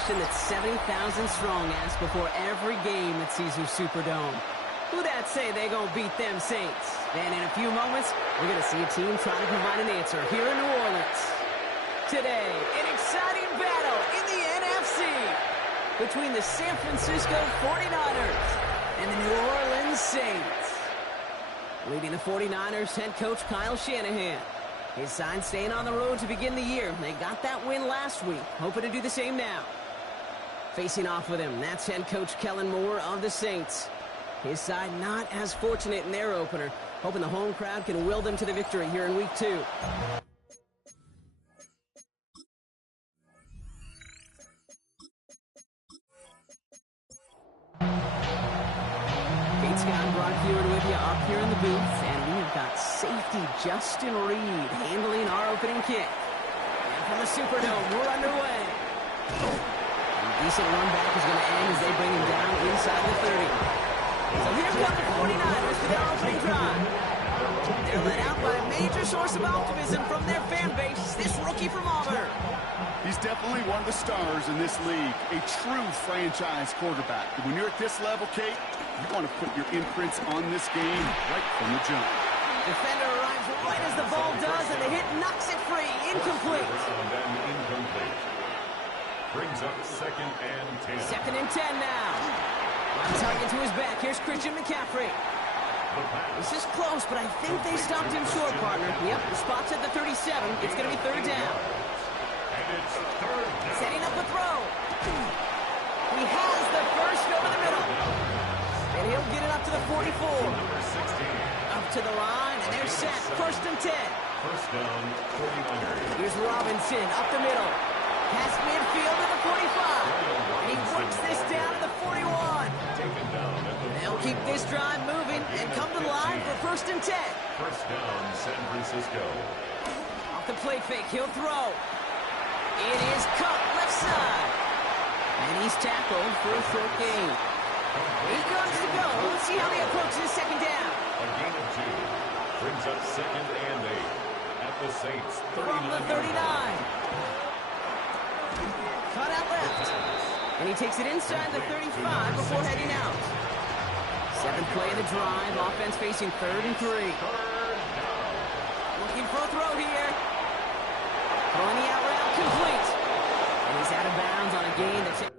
question that 70,000 strong ask before every game at Caesars Superdome. Who that say they gonna beat them Saints? And in a few moments, we're gonna see a team trying to provide an answer here in New Orleans. Today, an exciting battle in the NFC between the San Francisco 49ers and the New Orleans Saints. Leading the 49ers, head coach Kyle Shanahan. His side staying on the road to begin the year. They got that win last week, hoping to do the same now. Facing off with him, that's head coach Kellen Moore of the Saints. His side not as fortunate in their opener, hoping the home crowd can will them to the victory here in week 2. Scott Brock Hewitt with you up here in the booth, and we have got safety Justin Reed handling our opening kick. And from the Superdome, we're underway. A decent run back is going to end as they bring him down inside the 30. So here come the 49ers for their opening drive. They're led out by a major source of optimism from their fan base, this rookie from Auburn. He's definitely one of the stars in this league, a true franchise quarterback. When you're at this level, Kate, you want to put your imprints on this game right from the jump. Defender arrives right as the ball does, and the hit knocks it free. Incomplete. Brings up 2nd and 10. 2nd and 10 now. On target to his back. Here's Christian McCaffrey. This is close, but I think they stopped him short, partner. Yep, the spot's at the 37. It's going to be 3rd down. And it's 3rd down. Setting up the throw. He has the first over the middle. And he'll get it up to the 44. Number 16. Up to the line, and they're set. 1st and 10. First down, 49ers. Here's Robinson up the middle. Past midfield to the 45. And he works this down to the 41. Taken down at the They'll keep this drive moving and come to the line for 1st and 10. First down, San Francisco. Off the play fake, he'll throw. It is cut left side. And he's tackled for a short gain. 8 yards to go. Let's see how they approach this 2nd down. A gain of 2. Brings up 2nd and 8. At the Saints, 39. From the 39. Cut out left. And he takes it inside the 35 before heading out. 7th play of the drive. Offense facing 3rd and 3. Looking for a throw here. Throwing the out route complete. And he's out of bounds on a gain that's...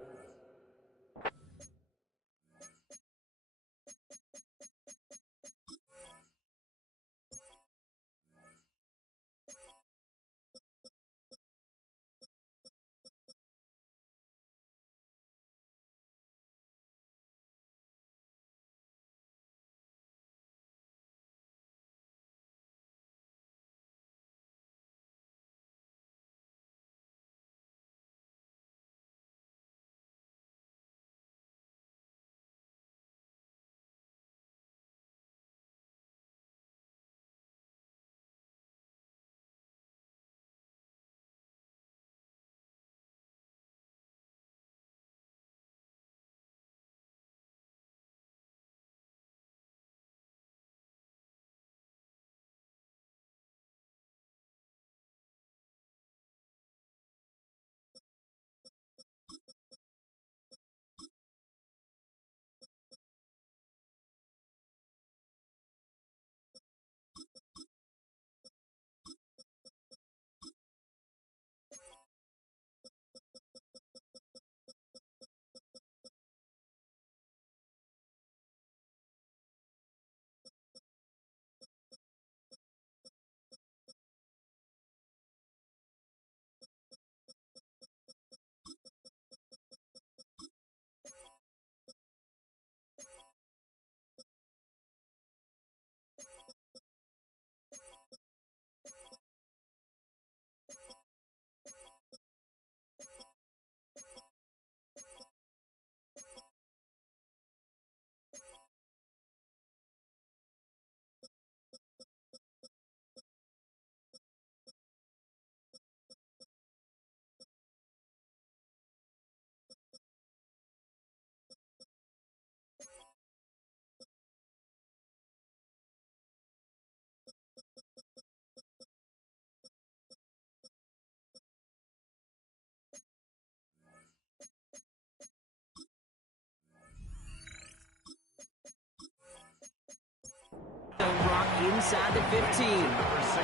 inside the 15. Number 16.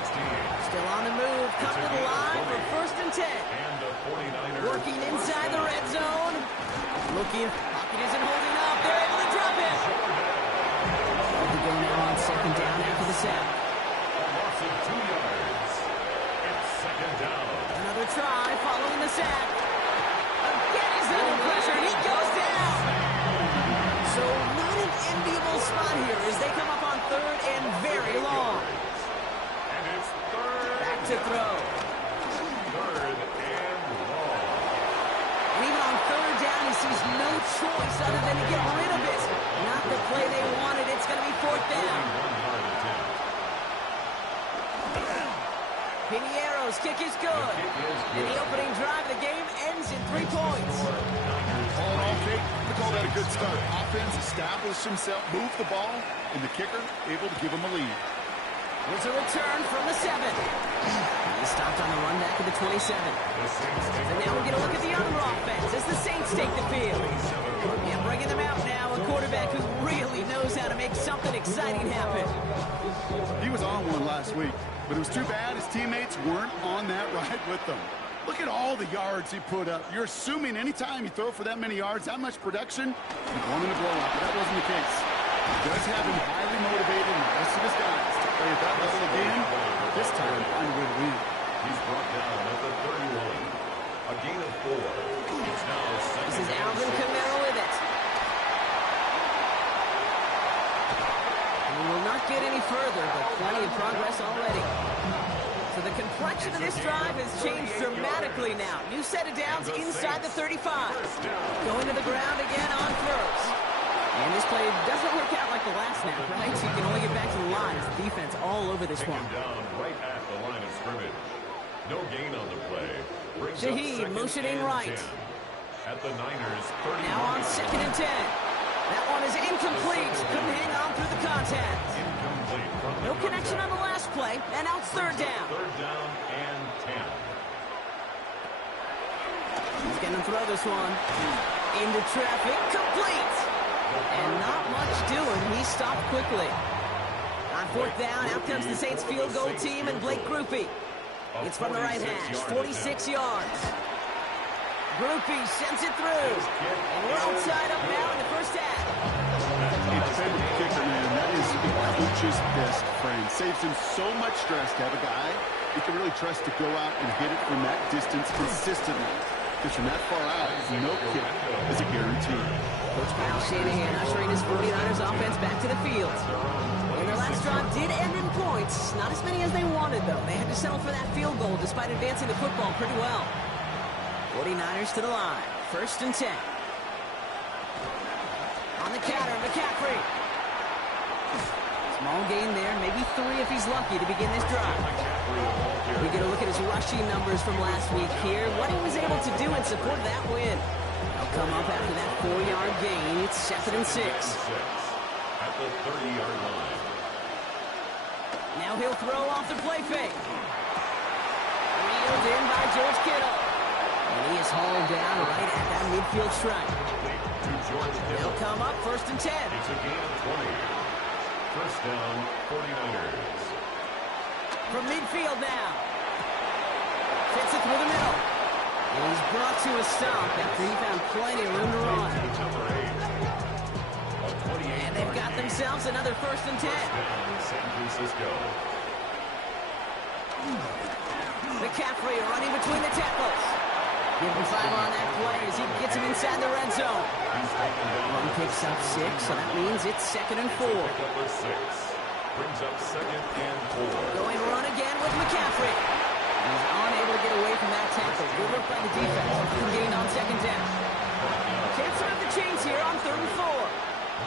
Still on the move, coming to the line for first and 10. And the 49ers. Working inside the red zone. Looking, pocket isn't holding up. They're able to drop it. They go now on second down after the sack. A loss of 2 yards. It's second down. Another try following the sack. Again, he's under pressure, and he goes down. So not an enviable spot here as they come up on third and very long. And it's third. Back to throw. Third and long. And even on third down, he sees no choice other than to get rid of it. Not the play they wanted. It's going to be fourth down. 1-yard attempt. Pinheiro's kick is good. And the opening drive of the game ends in 3 points. All in all, Kate, we call that a good start. Offense established himself, moved the ball, and the kicker able to give him a lead. Here's a return from the 7. He stopped on the run back to the 27. And now we're going to look at the other offense as the Saints take the field. And bringing them out now, a quarterback who really knows how to make something exciting happen. He was on one last week, but it was too bad his teammates weren't on that ride with them. Look at all the yards he put up. You're assuming anytime you throw for that many yards, that much production, you're going in a blowout, but that wasn't the case. He does have him highly motivated and the rest of his guys to play at that level again, this time find a way to win. He's brought down at the 31. A gain of 4. It's now second. This is Alvin Kamara with it. We will not get any further, but plenty of progress already. So the complexion of this drive has changed dramatically now. New set of downs inside the 35. Going to the ground again on first. And this play doesn't work out like the last snap, right? So you can only get back to the line. Defense all over this one. Down right at the line of scrimmage. No gain on the play. Brings up Shaheed second motioning and right. 10. At the Niners 30. Now on second and 10. That one is incomplete. Couldn't hang on through the contact. Incomplete from the No connection on the last play, and now it's third down. Third down and 10. He's going to throw this one. Into traffic, complete. And not much doing. He stopped quickly. On fourth down, out comes the Saints field goal team and Blake Grupe. It's from the right hash, 46 yards. Grupe sends it through. And we're all tied up now in the first half. A defensive kicker, man, that is a coach's best friend. Saves him so much stress to have a guy you can really trust to go out and hit it from that distance consistently. Because from that far out, no kick is a guarantee. Coach Kyle Shanahan ushering his 49ers offense back to the field. And their last drive did end in points. Not as many as they wanted, though. They had to settle for that field goal despite advancing the football pretty well. 49ers to the line. First and 10. On the counter, McCaffrey. Small gain there, maybe 3 if he's lucky to begin this drive. We get a look at his rushing numbers from last week here. What he was able to do in support of that win. He'll come up after that 4-yard gain. It's 2nd and 6. At the 30-yard line. Now he'll throw off the play fake. Reeled in by George Kittle. And he is hauled down right at that midfield stripe. He'll come up first and 10. It's a gain of 20. First down, 49ers. From midfield now. Fits it through the middle. And he's brought to a stop after he found plenty of room to run. And they've got themselves another first and 10. San Francisco. McCaffrey running between the tackles. Give him 5 on that play as he gets him inside the red zone. Run picks up 6, so that means it's 2nd and 4. Pick up a 6. Brings up 2nd and 4. Going run again with McCaffrey. He's unable to get away from that tackle. Good work by the defense. Gained on 2nd down. Can't start the chains here on 3rd and 4.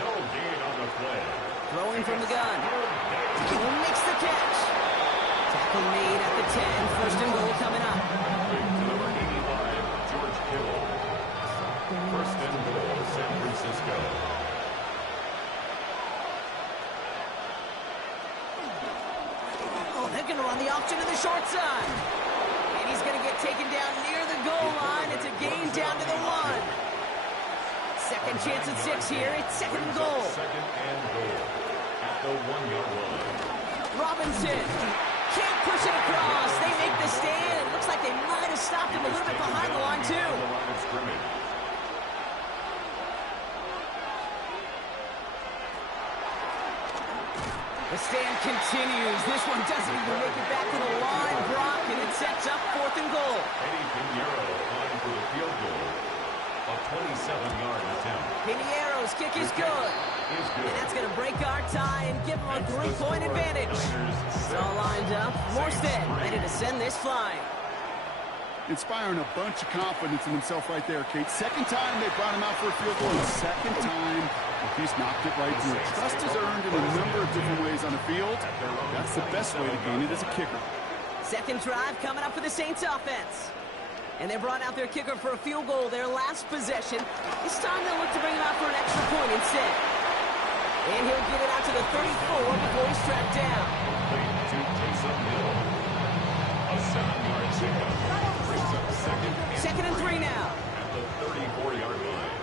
No gain on the play. Throwing from the gun. He makes the catch. Tackle made at the 10. First and goal coming up. Number 85, George Kittle. First and goal, San Francisco. Oh, they're going to run the option to the short side. And he's going to get taken down near the goal line. It's a gain down to the 1. Second chance at 6 here. It's 2nd and goal. 2nd and goal at the 1-yard line. Robinson can't push it across. They make the stand. It looks like they might have stopped him a little bit behind the line, too. The stand continues. This one doesn't even make it back to the line, Brock, and it sets up 4th and goal. Eddie Pinheiro on for the field goal. A 27-yard attempt. Pinheiro's kick is good. And that's going to break our tie and give them a 3-point advantage. It's all lined up. Morstead ready to send this flying. Inspiring a bunch of confidence in himself right there, Kate. Second time they brought him out for a field goal, and second time he's knocked it right through. Trust is earned in a number of different ways on the field. That's the best way to gain it as a kicker. Second drive coming up for the Saints offense. And they brought out their kicker for a field goal their last possession. This time they'll look to bring him out for an extra point instead. And he'll get it out to the 34 before he's tracked down. A 7-yard pickup. Brings up Second and 3 now. At the 34-yard line.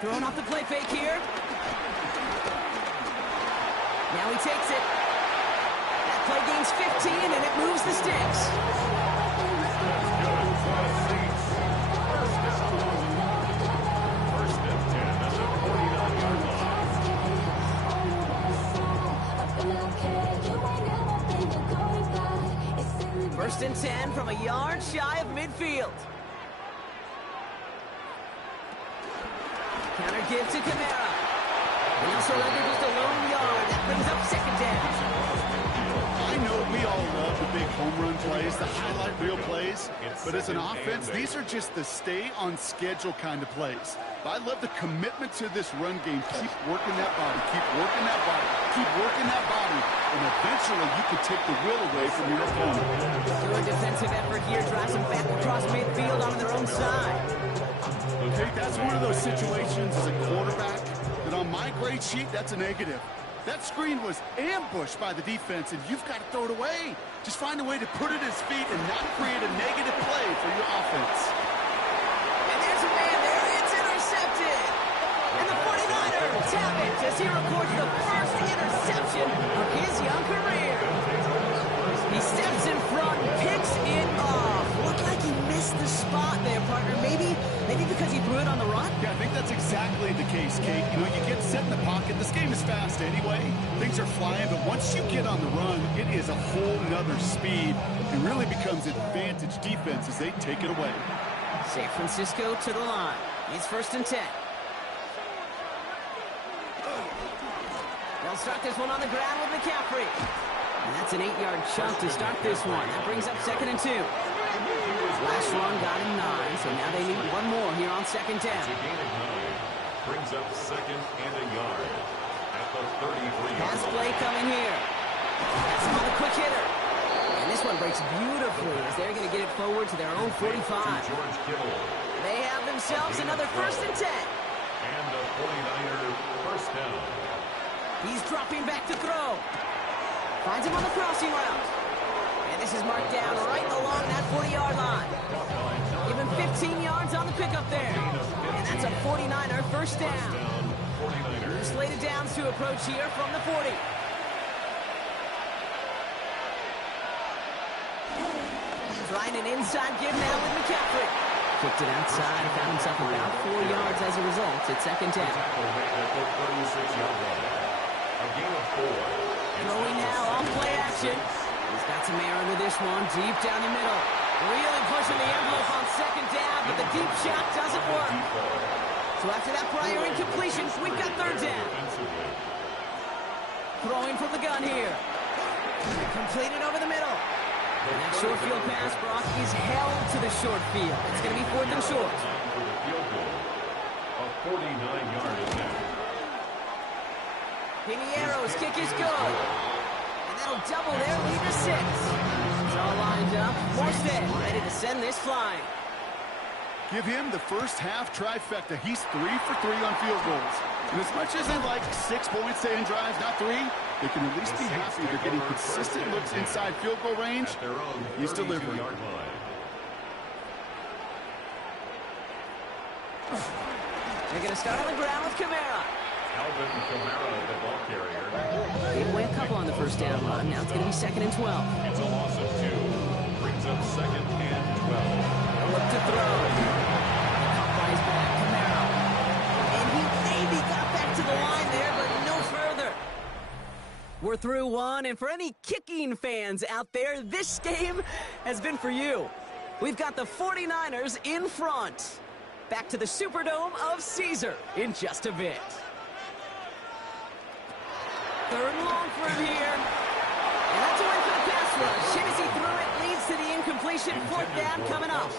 Throwing off the play fake here. Now he takes it. That play gains 15, and it moves the sticks. First and 10 from a yard shy of midfield. Counter give to Kamara. And he'll surrender just a lone yard. That brings up second down. I know we all love the big home run plays, the highlight reel plays, but as an offense, these are just the stay-on-schedule kind of plays. I love the commitment to this run game. Keep working that body, keep working that body, keep working that body, and eventually you can take the will away from your opponent. Good defensive effort here, drives them back across midfield on their own side. Okay, that's one of those situations as a quarterback that on my grade sheet, that's a negative. That screen was ambushed by the defense, and you've got to throw it away. Just find a way to put it at his feet and not create a negative play for your offense. And there's a man there. It's intercepted. And the 49ers tap it as he records the first interception of his young career. He steps in front, picks it off. Looked like he missed the spot there, partner. Maybe because he threw it on the run? Yeah, I think that's exactly the case, Kate. You know, you get set in the pocket. This game is fast anyway. Things are flying, but once you get on the run, it is a whole nother speed. It really becomes advantage defense as they take it away. San Francisco to the line. It's first and 10. They'll start this one on the ground with McCaffrey. And that's an 8-yard chunk to start this one. That brings up second and 2. Last one got him 9, so now they need one more here on second down. To gain of 9. Brings up second and a yard. At the 33-yard Pass line. play coming here. That's him on the quick hitter. And this one breaks beautifully as they're going to get it forward to their own 45. George Kittle. They have themselves another first and 10. And the 49er first down. He's dropping back to throw. Finds him on the crossing route. And this is marked down right along that 40-yard line. Give him 15 yards on the pickup there. And that's a 49er first down. Slated downs to approach here from the 40. Trying an inside give now with McCaffrey. Kicked it outside, found himself about 4 yards as a result. It's second down. At the 36-yard line. A gain of 4. Throwing now on play action. He's got some air into this one, deep down the middle. Really pushing the envelope on second down, but the deep shot doesn't work. So after that prior incompletion, we've got third down. Throwing from the gun here. Completed over the middle. And that short field pass, Brock, is held to the short field. It's going to be fourth and short. A 49-yard attempt. Pinheiro's kick is good. And that'll double their lead to 6. It's all lined up. Morstead ready to send this flying. Give him the first half trifecta. He's 3 for 3 on field goals. And as much as they like 6 points to end drives, not 3, they can at least be happy they're getting consistent looks inside field goal range. He's delivering. They're going to start on the ground with Kamara. Alvin Kamara, the ball carrier. Gave away a couple on the first down run. Now it's going to be 2nd and 12. It's a loss of 2. Brings up 2nd and 12. Look to throw. Caught by his back, Kamara. And he maybe got back to the line there, but no further. We're through one, and for any kicking fans out there, this game has been for you. We've got the 49ers in front. Back to the Superdome of Caesar in just a bit. 3rd and long for him here. And that's away for the pass rush. As he threw it, leads to the incompletion. 4th down coming up.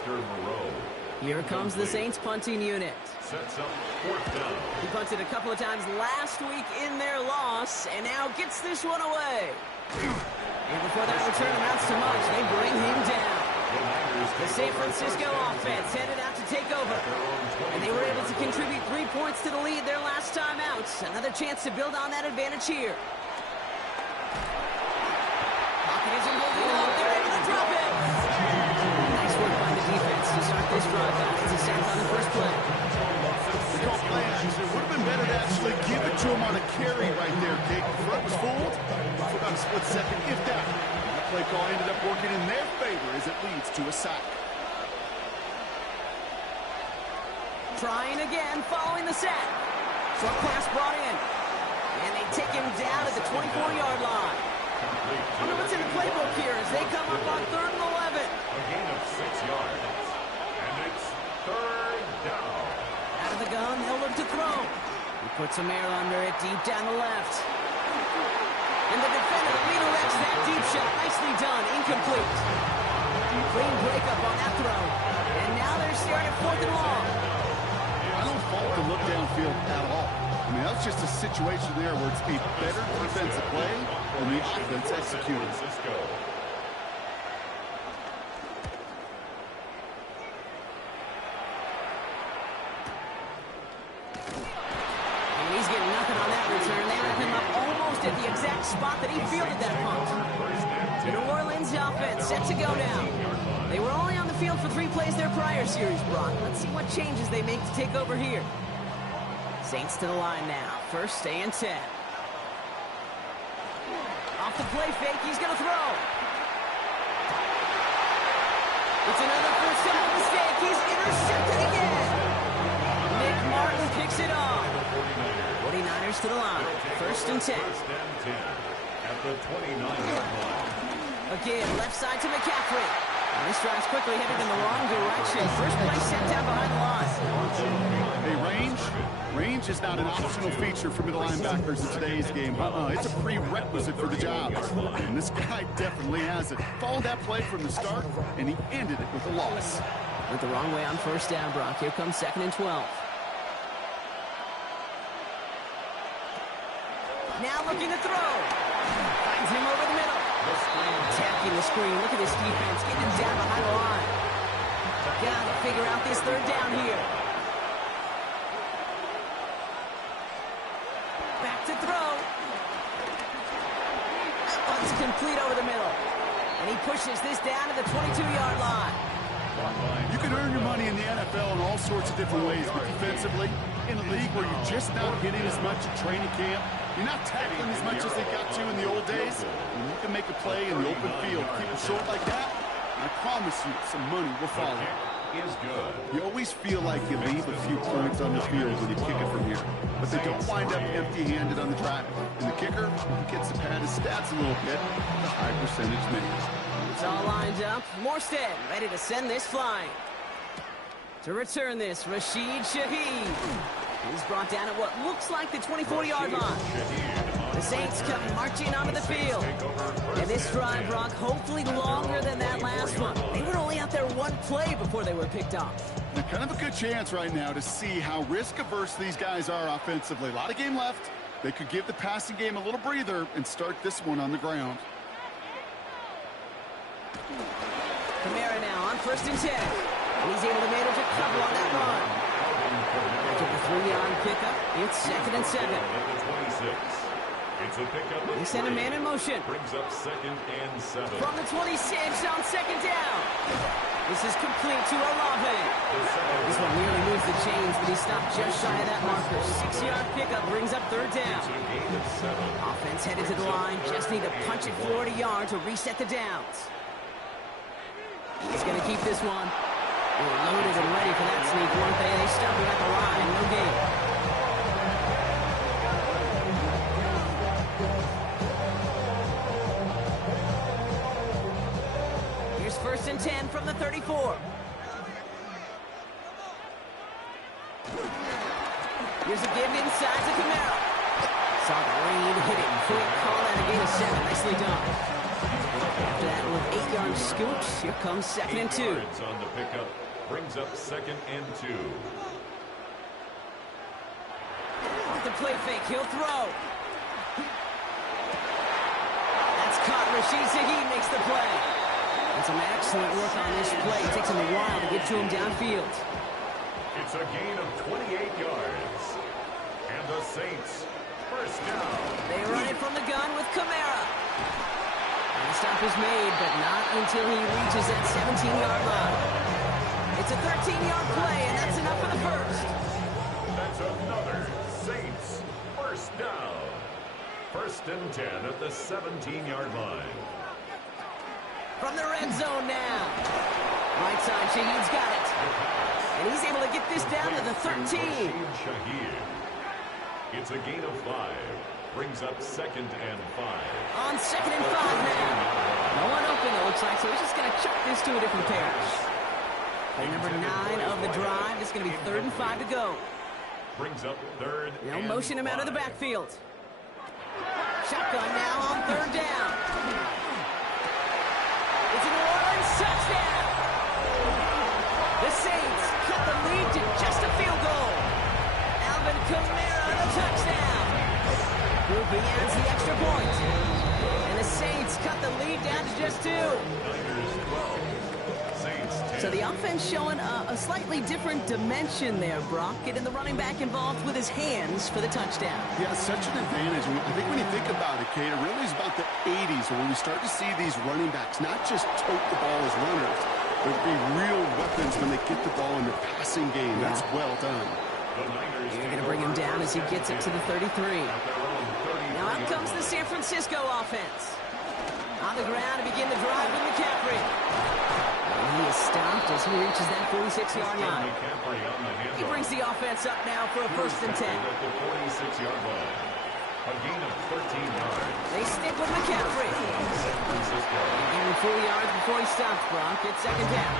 Here comes the Saints punting unit. Sets up 4th down. He punted a couple of times last week in their loss, and now gets this one away. And before that return amounts to much, they bring him down. The San Francisco offense headed out to take over. And they were able to contribute 3 points to the lead their last time out. Another chance to build on that advantage here. Pocket isn't holding up. They're able to drop it. Nice work by the defense to start this drive out. It's a sack on the first play. They call play action. It would have been better to actually give it to him on a carry right there, Dick. The front was fooled for about a split second, if that. Play call ended up working in their favor as it leads to a sack. Trying again following the sack. Short pass brought in. And they take him down at the 24-yard line. Wonder what's in the playbook here as they come up on 3rd and 11. A gain of 6 yards. And it's 3rd down. Out of the gun, they'll look to throw. He puts some air under it deep down the left. And the defender redirects that deep shot. Nicely done. Incomplete. Clean breakup on that throw. And now they're starting 4th and long. I don't fault the look downfield at all. I mean, that's just a situation there where it's a better defensive play than the offense executed. And he's getting nothing on that return. They wrap him up almost at the exact spot that he fielded that punt. The New Orleans offense set to go now. They were only on the field for 3 plays their prior series, Brock. Let's see what changes they make to take over here. Saints to the line now. 1st and 10. Off the play fake, he's going to throw. It's another first down mistake. He's intercepted again. Nick Martin picks it off. 49ers to the line. 1st and 10. At the 29-yard line. Again, left side to McCaffrey. And this drive's quickly headed in the wrong direction. First play set down behind the line. Hey, range is not an optional feature for middle linebackers in today's game. It's a prerequisite for the job. And this guy definitely has it. Followed that play from the start, and he ended it with a loss. Went the wrong way on 1st down, Brock. Here comes 2nd and 12. Now looking to throw. Finds him over the middle. Attacking the screen. Look at this defense. Getting him down behind the line. Got to figure out this 3rd down here. Back to throw. That one's complete over the middle. And he pushes this down to the 22-yard line. You can earn your money in the NFL in all sorts of different ways, but defensively, in a league where you're just not getting as much at training camp, you're not tackling as much as they got to in the old days, and you can make a play in the open field. Keep it short like that, I promise you some money will follow. Is good. You always feel like you leave a few points on the field when you kick it from here, but they don't wind up empty-handed on the drive. And the kicker gets to pad his stats a little bit, the high percentage makes. It's all lined up. Morstead ready to send this flying. To return this, Rashid Shaheed. He's brought down at what looks like the 24-yard line. The Saints come marching onto the field. And this drive, Brock, hopefully longer than that last one. They were only out there 1 play before they were picked off. Now, kind of a good chance right now to see how risk-averse these guys are offensively. A lot of game left. They could give the passing game a little breather and start this one on the ground. Kamara now on 1st and 10. And he's able to manage a couple on that run. After the 3-yard pickup, it's 2nd and 7. It's a pickup. He sent a man in motion. Brings up 2nd and 7. From the 26 on 2nd down. This is complete to Olave. This one nearly moves the chains, but he stopped just shy of that marker. 6-yard pickup brings up third down. Offense headed to the line. Just need to punch it 40 yards to reset the downs. He's going to keep this one. They were loaded and ready for that sneak, weren't they? They stopped him at the line. No gain. Here's 1st and 10 from the 34. Here's a give inside to Camaro. Saw the rain hit it. Quick call out a gain of 7. Nicely done. After that little 8-yard scoop, here comes 2nd and 2. On the pickup brings up 2nd and 2. Off the play fake, he'll throw. That's caught. Rashid Shaheed makes the play. And some excellent work on this play. It takes him a while to get to him downfield. It's a gain of 28 yards. And the Saints, 1st down. They run it from the gun with Camara. And the stop is made, but not until he reaches that 17-yard line. It's a 13-yard play, and that's enough for the first. That's another Saints 1st down. 1st and 10 at the 17-yard line. From the red zone now. Right side, Shaheed's got it. And he's able to get this down to the 13. Shaheed. It's a gain of 5. Brings up 2nd and 5. On 2nd and 5 now. No one open, it looks like, so he's just going to chuck this to a different pair. Play number 9 of the drive. It's going to be 3rd and 5 to go. Brings up 3rd and motion him out of the 5. backfield. Shotgun now on 3rd down. It's a New Orleans touchdown. The Saints cut the lead to just a field goal. Alvin Kamara, the touchdown. Grouping adds the extra point. And the Saints cut the lead down to just 2. Niners 12. Saints 10. So the offense showing a slightly different dimension there, Brock. Getting the running back involved with his hands for the touchdown. Yeah, such an advantage. I think when you think about it, Kate, it really is about the 80s when we start to see these running backs not just tote the ball as runners, but be real weapons when they get the ball in the passing game. That's well done. You're going to bring him down as he gets it to the 33. Now out comes the San Francisco offense. On the ground to begin the drive with McCaffrey. And he is stopped as he reaches that 46-yard line. He brings the offense up now for a 1st and 10. At the 46-yard line. A gain of 13 yards. They stick with McCaffrey. Give him 4 yards before he stops, Brock. It's 2nd down.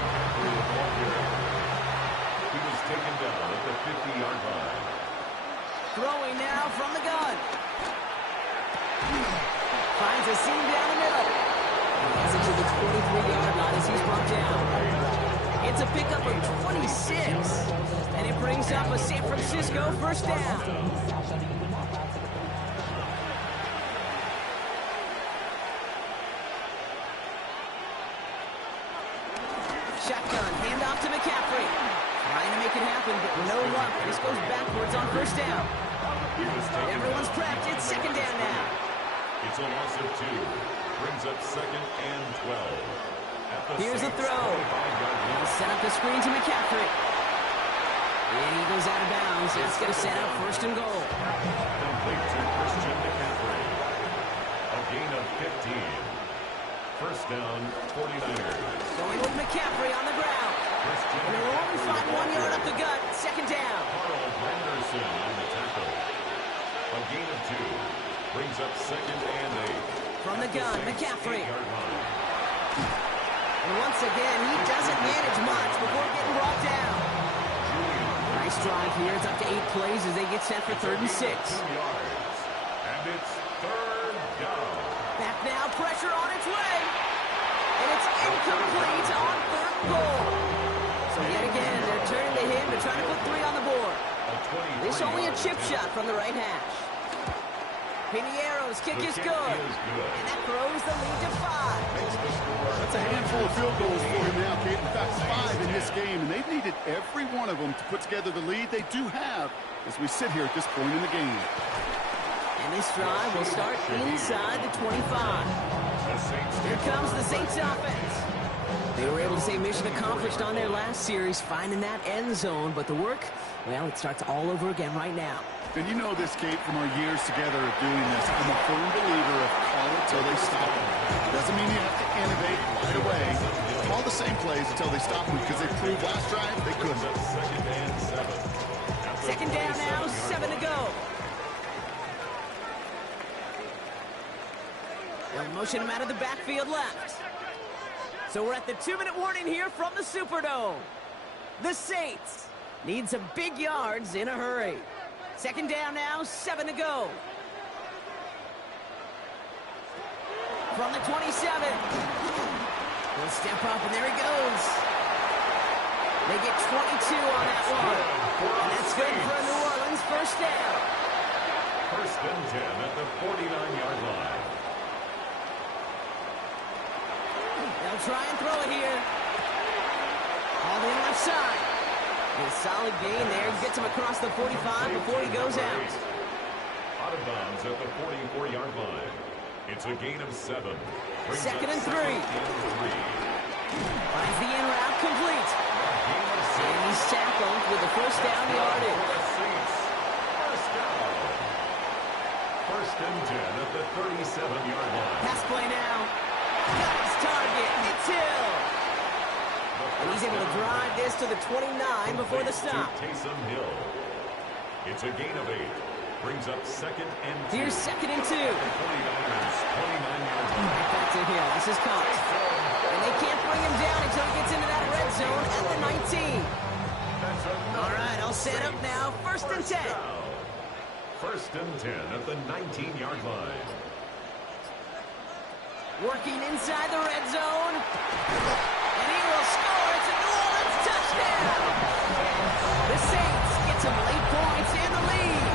He was taken down at the 50-yard line. Throwing now from the gun. Finds a seam down the middle. Gets it to the 23-yard line as he's brought down. It's a pickup of 26. And it brings up a San Francisco 1st down. Shotgun, handoff to McCaffrey. Trying to make it happen, but no luck. This goes backwards on 1st down. Everyone's prepped. It's 2nd down now. It's a loss of 2. Brings up 2nd and 12. Here's a throw. He'll set up the screen to McCaffrey. And he goes out of bounds. That's going to set up 1st and goal. Complete to Christian McCaffrey. A gain of 15. 1st down, 49ers. Going with McCaffrey on the ground. And they'll only find 1 yard up the gut. 2nd down. Carl Henderson on the tackle. A gain of 2. Brings up 2nd and 8. From the gun, McCaffrey. 8-yard line. And once again, he doesn't manage much before getting brought down. Nice drive here. It's up to 8 plays as they get set for 3rd and 6. 2 yards. And it's 3rd down. Back now, pressure on its way. And it's incomplete on 3rd and goal. So yet again, they're turning to him to try to put 3 on the board. This only a chip shot from the right hash. Piniero's kick is good. And that throws the lead to 5. That's a handful of field goals for him now, Kate. In fact, 5 in this game, and they've needed every one of them to put together the lead they do have as we sit here at this point in the game. And this drive will start inside the 25. Here comes the Saints offense. They were able to say mission accomplished on their last series, finding that end zone. But the work, well, it starts all over again right now. And you know this, Kate, from our years together of doing this. I'm a firm believer of call it till they stop it. Doesn't mean you have to innovate right away. Call the same plays until they stop them, because they proved last drive they couldn't. Second down now, 7 to go. They'll motion him out of the backfield left. So we're at the 2-minute warning here from the Superdome. The Saints need some big yards in a hurry. Second down now, 7 to go. From the 27. He'll step up, and there he goes. They get 22 on that one. And that's good for a New Orleans first down. First and 10 at the 49-yard line. They'll try and throw it here. All the left side. A solid gain there. Gets him across the 45 before he goes out. Out of bounds at the 44-yard line. It's a gain of 7. Second and 3. Finds the in route complete. And he's tackled with the first down yardage. First down. First and 10 at the 37-yard line. Pass play now. Got his target. It's Hill. And he's able to drive this to the 29 before the stop. Taysom Hill. It's a gain of 8. Brings up second and 2. Here's second and 2. 49ers, 29-yard line. Right back to Hill. This is caught. And they can't bring him down until he gets into that red zone at the 19. All right, I'll set up now. First and 10. First and 10 at the 19-yard line. Working inside the red zone. And he will score. It's a New Orleans touchdown. The Saints get some late points in the lead.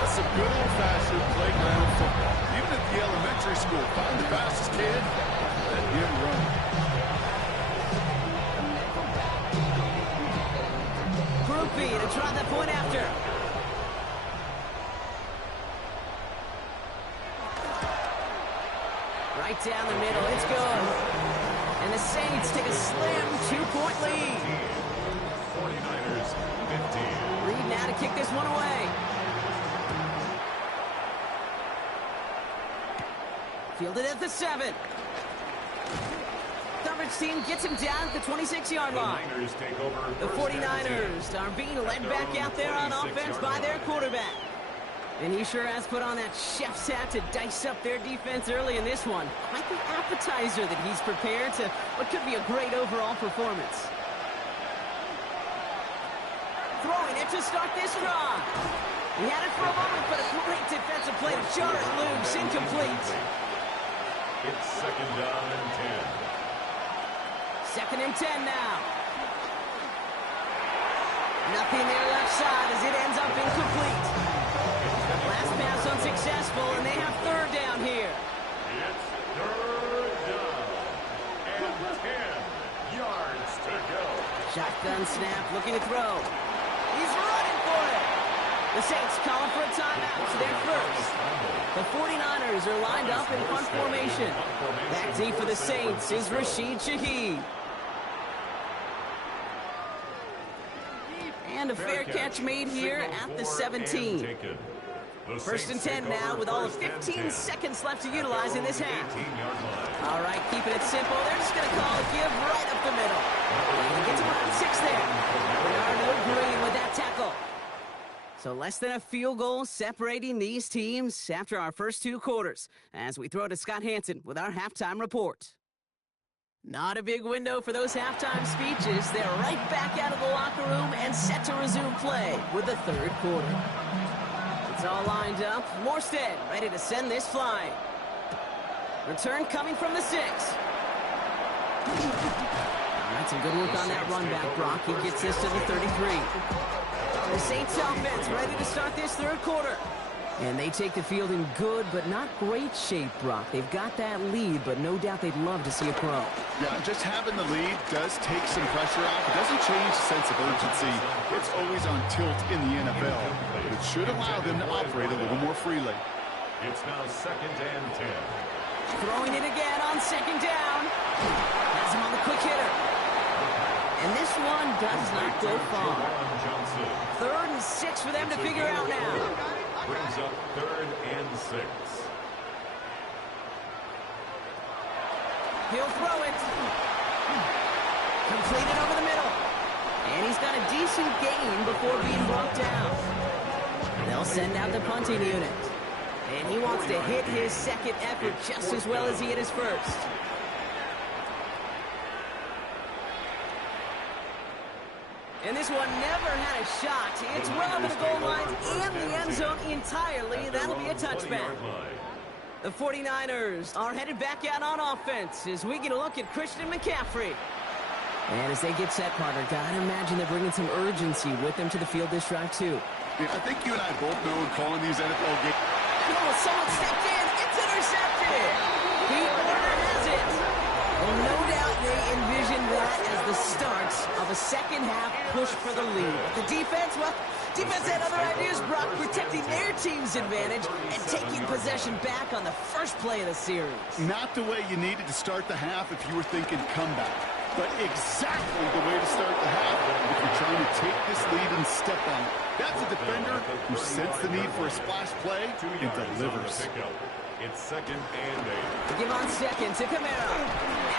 That's some good old-fashioned playground football. Even at the elementary school, find the fastest kid and him run. Groupie to try the point after. Right down the middle, it's good. And the Saints take a slim 2-point lead. 49ers, 15. Reed now to kick this one away. Fielded at the 7. Coverage team gets him down at the 26-yard line. The 49ers are being led back out there on offense by their quarterback. And he sure has put on that chef's hat to dice up their defense early in this one. Quite the appetizer that he's prepared to what could be a great overall performance. Throwing it to start this drive. He had it for a moment, but a great defensive play to jar it loose. Incomplete. It's second down and 10. Second and 10 now. Nothing there left side as it ends up incomplete. Last pass unsuccessful, and they have third down here. It's third down and 10 yards to go. Shotgun snap, looking to throw. He's running for it. The Saints calling for a timeout, so they're first. The 49ers are lined up in punt formation. Back deep for the Saints is Rashid Shaheed. And a fair catch made here at the 17. First and 10 now with all of 15 seconds left to utilize in this half. All right, keeping it simple. They're just going to call a give right up the middle. And he gets around 6 there. There are no green with that tackle. So less than a field goal separating these teams after our first 2 quarters as we throw to Scott Hansen with our halftime report. Not a big window for those halftime speeches. They're right back out of the locker room and set to resume play with the third quarter. It's all lined up. Morstead ready to send this flying. Return coming from the 6. All right, some good work on that run back, Brock. He gets this to the 33. The Saints offense ready to start this third quarter. And they take the field in good but not great shape, Brock. They've got that lead, but no doubt they'd love to see a pro. Yeah, just having the lead does take some pressure off. It doesn't change the sense of urgency. It's always on tilt in the NFL. But it should allow them to operate a little more freely. It's now second and 10. Throwing it again on second down. Has him on the quick hitter. And this one does not go far. 3rd and 6 for them to figure out now. Brings up 3rd and 6. He'll throw it. Completed over the middle. And he's got a decent gain before being brought down. They'll send out the punting unit. And he wants to hit his second effort just as well as he hit his first. And this one never had a shot. It's well over the goal line and the end zone entirely. That'll be a touchback. The 49ers are headed back out on offense as we get a look at Christian McCaffrey. And as they get set, Carter, gotta imagine they're bringing some urgency with them to the field this drive, too. Yeah, I think you and I both know in calling these NFL games. Oh, someone stepped in. It's intercepted. The order has it. Well, no doubt they envisioned that as the start of a second-half push for the lead. But the defense, well, defense had other ideas, Brock, protecting their team's advantage and taking possession back on the first play of the series. Not the way you needed to start the half if you were thinking comeback, but exactly the way to start the half if you're trying to take this lead and step on it. That's a defender who sensed the need for a splash play and delivers. It's 2nd and 8. Give on second to Kamara.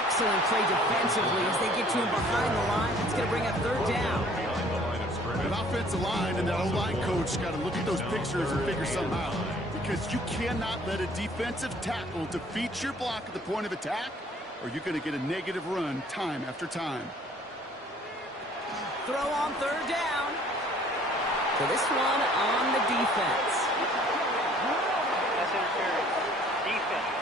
Excellent play defensively as they get to him behind the line. It's going to bring up 3rd down. An offensive line and that O-line coach got to look at those pictures and figure something out. Because you cannot let a defensive tackle defeat your block at the point of attack, or you're going to get a negative run time after time. Throw on 3rd down. So this one on the defense. That's interference. Defense.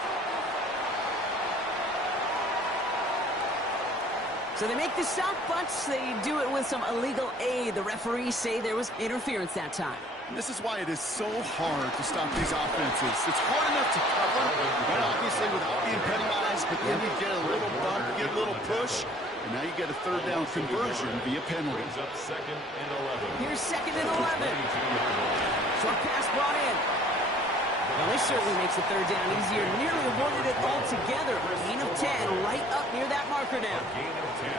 So they make the stop, but they do it with some illegal aid. The referees say there was interference that time. This is why it is so hard to stop these offenses. It's hard enough to cover, but obviously without being penalized, but then you get a little bump, you get a little push, and now you get a 3rd down conversion via penalty. Up 2nd and 11. Here's 2nd and 11. Short pass brought in. Well, this certainly makes the 3rd down easier. Nearly avoided it altogether. Gain of 10 right up near that marker now. Gain of 10.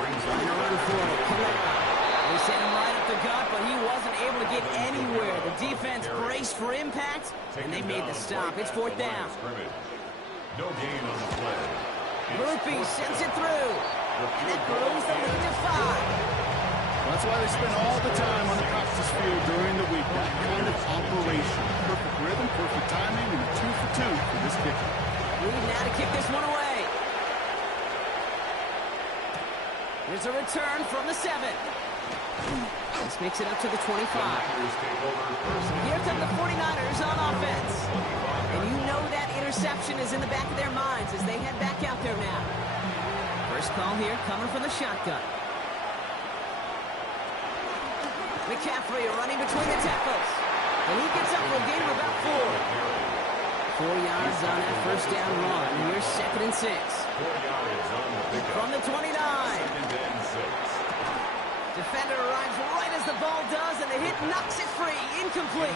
Brings up Trying to run for it. Kamara. They sent him right up the gut, but he wasn't able to get anywhere. The defense braced for impact, and they made the stop. It's 4th down. No gain on the play. Murphy sends it through, and it grows the lead to 5. That's why they spend all the time on the practice field during the week. That kind of operation. Perfect rhythm, perfect timing, and a 2 for 2 for this kicker. We need now to kick this one away. Here's a return from the 7. This makes it up to the 25. Here come the 49ers on offense. And you know that interception is in the back of their minds as they head back out there now. First call here coming from the shotgun. McCaffrey running between the tackles. And he gets up for a gain of about 4. 4 yards on that first down run. Here's 2nd and 6. 4 yards on the pickup. From the 29. 2nd and 6. Defender arrives right as the ball does, and the hit knocks it free. Incomplete.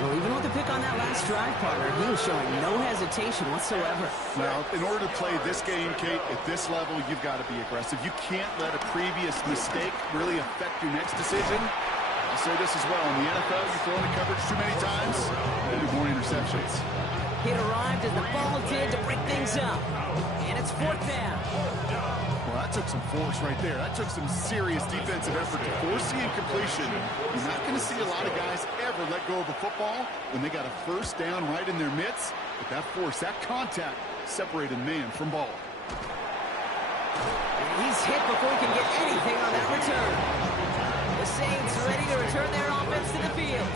Well, even with the pick on that last drive, partner, he was showing no hesitation whatsoever. Well, in order to play this game, Kate, at this level, you've got to be aggressive. You can't let a previous mistake really affect your next decision. I'll say this as well. In the NFL, you throw into coverage too many times, there'll be more interceptions. Hit arrived as the ball did to break things up. And it's 4th down. Well, that took some force right there. That took some serious defensive effort to force the incompletion. You're not going to see a lot of guys ever let go of the football when they got a first down right in their midst. But that force, that contact, separated man from ball. And he's hit before he can get anything on that return. The Saints ready to return their offense to the field.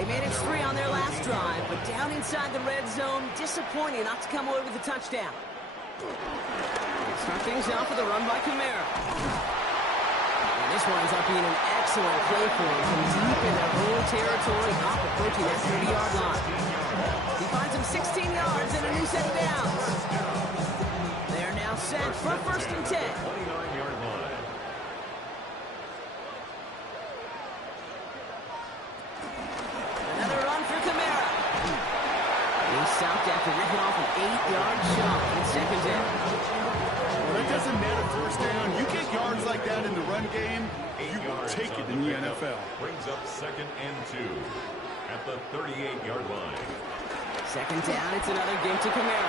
They managed 3 on their last drive, but down inside the red zone, disappointing not to come away with a touchdown. Start things off with a run by Kamara. And this winds up being an excellent play for him from deep in their own territory, off approaching that 30-yard line. He finds him 16 yards and a new set of downs. They're now set for 1st and 10. 29-yard line. Another run for Kamara. He's stopped yards like that in the run game, you will take it in the NFL. Brings up 2nd and 2 at the 38-yard line. 2nd down, it's another give to Kamara.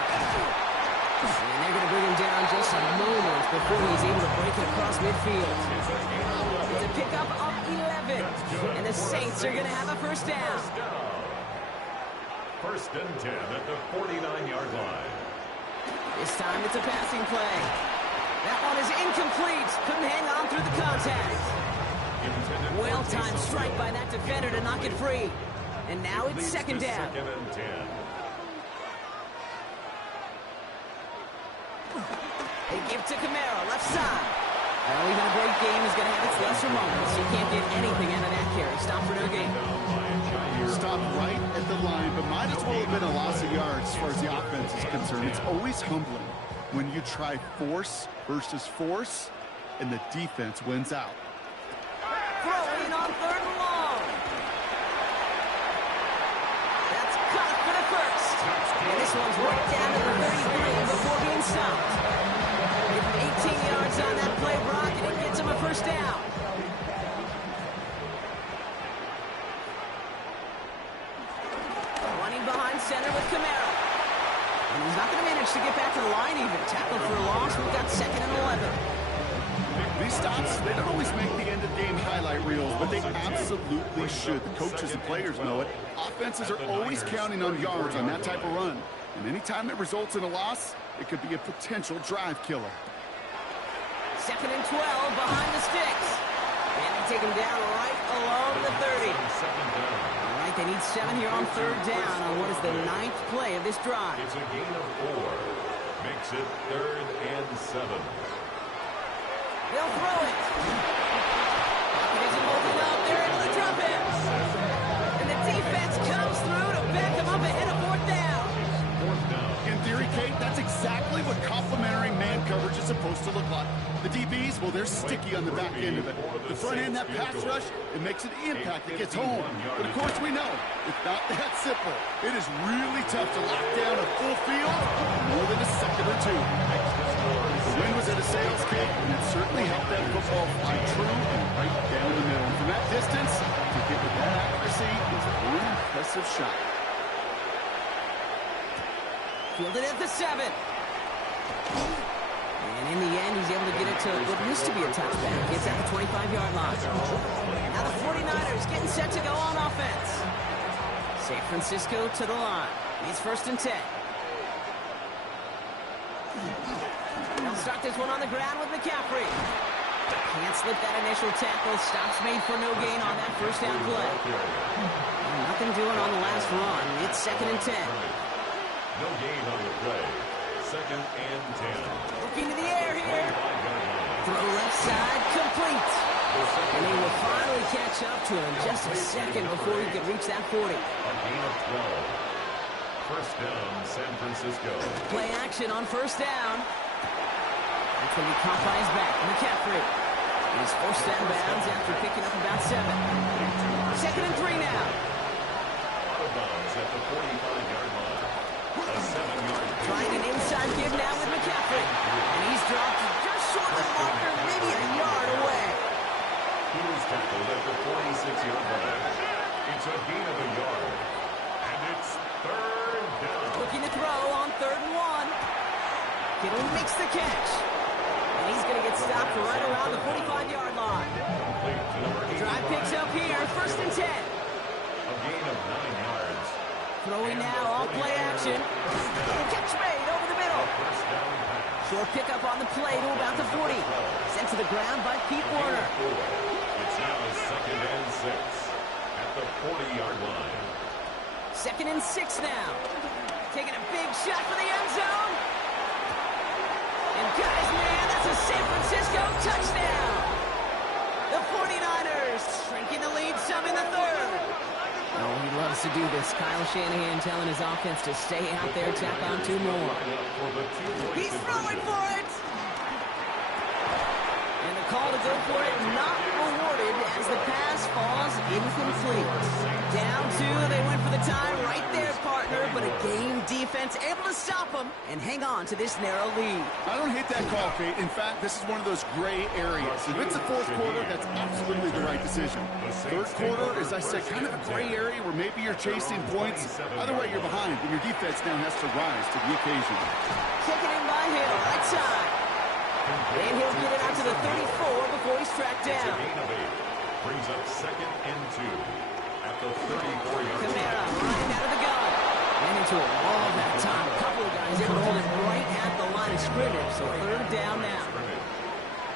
And they're going to bring him down just a moment before he's able to break it across midfield. It's a pickup of 11. And the Saints are going to have a first down. 1st and 10 at the 49-yard line. This time it's a passing play. That one is incomplete. Couldn't hang on through the contact. Well-timed strike by that defender to knock it free. And now it's 2nd down. 2nd and 10. They give to Kamara, left side. Well, even a great game is going to have its lesser moments. You can't get anything out of that carry. Stop for no gain. Stopped right at the line, but might as well have been a loss of yards as far as the offense is concerned. It's always humbling when you try force versus force, and the defense wins out. Throwing on 3rd and long. That's caught for the first. And this one's right down to the 33 before being stopped. With 18 yards on that play, Brock, and it gets him a first down. Running behind center with Kamara. And he's not going to manage to get back to the line even. Tackled for a loss. We've got 2nd and 11. These stops, they don't always make the end-of-game highlight reels, but they absolutely should. The coaches and players know it. Offenses are always counting on yards on that type of run. And anytime it results in a loss, it could be a potential drive killer. 2nd and 12 behind the sticks. And they take him down right along the 30. All right, they need 7 here on 3rd down on what is the 9th play of this drive. It's a gain of 4. Makes it 3rd and 7. They'll throw it. Pocket isn't holding up. They're able to drop it. And the defense comes through to back them up ahead of 4th down. In theory, Kate, that's exactly what complementary man coverage is supposed to look like. The DBs, well, they're sticky on the back end of it. The front end, that pass rush, it makes an impact that gets home. But of course, we know it's not that simple. It is really tough to lock down a full field in more than a second or two. The wind was at a sails, Kate, and it certainly helped that football fly true and right down the middle. And from that distance, to get with that accuracy is one impressive shot. Fielded at the 7. And in the end, he's able to get it to what used to be a touchback. It's at the 25-yard line. Now the 49ers getting set to go on offense. San Francisco to the line. It's 1st and 10. They'll start this one on the ground with McCaffrey. Can't slip that initial tackle. Stops made for no gain on that first down play. Nothing doing on the last run. It's 2nd and 10. No gain on the play. 2nd and 10. Looking to the air here. Throw left side, complete. And they will finally catch up to him just a second before he could reach that 40. A gain of 12. First down, San Francisco. Play action on 1st down. That's going to be caught by his back, McCaffrey. And he's forced out of bounds after picking up about 7. 2nd and 3 now. Out of bounds at the 45-yard line. A 7-yard gain. Trying an inside give now with McCaffrey. And he's dropped just short of the marker, maybe a yard away. He was tackled at the 46-yard line. It's a gain of a yard. And it's 3rd down. Looking to throw on 3rd and 1. Kittle makes the catch. And he's going to get stopped right around the 45-yard line. The drive picks up here, 1st and 10. A gain of 9 yards. Throwing now, all play action. Catch made over the middle. First down pass. Short pickup on the play to about the 40. Sent to the ground by Pete Warner. It's now 2nd and 6 at the 40-yard line. 2nd and 6 now. Taking a big shot for the end zone. And guys, man, that's a San Francisco touchdown. The 49ers shrinking the lead some in the 3rd. Oh, he loves to do this. Kyle Shanahan telling his offense to stay out there, tack on 2 more. He's throwing for it. And the call to go for it not rewarded as the pass falls incomplete. Down 2, they went for the time right there, partner. partner, but a game defense able to stop him and hang on to this narrow lead. I don't hate that call, Kate. In fact, this is one of those gray areas. If it's the fourth quarter, that's absolutely the right decision. Third quarter, as I said, kind of a gray area where maybe you're chasing points. Either way, you're behind, and your defense now has to rise to the occasion. Taken in by Hill, right side. And he'll get it out to the 34 before he's tracked down. It's a gain of 8. Brings up 2nd and 2 at the 34-yard line. Kamara running out of the gun. Ran into a wall that time. A couple of guys able to hold it right at the line of scrimmage. So 3rd down now.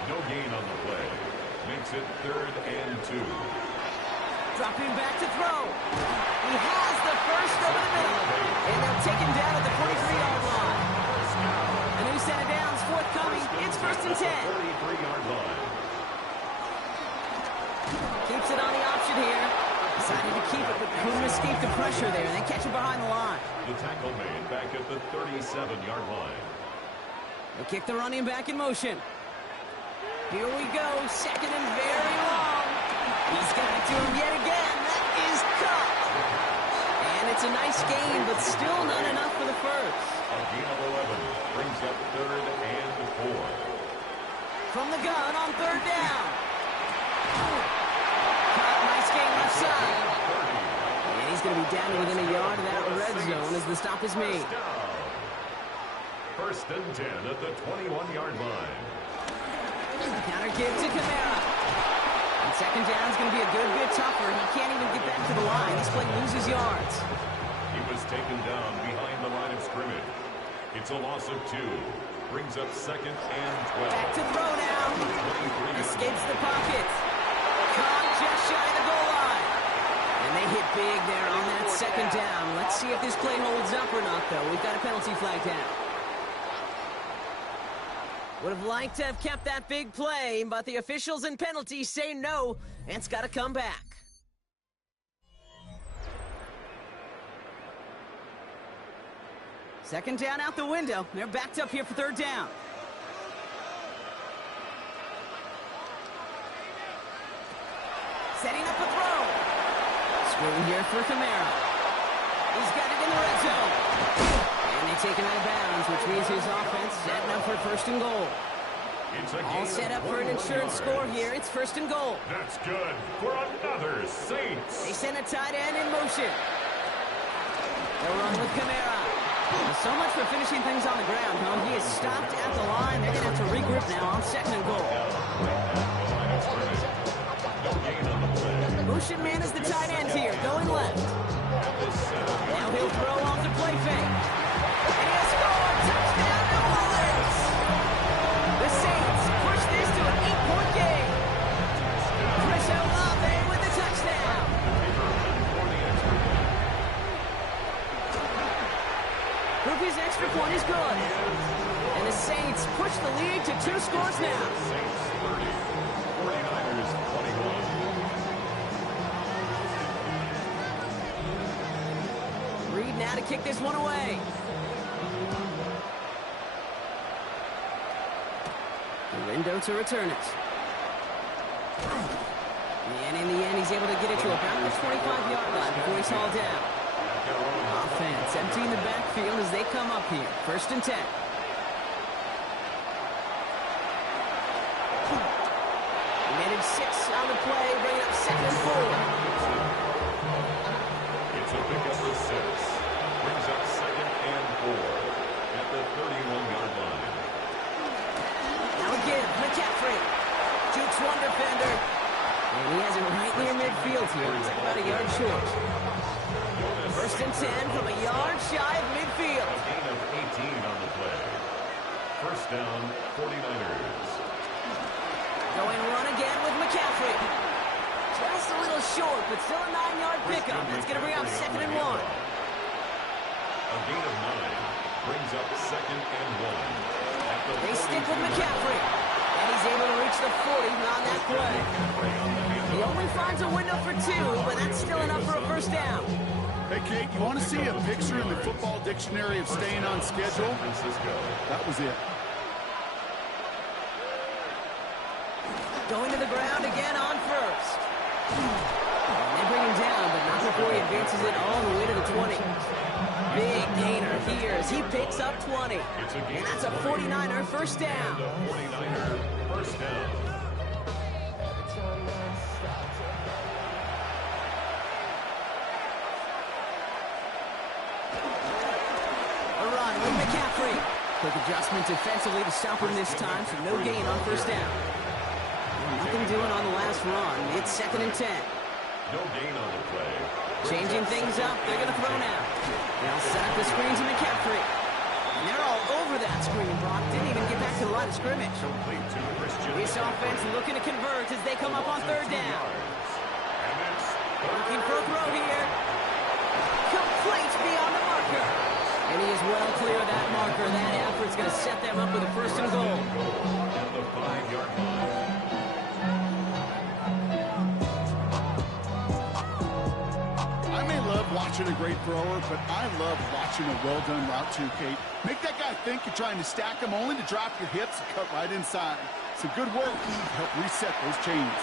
No gain on the play. Makes it 3rd and 2. Dropping back to throw. He has the first over the middle. And they'll take him down at the 43-yard line. A new set of downs forthcoming. It's 1st and 10. 43-yard line. Keeps it on the option here. Decided to keep it, but couldn't escape the pressure there. They catch it behind the line. The tackle made back at the 37-yard line. They kick the running back in motion. Here we go. 2nd and very long. He's got it to him yet again. That is cut. And it's a nice gain, but still not enough for the first. A gain of 11 brings up 3rd and 4. From the gun on 3rd down. Nice gain left side. And he's going to be down to within a yard of that red zone as the stop is made. 1st and 10 at the 21-yard line. Counter kick to Kamara. And 2nd down is going to be a good bit tougher. He can't even get back to the line. This play loses yards. He was taken down behind the line of scrimmage. It's a loss of 2. Brings up 2nd and 12. Back to throw now. Escapes the pocket. Caught just shy of the goal line. And they hit big there on that 2nd down. Let's see if this play holds up or not, though. We've got a penalty flag down. Would have liked to have kept that big play, but the officials and penalties say no, and it's got to come back. Second down out the window. They're backed up here for 3rd down. Setting up a throw. Screen here for Kamara. He's got it in the red zone. And they take him out of bounds, which means his offense setting up for 1st and goal. All set up for an insurance score here. It's 1st and goal. That's good for another Saints. They send a tight end in motion. They'll run with Kamara. So much for finishing things on the ground, huh? He is stopped at the line. They're going to have to regroup now on 2nd and goal. Motion man is the tight end here, going left. Now he'll throw off the play fake. And he has scored! Touchdown, New Orleans! The Saints push this to an 8-point game. Chris Olave with the touchdown. Ruby's extra point is good. And the Saints push the lead to 2 scores now. Saints 30, 49ers 21. Reed now to kick this one away. Lindo to return it. And in the end, he's able to get it to about the 25-yard line before he's hauled down. Offense emptying the backfield as they come up here. 1st and 10. Committed 6 on the play, bringing up 2nd and 4. It's a pickup of 6. Brings up 2nd and 4 at the 31-yard line. Now again, McCaffrey. Jukes one defender. And he has it right near midfield here. It's like about a yard short. 1st and 10 from a yard shy of midfield. A gain of 18 on the play. 1st down, 49ers. Going run again with McCaffrey. Just a little short, but still a 9-yard pickup. That's going to bring up 2nd and 1. A gain of 9 brings up 2nd and 1. They stick with McCaffrey. And he's able to reach the 40 on that play. He only finds a window for 2, but that's still enough for a 1st down. Hey, Kate, you want to see a picture in the football dictionary of staying on schedule? That was it. Going to the ground again on 1st. And they bring him down, but not before he advances it all the way to the 20. Big gainer here as he picks up 20. And that's a 49er first down. 49er first down. A run with McCaffrey. Quick adjustment defensively to stop him this time, so no gain on first down. Nothing doing on the last run. It's 2nd and 10. No gain on the play. Changing things up. They're going to throw now. They'll set up the screen to McCaffrey. And they're all over that screen. Brock didn't even get back to the line of scrimmage. This offense looking to convert as they come up on 3rd down. Looking for a throw here. Complete beyond the marker. And he is well clear of that marker. That effort's going to set them up with a 1st and goal. At the 5-yard line. Watching a great thrower, but I love watching a well-done route too, Kate. Make that guy think you're trying to stack him only to drop your hips and cut right inside. Some good work to help reset those chains.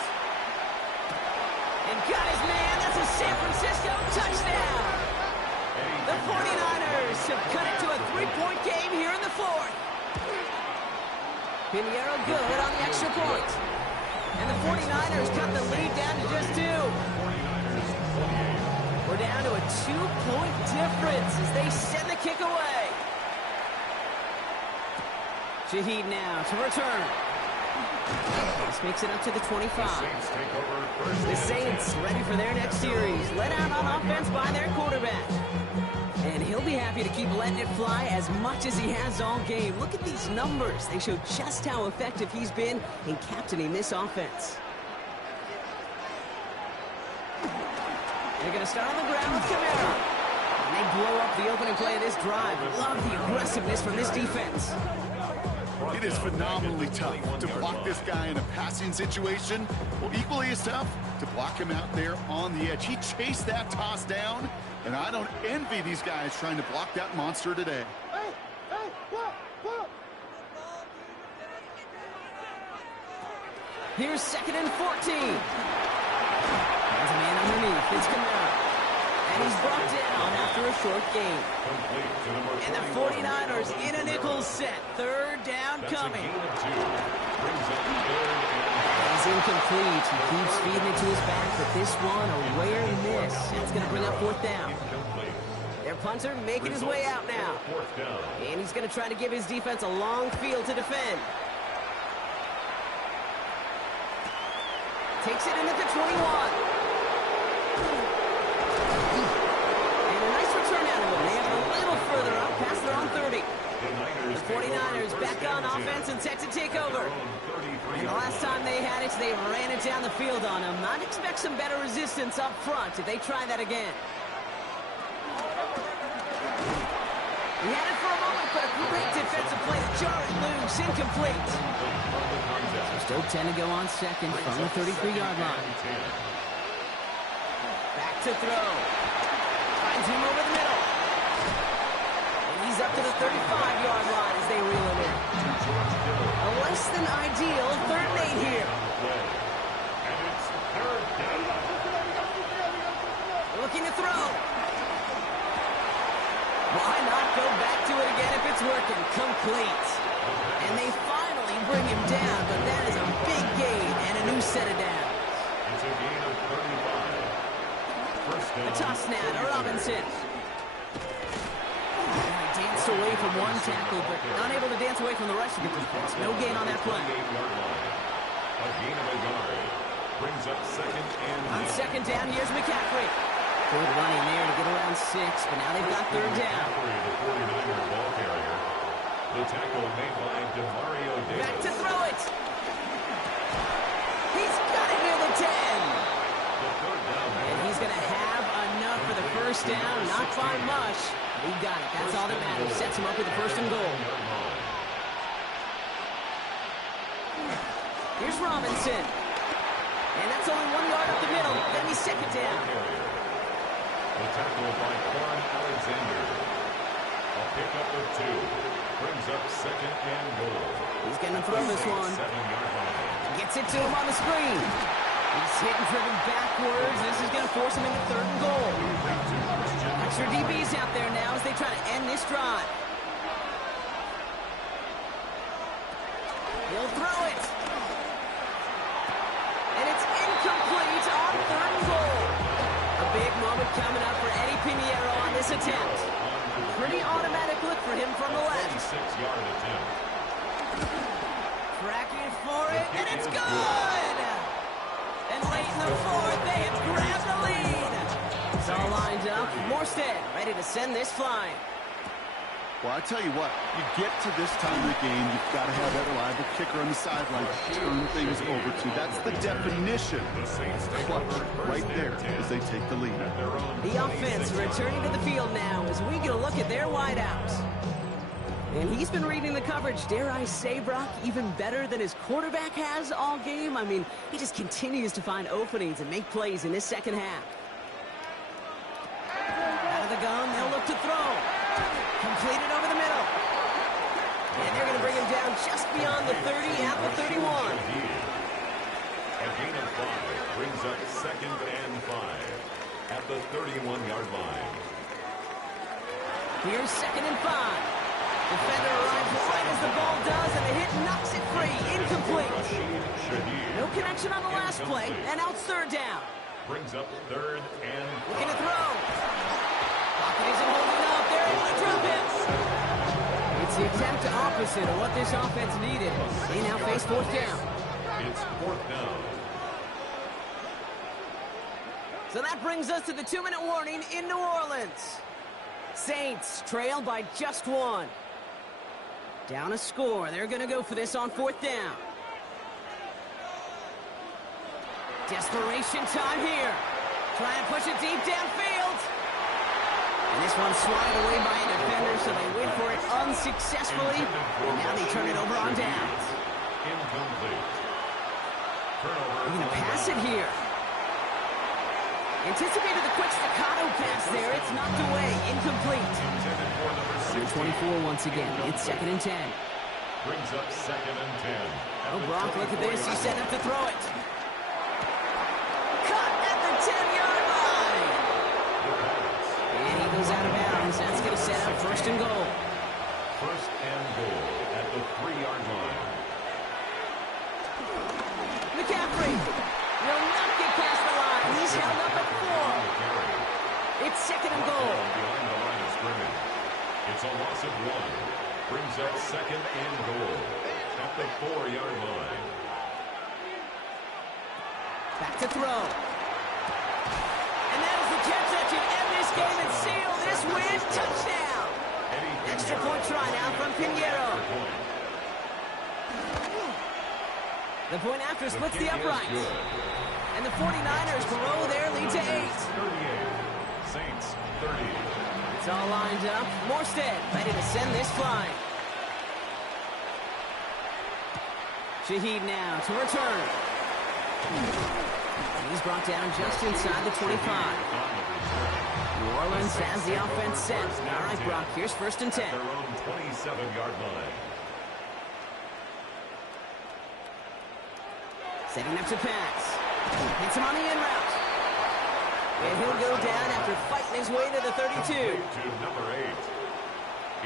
And got his man. That's a San Francisco touchdown. The 49ers have cut it to a 3-point game here in the 4th. Pinheiro good on the extra point. And the 49ers cut the lead down to just 2. We're down to a 2-point difference as they send the kick away. Shaheed now to return. This makes it up to the 25. The Saints ready for their next series. Let out on offense by their quarterback. And he'll be happy to keep letting it fly as much as he has all game. Look at these numbers. They show just how effective he's been in captaining this offense. They're going to start on the ground with Camara. And they blow up the opening play of this drive. Love the aggressiveness from this defense. It is phenomenally tough to block this guy in a passing situation. Well, equally as tough to block him out there on the edge. He chased that toss down, and I don't envy these guys trying to block that monster today. Here's 2nd and 14. There's a man underneath. It's Camara. And he's brought down after a short gain. And the 49ers in a nickel set. 3rd down coming. He's incomplete. He keeps feeding it to his back, but this one a rare miss. That's going to bring up 4th down. Their punter making his way out now. And he's going to try to give his defense a long field to defend. Takes it in at the 21. Further up, past their own 30. The 49ers back on offense and set to take over. And the last time they had it, they ran it down the field on them. I'd expect some better resistance up front if they try that again. He had it for a moment, but a great defensive play to jar it loose, incomplete. Still 10 to go on 2nd from the 33-yard line. Back to throw. Finds him over the middle. He's up to the 35-yard line as they reel him in. A less than ideal 3rd and 8 here. Looking to throw. Why not go back to it again if it's working? Complete. And they finally bring him down, but that is a big gain and a new set of downs. It's a gain of 35. First down. A toss now to Robinson. Danced away from one tackle, but unable to dance away from the rest of the defense. No gain on that play. A gain of a yard. Brings up 2nd and on 2nd down, here's McCaffrey. Good running there to get around 6, but now they've got 3rd down. The 49er ball carrier. The tackle made by DeMario Davis. Back to throw it. He's got it near the 10. The 3rd down. And he's going to have enough for the first down. Not by much. He got it. That's all that matters. Sets him up with the 1st and goal. Here's Robinson. And that's only 1 yard up the middle. Then he's 2nd down. The tackle by Quan Alexander. A pickup of 2. Brings up 2nd and goal. He's going to throw this one. 7-yard line. Gets it to him on the screen. He's hit and driven backwards. This is going to force him into 3rd and goal. Extra DBs out there now as they try to end this drive. He'll throw it. And it's incomplete on 3rd and goal. A big moment coming up for Eddie Pinheiro on this attempt. Pretty automatic look for him from the left. 46-yard attempt. Tracking for it, and it's good! And late in the 4th, they have grabbed the lead. It's all lined up. Morstead ready to send this flying. Well, I tell you what, you get to this time of the game, you've got to have that reliable kicker on the sideline to turn things over to. That's the definition of clutch right there as they take the lead. The offense returning to the field now as we get a look at their wideouts. And he's been reading the coverage, dare I say, Brock, even better than his quarterback has all game. I mean, he just continues to find openings and make plays in this second half. Out of the gun, they'll look to throw. Completed over the middle. And they're going to bring him down just beyond the 30 at the 31. A gain of 5 brings up 2nd and 5 at the 31-yard line. Here's 2nd and 5. Defender arrives right as the ball does, and the hit knocks it free. Incomplete. No connection on the last play, and now it's 3rd down. Brings up 3rd and 5. Looking to throw. Pocket isn't holding up. They're able to drop him. It's the attempt opposite of what this offense needed. They now face 4th down. It's 4th down. So that brings us to the 2-minute warning in New Orleans. Saints trail by just 1. Down a score. They're going to go for this on 4th down. Desperation time here. Trying to push it deep downfield. And this one's swatted away by a defender, so they wait for it unsuccessfully. And now they turn it over on downs. Incomplete. They're going to pass it here. Anticipated the quick staccato pass there. It's knocked away. Incomplete. Number 24 once again. It's 2nd and 10. Brings up 2nd and 10. Oh, Brock, look at this. He's set up to throw it. Cut at the 10-yard line. And he goes out of bounds. That's going to set up 1st and goal. 1st and goal at the 3-yard line. McCaffrey will not get past the line. He's held up at 4. It's 2nd and goal. Behind the line of scrimmage. It's a loss of 1. Brings up 2nd and goal at the 4-yard line. Back to throw. And that is the catch that should end this game and seal this win. Touchdown. Extra point try now from Pinheiro. The point after splits the uprights. And the 49ers grow their lead to 8. 38. Saints 30. It's all lined up. Morstead ready to send this flying. Shaheed now to return. He's brought down just inside the 25. New Orleans has the offense set. All right, Brock, here's 1st and 10. Their own 27-yard line. Setting up to pass. Hits him on the in route. And he'll go down after fighting his way to the 32. To number 8.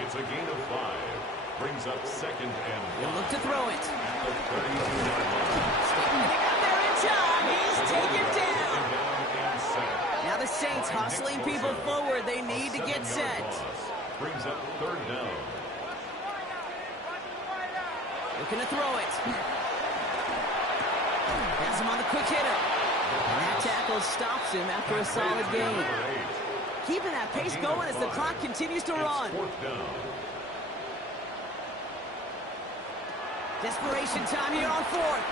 It's a gain of 5. Brings up 2nd and 1. He'll look to throw it. At the 32-yard line. They got there in time. He's taken down. And set. Now the Saints hustling people forward. They need to get set. Brings up 3rd down. Looking to throw it. Has him on the quick hitter. And that tackle stops him after a solid gain. Keeping that pace going as the clock continues to run. 4th down. Desperation time here on 4th.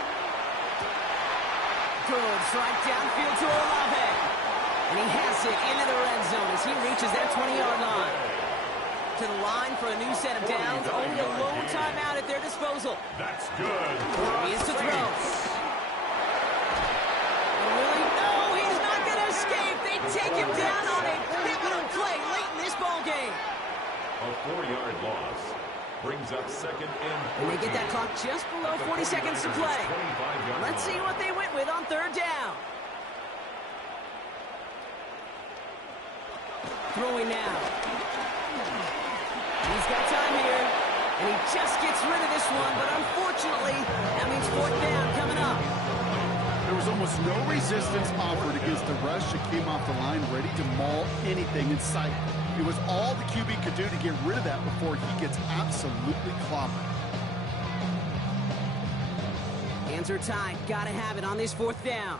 Good strike downfield to Olave. And he has it into the red zone as he reaches that 20-yard line. To the line for a new set of downs. Only a low timeout at their disposal. That's good. He is to throw. Really? No, he's not going to escape. They take him down on a pivotal play late in this ball game. A 4-yard loss. Brings up 2nd and 14. And they get that clock just below 40 seconds to play. Let's see what they went with on 3rd down. Throwing now. He's got time here. And he just gets rid of this one, but unfortunately, that means fourth down coming up. There was almost no resistance offered against the rush that came off the line ready to maul anything in sight. It was all the QB could do to get rid of that before he gets absolutely clobbered. Hands are tied. Got to have it on this fourth down.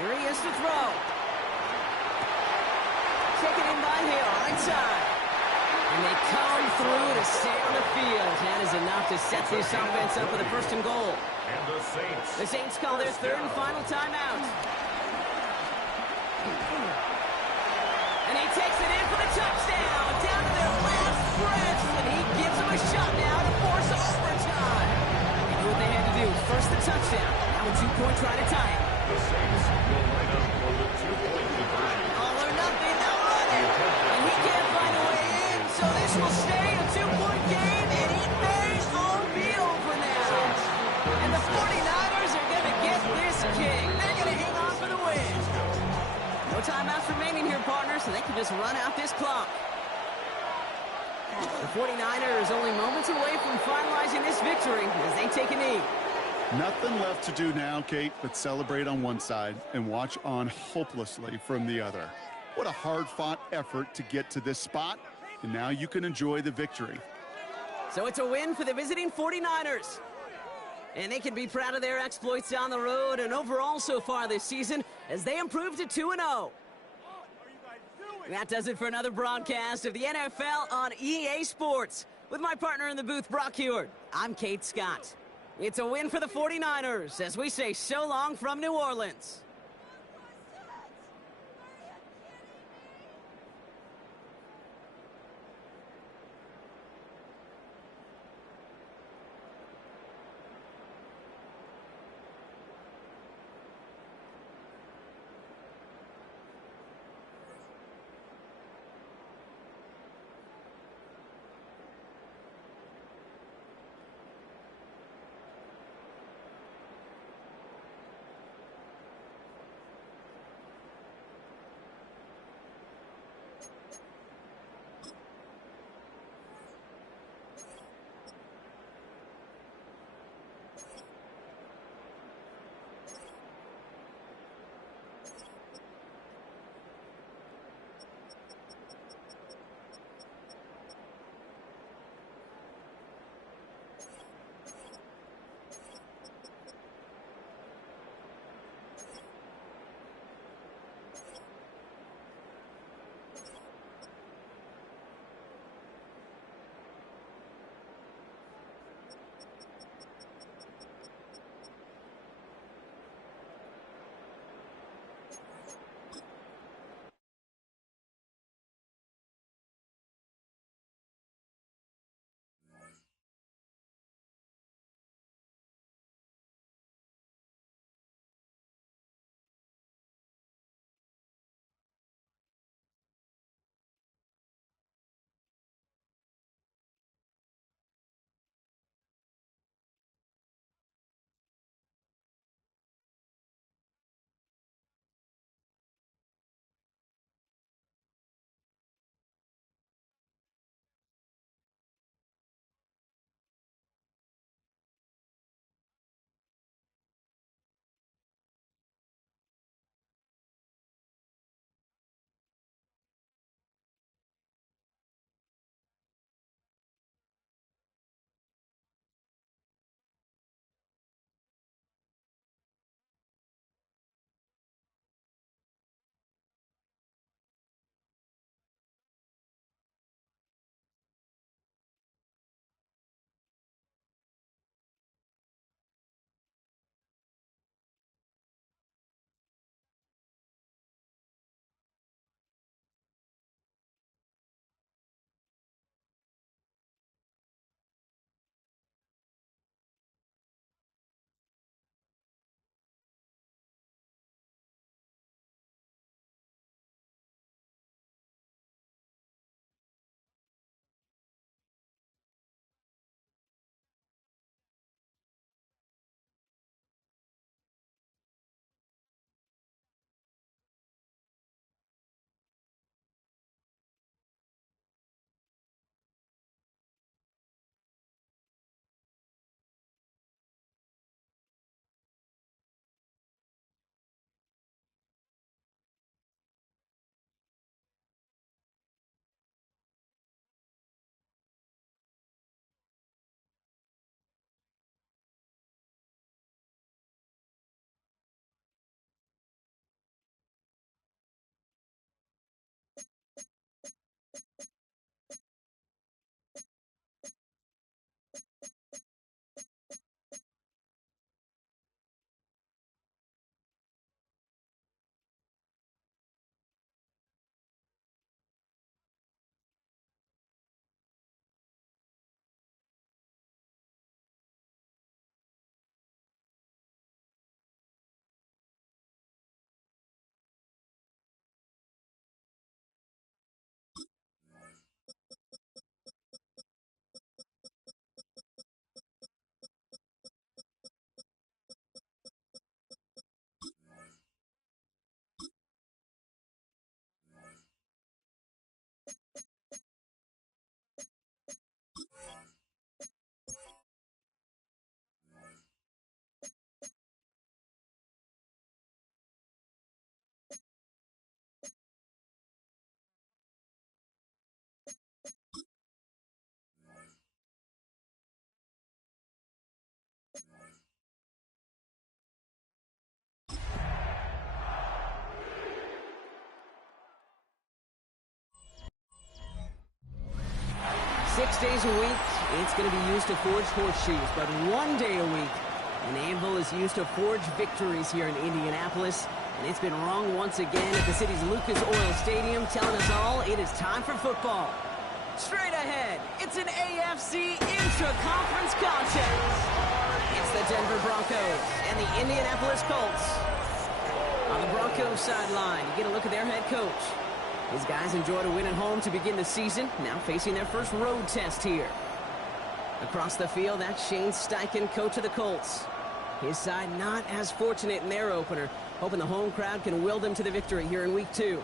Here he is to throw. Taken in by Hill, right side. And they come through to stay on the field. That is enough to set this offense up with a first and goal. And the Saints call their third and final timeout. And he takes it in for the touchdown. Down to their last breath. And he gives them a shot now to force overtime. They knew what they had to do. First the touchdown. Now a 2-point try to tie it. The Saints will line up for the 2-point conversion. All or nothing, they'll run it. And he can't find a way in. So this will stay a 2-point game. And it may all be over now. And the 49ers are going to get this kick. They're going to hang on for the win. No timeouts remaining here, partners, so they can just run out this clock. The 49ers only moments away from finalizing this victory as they take a knee. Nothing left to do now, Kate, but celebrate on one side and watch on hopelessly from the other. What a hard-fought effort to get to this spot, and now you can enjoy the victory. So it's a win for the visiting 49ers. And they can be proud of their exploits down the road and overall so far this season as they improve to 2-0. That does it for another broadcast of the NFL on EA Sports. With my partner in the booth, Brock Heward, I'm Kate Scott. It's a win for the 49ers as we say so long from New Orleans. 6 days a week, it's going to be used to forge horseshoes, but 1 day a week, an anvil is used to forge victories here in Indianapolis. And it's been wrong once again at the city's Lucas Oil Stadium, telling us all it is time for football. Straight ahead, it's an AFC intra-conference contest. It's the Denver Broncos and the Indianapolis Colts. On the Broncos sideline, you get a look at their head coach. His guys enjoyed a win at home to begin the season, now facing their first road test here. Across the field, that's Shane Steichen, coach of the Colts. His side not as fortunate in their opener, hoping the home crowd can will them to the victory here in week 2.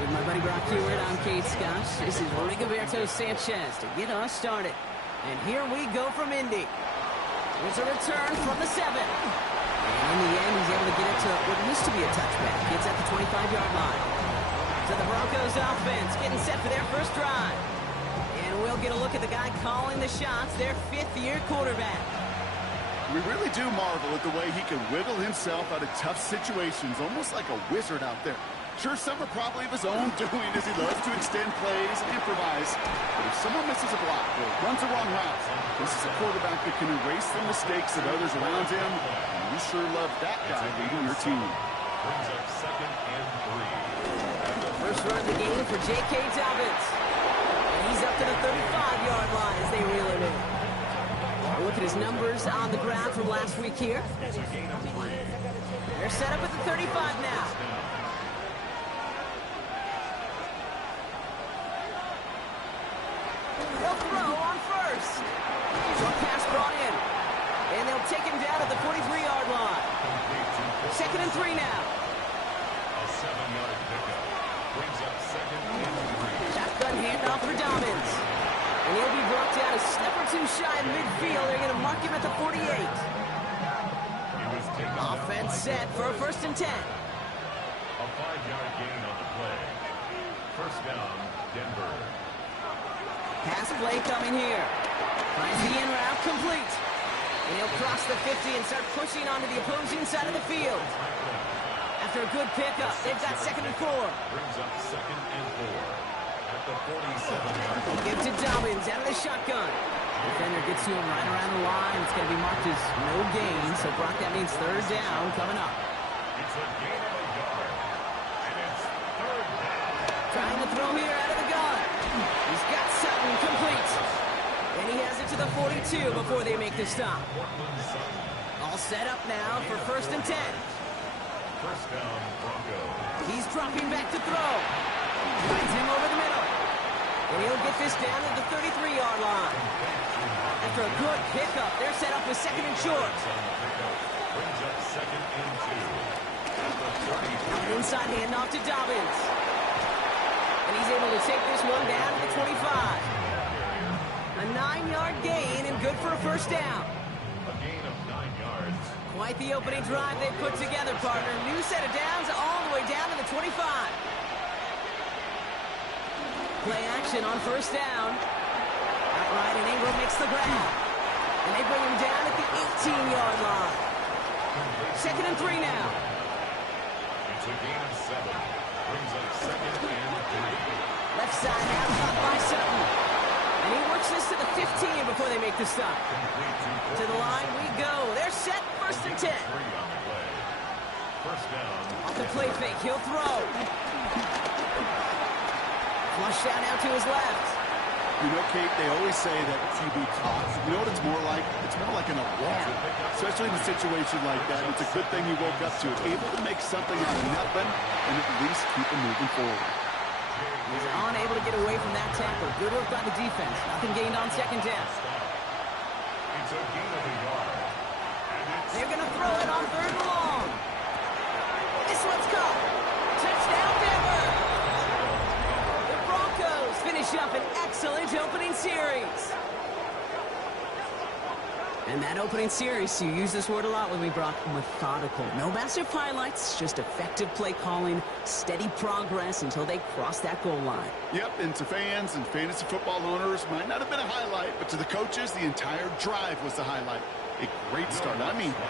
With my buddy Brock Hewitt, I'm Kate Scott. This is Rigoberto Sanchez to get us started. And here we go from Indy. It's a return from the 7. And in the end, he's able to get it to what used to be a touchback. It's at the 25-yard line. So the Broncos offense getting set for their first drive. And we'll get a look at the guy calling the shots, their 5th-year quarterback. We really do marvel at the way he can wiggle himself out of tough situations, almost like a wizard out there. Sure, some are probably of his own doing as he loves to extend plays and improvise. But if someone misses a block or runs the wrong route, this is a quarterback that can erase the mistakes of others around him. And you sure love that guy leading your team. Brings up 2nd and 3. First run of the game for J.K. Dobbins. And he's up to the 35-yard line as they reel him in. Look at his numbers on the ground from last week here. They're set up at the 35 now. They'll throw on first. Short pass brought in. And they'll take him down at the 43-yard line. 2nd and 3 now. A 7-yard pickup. Brings up 2nd and 3. Shotgun handoff for Dobbins. And he'll be brought down a step or two shy of midfield. They're going to mark him at the 48. Offense set for a 1st and 10. A 5-yard gain on the play. First down, Denver. Pass play coming here. Finds the in route complete. And he'll cross the 50 and start pushing onto the opposing side of the field. After a good pickup, they've got 2nd and 4. Brings up 2nd and 4. At the 47-yard line. Give to Dobbins out of the shotgun. Defender gets to him right around the line. It's going to be marked as no gain. So, Brock, that means 3rd down coming up. It's a gain of a yard. And it's 3rd down. Trying to throw here out of the gun. He's got Sutton complete. And he has it to the 42 before they make the stop. All set up now for 1st and 10. First down, Broncos. He's dropping back to throw. Finds him over the middle. And he'll get this down at the 33-yard line. After a good pickup, they're set up with 2nd and short. Brings up 2nd and 2. At the 30. Inside handoff to Dobbins. And he's able to take this one down to the 25. A 9-yard gain and good for a 1st down. A gain of 9 yards. Quite the opening drive they put together, partner. New set of downs all the way down to the 25. Play action on 1st down. Outright, and Ingram makes the grab. And they bring him down at the 18-yard line. 2nd and 3 now. It's a gain of 7. Brings up 2nd and 3. Left side now, caught by Sutton. And he works this to the 15 before they make the stop. To the line we go. They're set, 1st and 10. 3 on the play. First down. Off the play fake, he'll throw. Flush out out to his left. You know, Kate, they always say that QB talks. You know what it's more like? It's more like an award. Especially in a situation like that. It's a good thing you woke up to it. Able to make something out of nothing and at least keep them moving forward. He's unable to get away from that tackle. Good work by the defense. Nothing gained on 2nd down. It's a gain of a yard. They're going to throw it on 3rd and long. This one's caught. Touchdown, Denver. The Broncos finish up an excellent opening series. And that opening series, you use this word a lot with me, Brock, methodical. No massive highlights, just effective play calling, steady progress until they cross that goal line. Yep, and to fans and fantasy football owners, might not have been a highlight, but to the coaches, the entire drive was the highlight. A great start,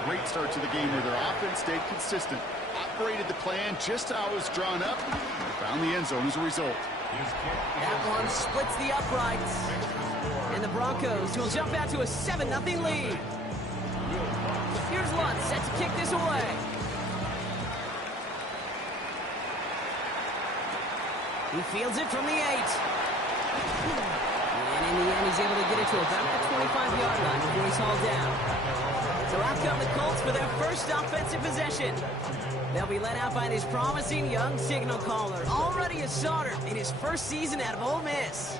great start to the game where their offense stayed consistent, operated the plan just how it was drawn up, and found the end zone as a result. That one splits the uprights. And the Broncos will jump out to a 7-0 lead. Here's Lutz set to kick this away. He fields it from the 8. And in the end, he's able to get it to about the 25-yard line before he's hauled down. So out come the Colts for their first offensive possession. They'll be led out by this promising young signal caller, already a starter in his first season out of Ole Miss.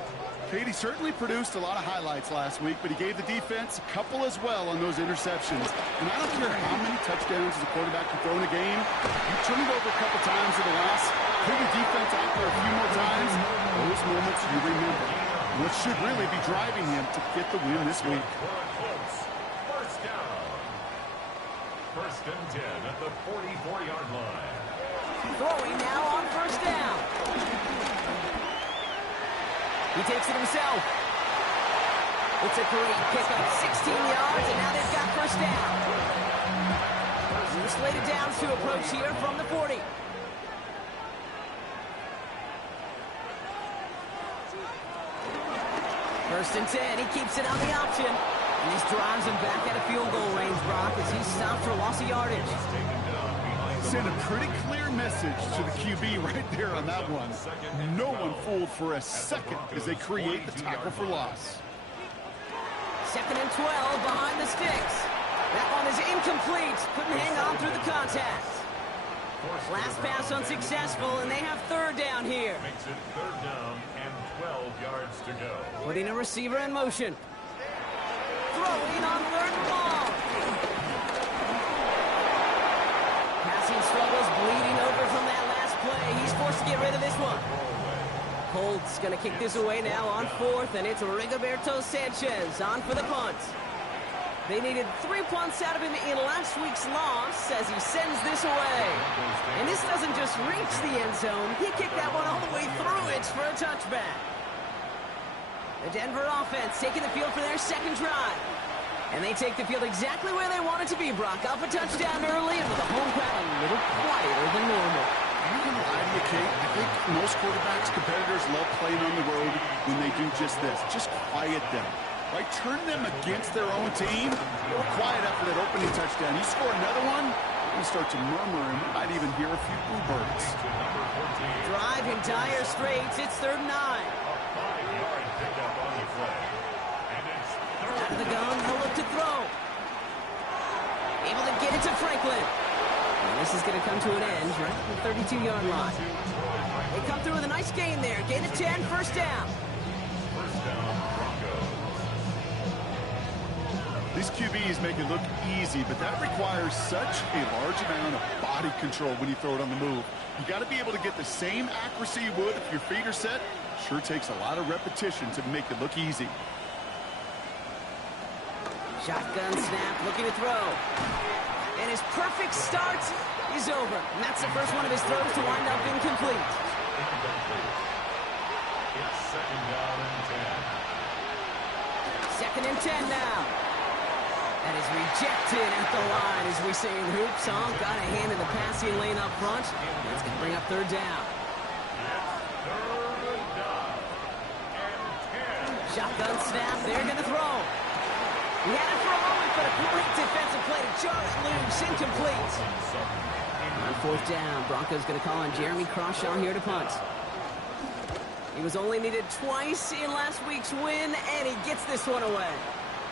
Katie certainly produced a lot of highlights last week, but he gave the defense a couple as well on those interceptions. And I don't care how many touchdowns as a quarterback can throw in a game. You turn it over a couple times at a loss, put your defense out there a few more times, those moments you remember. What should really be driving him to get the win this week. First down. First and 10 at the 44-yard line. Throwing now on first down. He takes it himself. It's a great pickup, 16 yards, and now they've got first down. Slated downs to approach here from the 40. First and 10, he keeps it on the option. And this drives him back at a field goal range, Brock, as he stopped for loss of yardage. Send a pretty clear message to the QB right there on that one. No one fooled for a second as they create the tackle for loss. Second and 12 behind the sticks. That one is incomplete. Couldn't hang on through the contact. Last pass unsuccessful, and they have third down here. Makes it third down and 12 yards to go. Putting a receiver in motion. Throwing on third and long. Passing struggles, bleeding over from that last play. He's forced to get rid of this one. Colts going to kick this away now on fourth, and it's Rigoberto Sanchez on for the punt. They needed 3 punts out of him in last week's loss as he sends this away. And this doesn't just reach the end zone. He kicked that one all the way through it for a touchback. The Denver offense taking the field for their second drive. And they take the field exactly where they want it to be, Brock. Up a touchdown early and with a home crowd a little quieter than normal. I'm going to lie to you, Kate. I think most quarterbacks, competitors love playing on the road when they do just this. Just quiet them. Right, turn them against their own team. They were quiet after that opening touchdown. You score another one, you start to murmur, and you might even hear a few bluebirds. Drive in dire straits. It's third and 9. Out of the gun, they'll look to throw. Able to get it to Franklin. And this is going to come to an end right at the 32-yard line. They come through with a nice gain there. Gain of 10, first down. These QBs make it look easy, but that requires such a large amount of body control when you throw it on the move. You got to be able to get the same accuracy you would if your feet are set. Sure takes a lot of repetition to make it look easy. Shotgun snap, looking to throw. And his perfect start is over. And that's the first one of his throws to wind up incomplete. It's second down and 10. Second and 10 now. That is rejected at the line, as we say in hoops. Song got a hand in the passing lane up front. That's going to bring up third down. Shotgun snap, they're going to throw. He had it for a moment, but a great defensive play to jar it loose, incomplete. On fourth down, Broncos going to call on Jeremy Crawshaw here to punt. He was only needed twice in last week's win, and he gets this one away.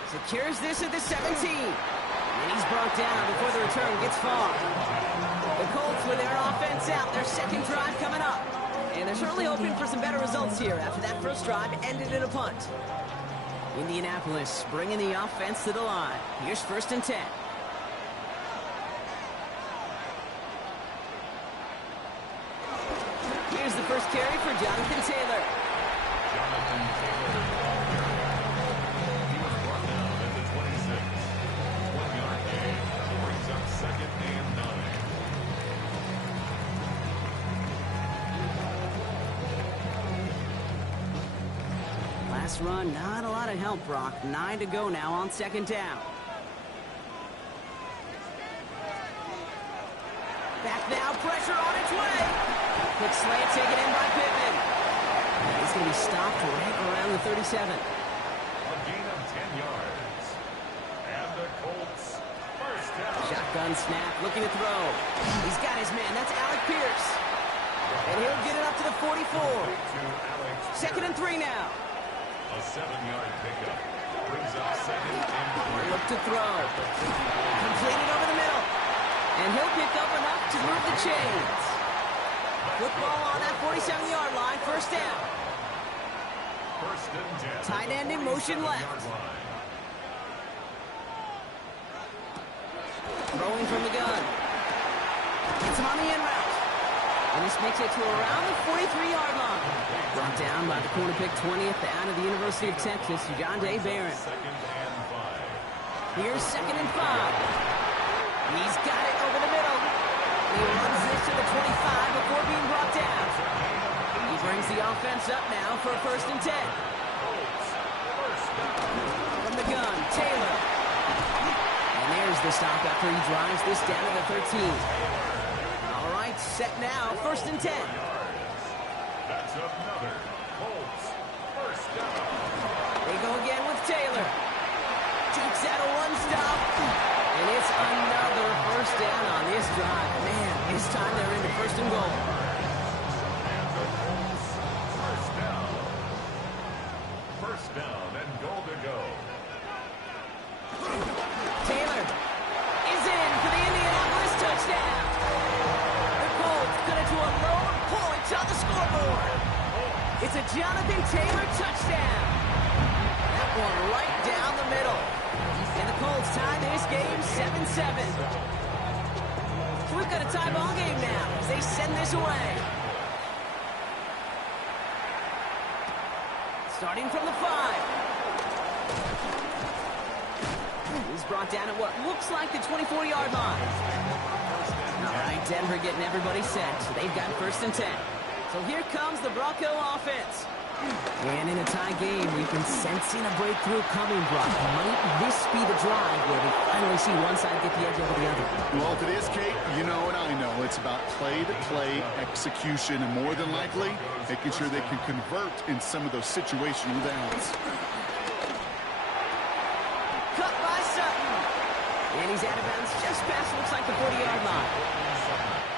Secures this at the 17. And he's brought down before the return gets far. The Colts with their offense out, their second drive coming up. And they're certainly hoping for some better results here after that first drive ended in a punt. Indianapolis bringing the offense to the line. Here's first and 10. Here's the first carry for Jonathan Taylor. This run, not a lot of help, Brock. 9 to go now on second down. Back now, pressure on its way. Quick slant taken in by Pittman. He's going to be stopped right around the 37. A gain of 10 yards. And the Colts first down. Shotgun snap, looking to throw. He's got his man. That's Alec Pierce. And he'll get it up to the 44. Second and 3 now. A 7-yard pickup. Brings up second and 3. Look to throw. Completed over the middle. And he'll pick up enough to move the chains. Football on that 47-yard line. First down. First and 10. Tight end in motion left. Throwing from the gun. It's him on the in route. And this makes it to around the 43-yard line. Brought down by the corner pick 20th out of the University of Texas, John Day Barron. Second and 5. Here's second and 5. He's got it over the middle. He runs this to the 25 before being brought down. He brings the offense up now for a first and 10. From the gun, Taylor. And there's the stop after he drives this down to the 13. All right, set now, first and 10. That's another Colts first down. They go again with Taylor. Takes out a one-stop. And it's another first down on this drive. Man, this time they're into first and goal. And the Colts first down. First down and goal to go. Taylor is in for the Indianapolis touchdown. The Colts cut it to a load of points on the scoreboard. It's a Jonathan Taylor touchdown. That one right down the middle. And the Colts tie this game 7-7. So we've got a tie ball game now as they send this away. Starting from the 5. He's brought down at what looks like the 24-yard line. All right, Denver getting everybody set. So they've got first and 10. So here comes the Bronco offense. And in a tie game, we've been sensing a breakthrough coming, Brock. Might this be the drive where we finally see one side get the edge over the other? Well, if it is, Kate, you know and I know it's about play-to-play execution, and more than likely, making sure they can convert in some of those situational downs. Cut by Sutton. And he's out of bounds just past, looks like the 40-yard line.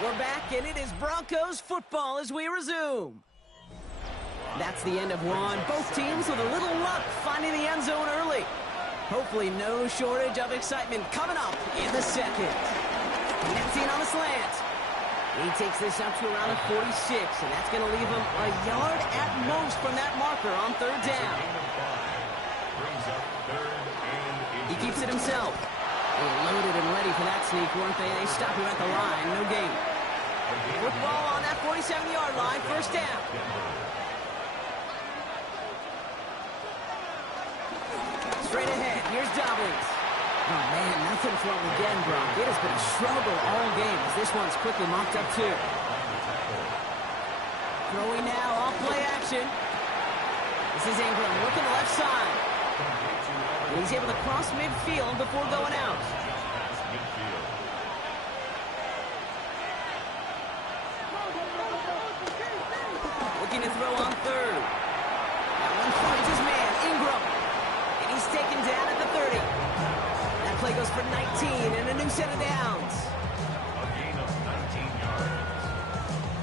We're back, and it is Broncos football as we resume. That's the end of one. Both teams with a little luck finding the end zone early. Hopefully no shortage of excitement coming up in the second. Connecting on the slant. He takes this up to around the 46, and that's going to leave him a yard at most from that marker on third down. He keeps it himself. They loaded and ready for that sneak, weren't they? They stop him at the line. No gain. Football on that 47-yard line. First down. Straight ahead, here's Dobbins. Oh, man, nothing for him again, Brock. It has been a struggle all game as this one's quickly mocked up, too. Throwing now, off play action. This is Ingram looking left side. And he's able to cross midfield before going out. Looking to throw on third. That one finds his man, Ingram. He's taken down at the 30. That play goes for 19 and a new set of downs. A gain of 19 yards.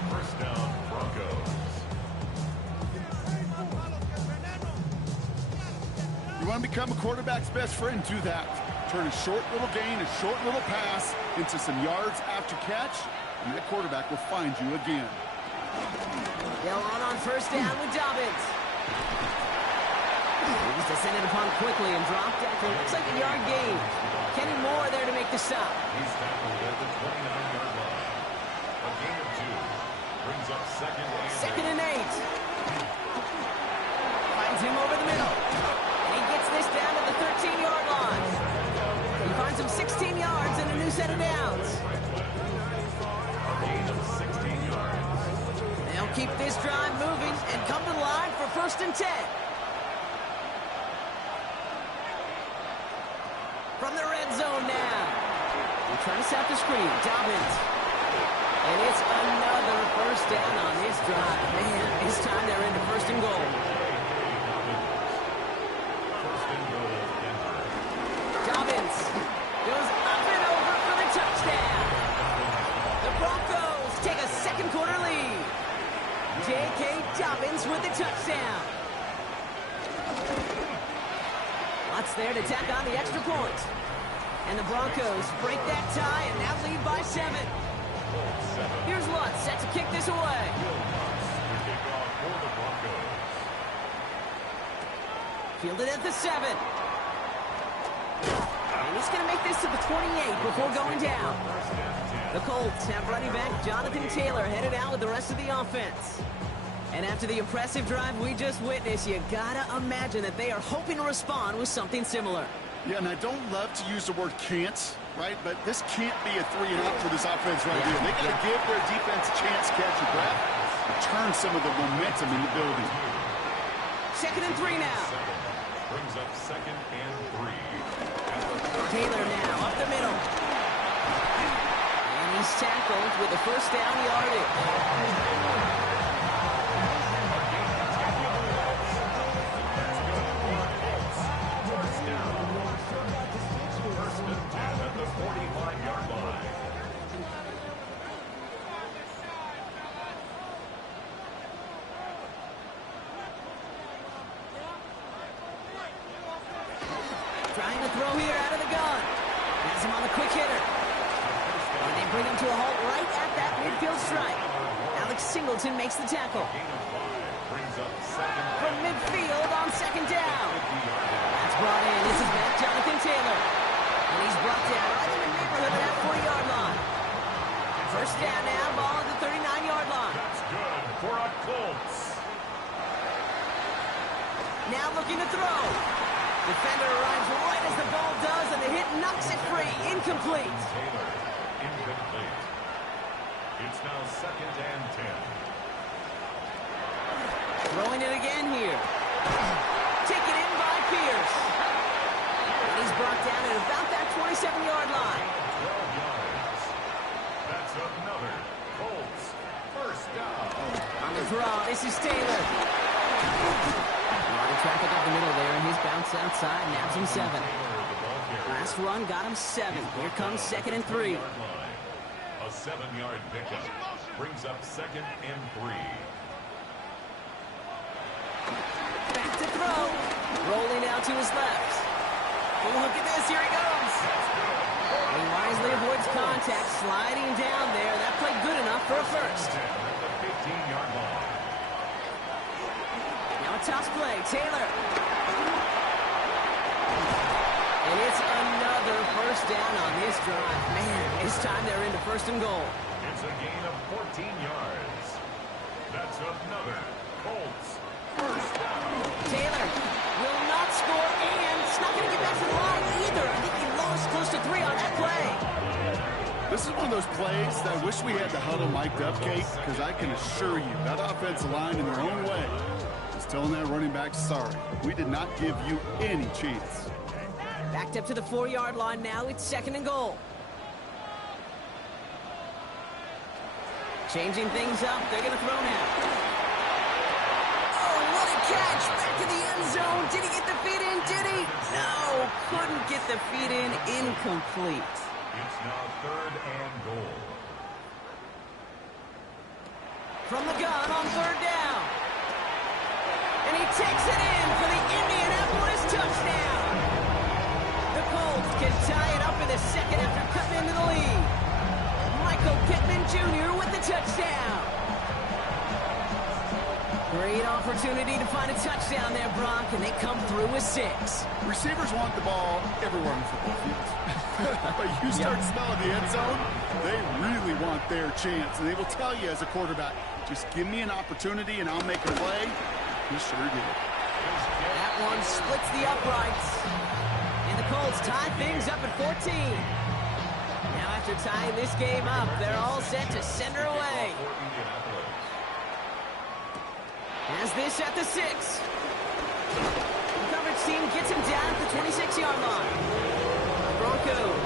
First down, Broncos. You want to become a quarterback's best friend? Do that. Turn a short little gain, a short little pass into some yards after catch, and that quarterback will find you again. They'll on first down with Dobbins. He's descended upon quickly and dropped after looks like a yard gain. Kenny Moore there to make the stop. He's tackled at the 29-yard line. A gain of 2. Brings up second and 8. Finds him over the middle. And he gets this down to the 13-yard line. He finds him 16 yards and a new set of downs. A gain of 16 yards. They'll keep this drive moving and come to the line for first and 10. From the red zone now. They're trying to set the screen. Dobbins. And it's another first down on this drive. Man, this time they're into first and goal. Dobbins goes up and over for the touchdown. The Broncos take a second quarter lead. J.K. Dobbins with the touchdown. Lutz there to tack on the extra point. And the Broncos break that tie and now lead by 7. Here's Lutz set to kick this away. Fielded at the 7. And he's going to make this to the 28 before going down. The Colts have running back Jonathan Taylor headed out with the rest of the offense. And after the impressive drive we just witnessed, you gotta imagine that they are hoping to respond with something similar. Yeah, and I don't love to use the word can't, right? But this can't be a 3-and-out for this offense right here. They got to give their defense a chance to catch your breath and turn some of the momentum in the building. 2nd and 3 now. Brings up 2nd and 3. Taylor now up the middle. And he's tackled with the first down yardage. Trying to throw here out of the gun. Has him on the quick hitter. And they bring him to a halt right at that midfield stripe. Alex Singleton makes the tackle. From midfield on 2nd down. That's brought in. This is back Jonathan Taylor. And he's brought down right in the neighborhood of that 40-yard line. First down now, ball at the 39-yard line. That's good for a Colts. Now looking to throw. Defender arrives right as the ball does, and the hit knocks it free. Incomplete. Taylor, incomplete. It's now 2nd and 10. Throwing it again here. Taken in by Pierce. And he's brought down at about that 27-yard line. 12 yards. That's another Colts first down. On the draw, this is Taylor. A lot of traffic up the middle there, and his bounce outside nabs him 7. Last run got him 7. Here comes 2nd and 3. A 7-yard pickup brings up 2nd and 3. Back to throw. Rolling out to his left. Oh, look at this. Here he goes. He wisely avoids contact, sliding down there. That played good enough for a first. At the 15-yard line. Now a toss play. Taylor. And it's another first down on this drive. Man, this time they're into first and goal. It's a gain of 14 yards. That's another Colts first down. Taylor will not score, and it's not going to get back to the line either. I think he lost close to 3 on that play. This is one of those plays that I wish we had the huddle mic'd up, Kate, because I can assure you that offensive line in their own way is telling that running back, sorry, we did not give you any chance. Backed up to the 4-yard line now. It's 2nd and goal. Changing things up. They're going to throw now. Oh, what a catch. Back to the end zone. Did he get the feet in? Did he? No. Couldn't get the feet in. Incomplete. It's now 3rd and goal. From the gun on 3rd down. And he takes it in for the Indianapolis touchdown. The Colts can tie it up in the 2nd after cutting into the lead. Michael Pittman Jr. with the touchdown. Great opportunity to find a touchdown there, Brock, and they come through with 6. Receivers want the ball everywhere on the football field. But you start smelling the end zone, they really want their chance. And they will tell you as a quarterback, just give me an opportunity and I'll make a play. He sure did. That one splits the uprights. And the Colts tie things up at 14. Now after tying this game up, they're all set to send her away. As this at the 6. The coverage team gets him down at the 26-yard line.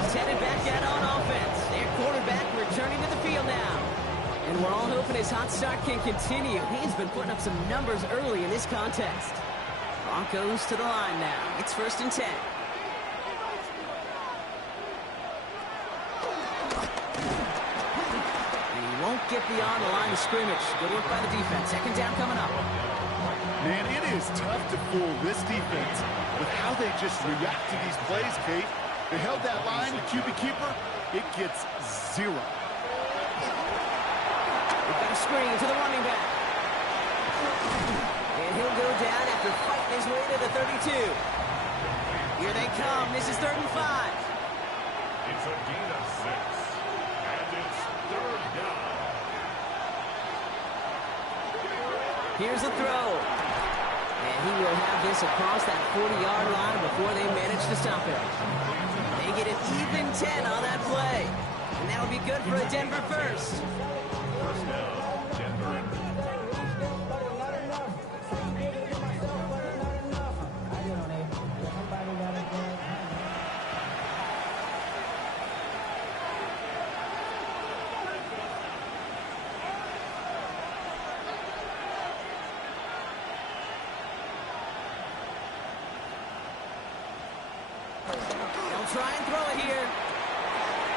He's headed back out on offense. Their quarterback returning to the field now. And we're all hoping his hot start can continue. He's been putting up some numbers early in this contest. Broncos to the line now. It's 1st and 10. And he won't get beyond the line of scrimmage. Good work by the defense. 2nd down coming up. Man, it is tough to fool this defense with how they just react to these plays, Kate. They held that line, the QB keeper, it gets 0. They've got a screen to the running back. And he'll go down after fighting his way to the 32. Here they come. This is 3rd and 5. It's a gain of 6. And it's 3rd down. Here's the throw. And he will have this across that 40-yard line before they manage to stop it. They get an even 10 on that play. And that'll be good for a Denver first. First down, Denver. Try and throw it here.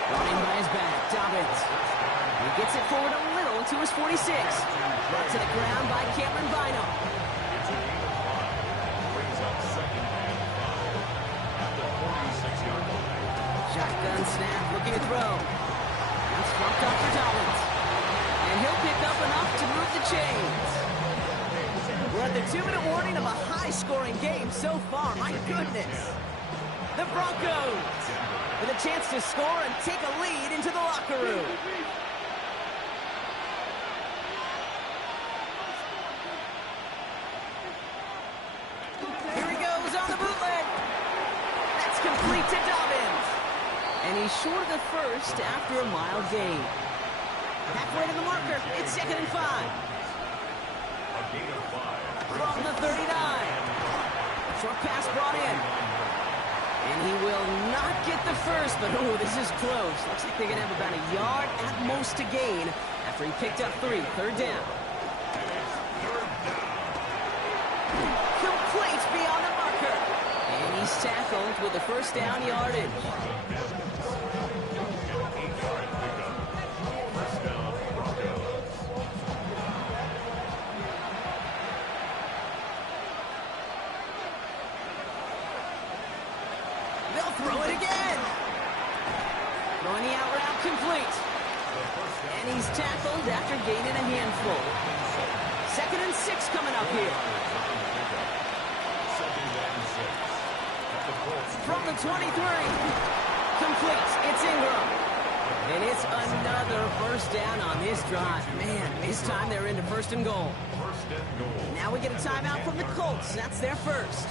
Running by his back, Dobbins. He gets it forward a little to his 46. Brought to the ground by Cameron Bynum. It's a gain of 5. Brings up 2nd and 5 at the 46-yard line. Shotgun snap, looking to throw. That's dropped off for Dobbins. And he'll pick up enough to move the chains. We're at the 2-minute warning of a high-scoring game so far. My goodness. The Broncos with a chance to score and take a lead into the locker room. Here he goes on the bootleg. That's complete to Dobbins. And he's short of the first after a mild gain. Halfway to the marker. It's 2nd and 5. A gain of 5. From the 39. Short pass brought in. And he will not get the first, but oh, this is close. Looks like they're going to have about a yard at most to gain after he picked up 3. 3rd down. Complete beyond the marker. And he's tackled with the 1st down yardage. Throw it again. Throwing the out route complete. And he's tackled after gaining a handful. 2nd and 6 coming up here. From the 23. Complete. It's Ingram. And it's another 1st down on this drive. Man, this time they're into 1st and goal. Now we get a timeout from the Colts. That's their first.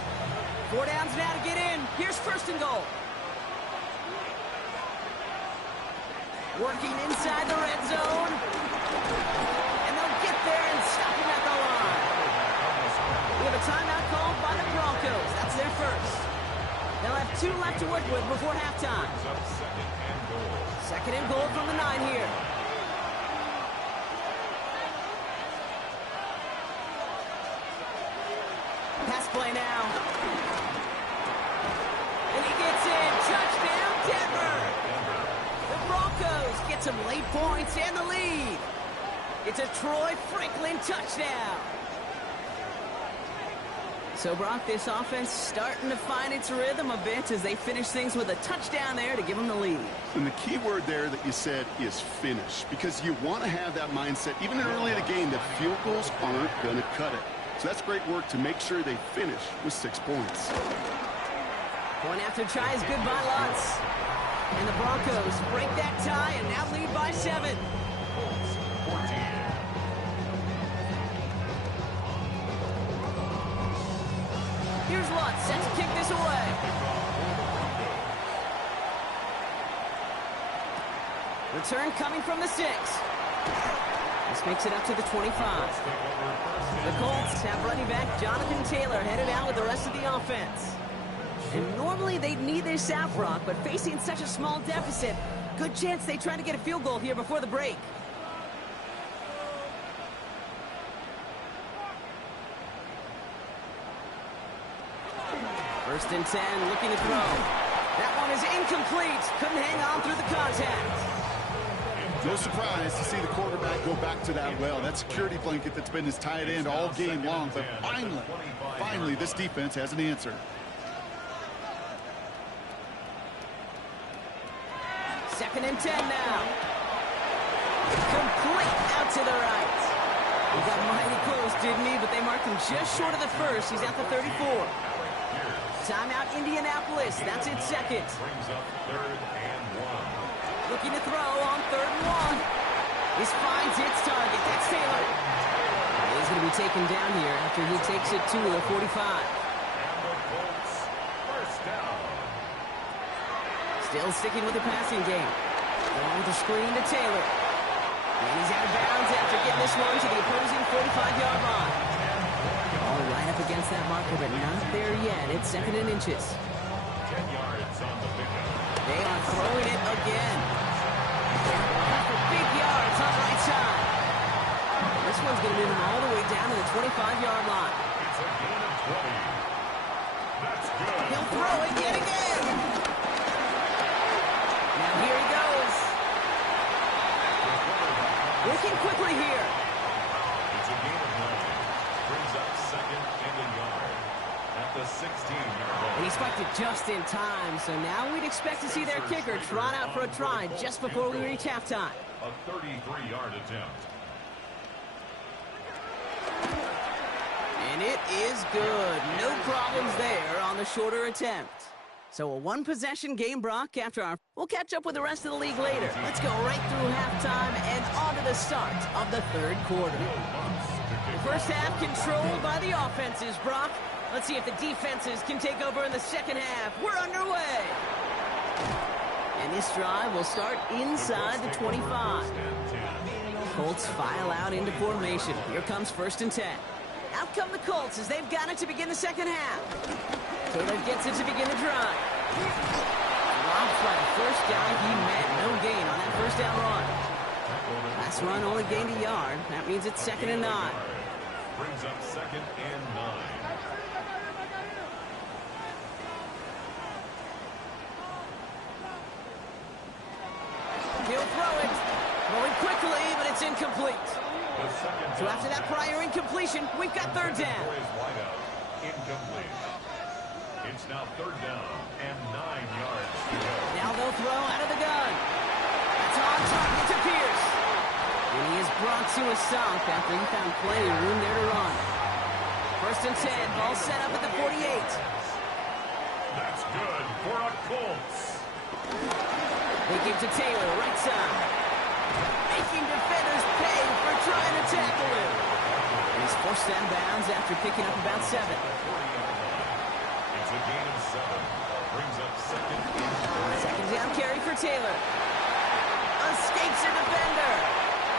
4 downs now to get in. Here's 1st and goal. Working inside the red zone. And they'll get there and stop him at the line. We have a timeout called by the Broncos. That's their first. They'll have 2 left to work with before halftime. 2nd and goal from the 9 here. Pass play now. And he gets in. Touchdown, Denver. The Broncos get some late points and the lead. It's a Troy Franklin touchdown. So, Brock, this offense starting to find its rhythm a bit as they finish things with a touchdown there to give them the lead. And the key word there that you said is finish, because you want to have that mindset, even early in the game, that field goals aren't going to cut it. So that's great work to make sure they finish with 6 points. Point after tries good by Lutz. And the Broncos break that tie and now lead by 7. Here's Lutz, set to kick this away. Return coming from the 6. This makes it up to the 25. The Colts have running back Jonathan Taylor headed out with the rest of the offense. And normally they'd need their South Rock, but facing such a small deficit, good chance they try to get a field goal here before the break. First and 10, looking to throw. That one is incomplete. Couldn't hang on through the contact. No surprise to see the quarterback go back to that well. That security blanket that's been his tight end all game long. But finally, this defense has an answer. Second and 10 now. Complete out to the right. He got mighty close, didn't he? But they marked him just short of the first. He's at the 34. Timeout Indianapolis. That's its second. Brings up 3rd and 1. Looking to throw on 3rd and 1. This finds its target. That's Taylor. He's going to be taken down here after he takes it to the 45. And the Colts, first down. Still sticking with the passing game. Going with the screen to Taylor. And he's out of bounds after getting this one to the opposing 45-yard line. All right up against that marker, but not there yet. It's 2nd and inches. 10 yards on the pickup. They are throwing it again. For big yards on the right side. And this one's going to move him all the way down to the 25-yard line. It's a gain of 20. That's good. He'll throw it yet again. Now here he goes. Working quickly here. It's a gain of 9. Brings up 2nd and a yard at the 16-yard line. And he spiked it just in time, so now we'd expect to see their kicker trot out for a try just before we reach halftime. A 33-yard attempt. And it is good. No problems there on the shorter attempt. So a one-possession game, Brock, after our... We'll catch up with the rest of the league later. Let's go right through halftime and on to the start of the 3rd quarter. The first half controlled by the offenses, Brock. Let's see if the defenses can take over in the second half. We're underway. And this drive will start inside the 25. Colts file out into formation. Here comes 1st and 10. Out come the Colts as they've got it to begin the second half. Taylor gets it to begin the drive. Dropped by the first guy he met. No gain on that first down run. Last run only gained a yard. That means it's 2nd and 9. Brings up 2nd and 9. He'll throw it. Going quickly, but it's incomplete. So after that prior incompletion, we've got 3rd down. Incomplete. It's now 3rd down and 9 yards to go. Now they'll throw out of the gun. That's on target to Pierce. And he is brought to a stop after he found plenty of room there to run. 1st and 10, ball set up at the 48. That's good for a Colts. They give to Taylor, right side. Making defenders pay for trying to tackle him. And he's forced out of bounds after picking up about 7. It's a gain of 7. Brings up 2nd and 3. Second down carry for Taylor. Escapes a defender.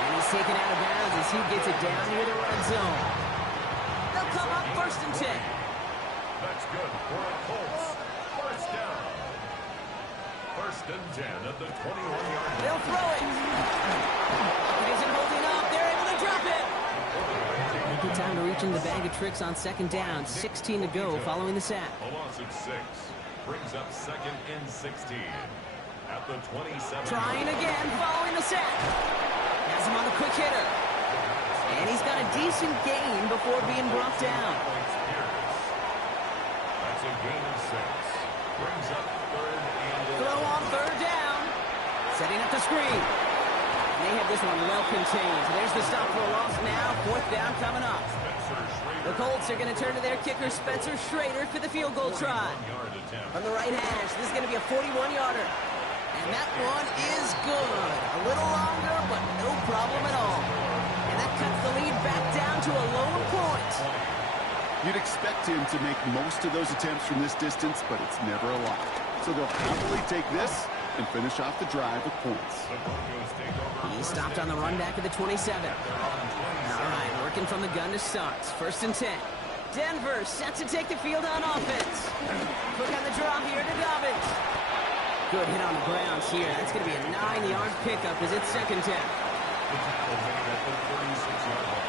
And he's taken out of bounds as he gets it down near the red zone. They'll come up 1st and 10. That's good for a Colts. First down. 1st and 10 at the 21-yard line. They'll throw it. It isn't holding up. They're able to drop it. Good time to reach in the bag of tricks on 2nd down. 16 to go following the sack. A loss of 6. Brings up 2nd and 16 at the 27. Trying again following the sack. Has him on the quick hitter. And he's got a decent gain before being brought down. That's a gain of 6. Brings up 3rd and Throw on 3rd down. Setting up the screen. And they have this one well contained. There's the stop for a loss now. 4th down coming up. The Colts are going to turn to their kicker, Spencer Schrader, for the field goal try. On the right hash, this is going to be a 41-yarder. And that one is good. A little longer, but no problem at all. And that cuts the lead back down to a lone point. You'd expect him to make most of those attempts from this distance, but it's never a lot. So they'll happily take this and finish off the drive with points. He stopped on the run back at the 27. All right, working from the gun to start. 1st and 10. Denver set to take the field on offense. Quick on the draw here to Dobbins. Good hit on the grounds here. That's going to be a 9-yard pickup as it's second down. The tackle made at the 36-yard line.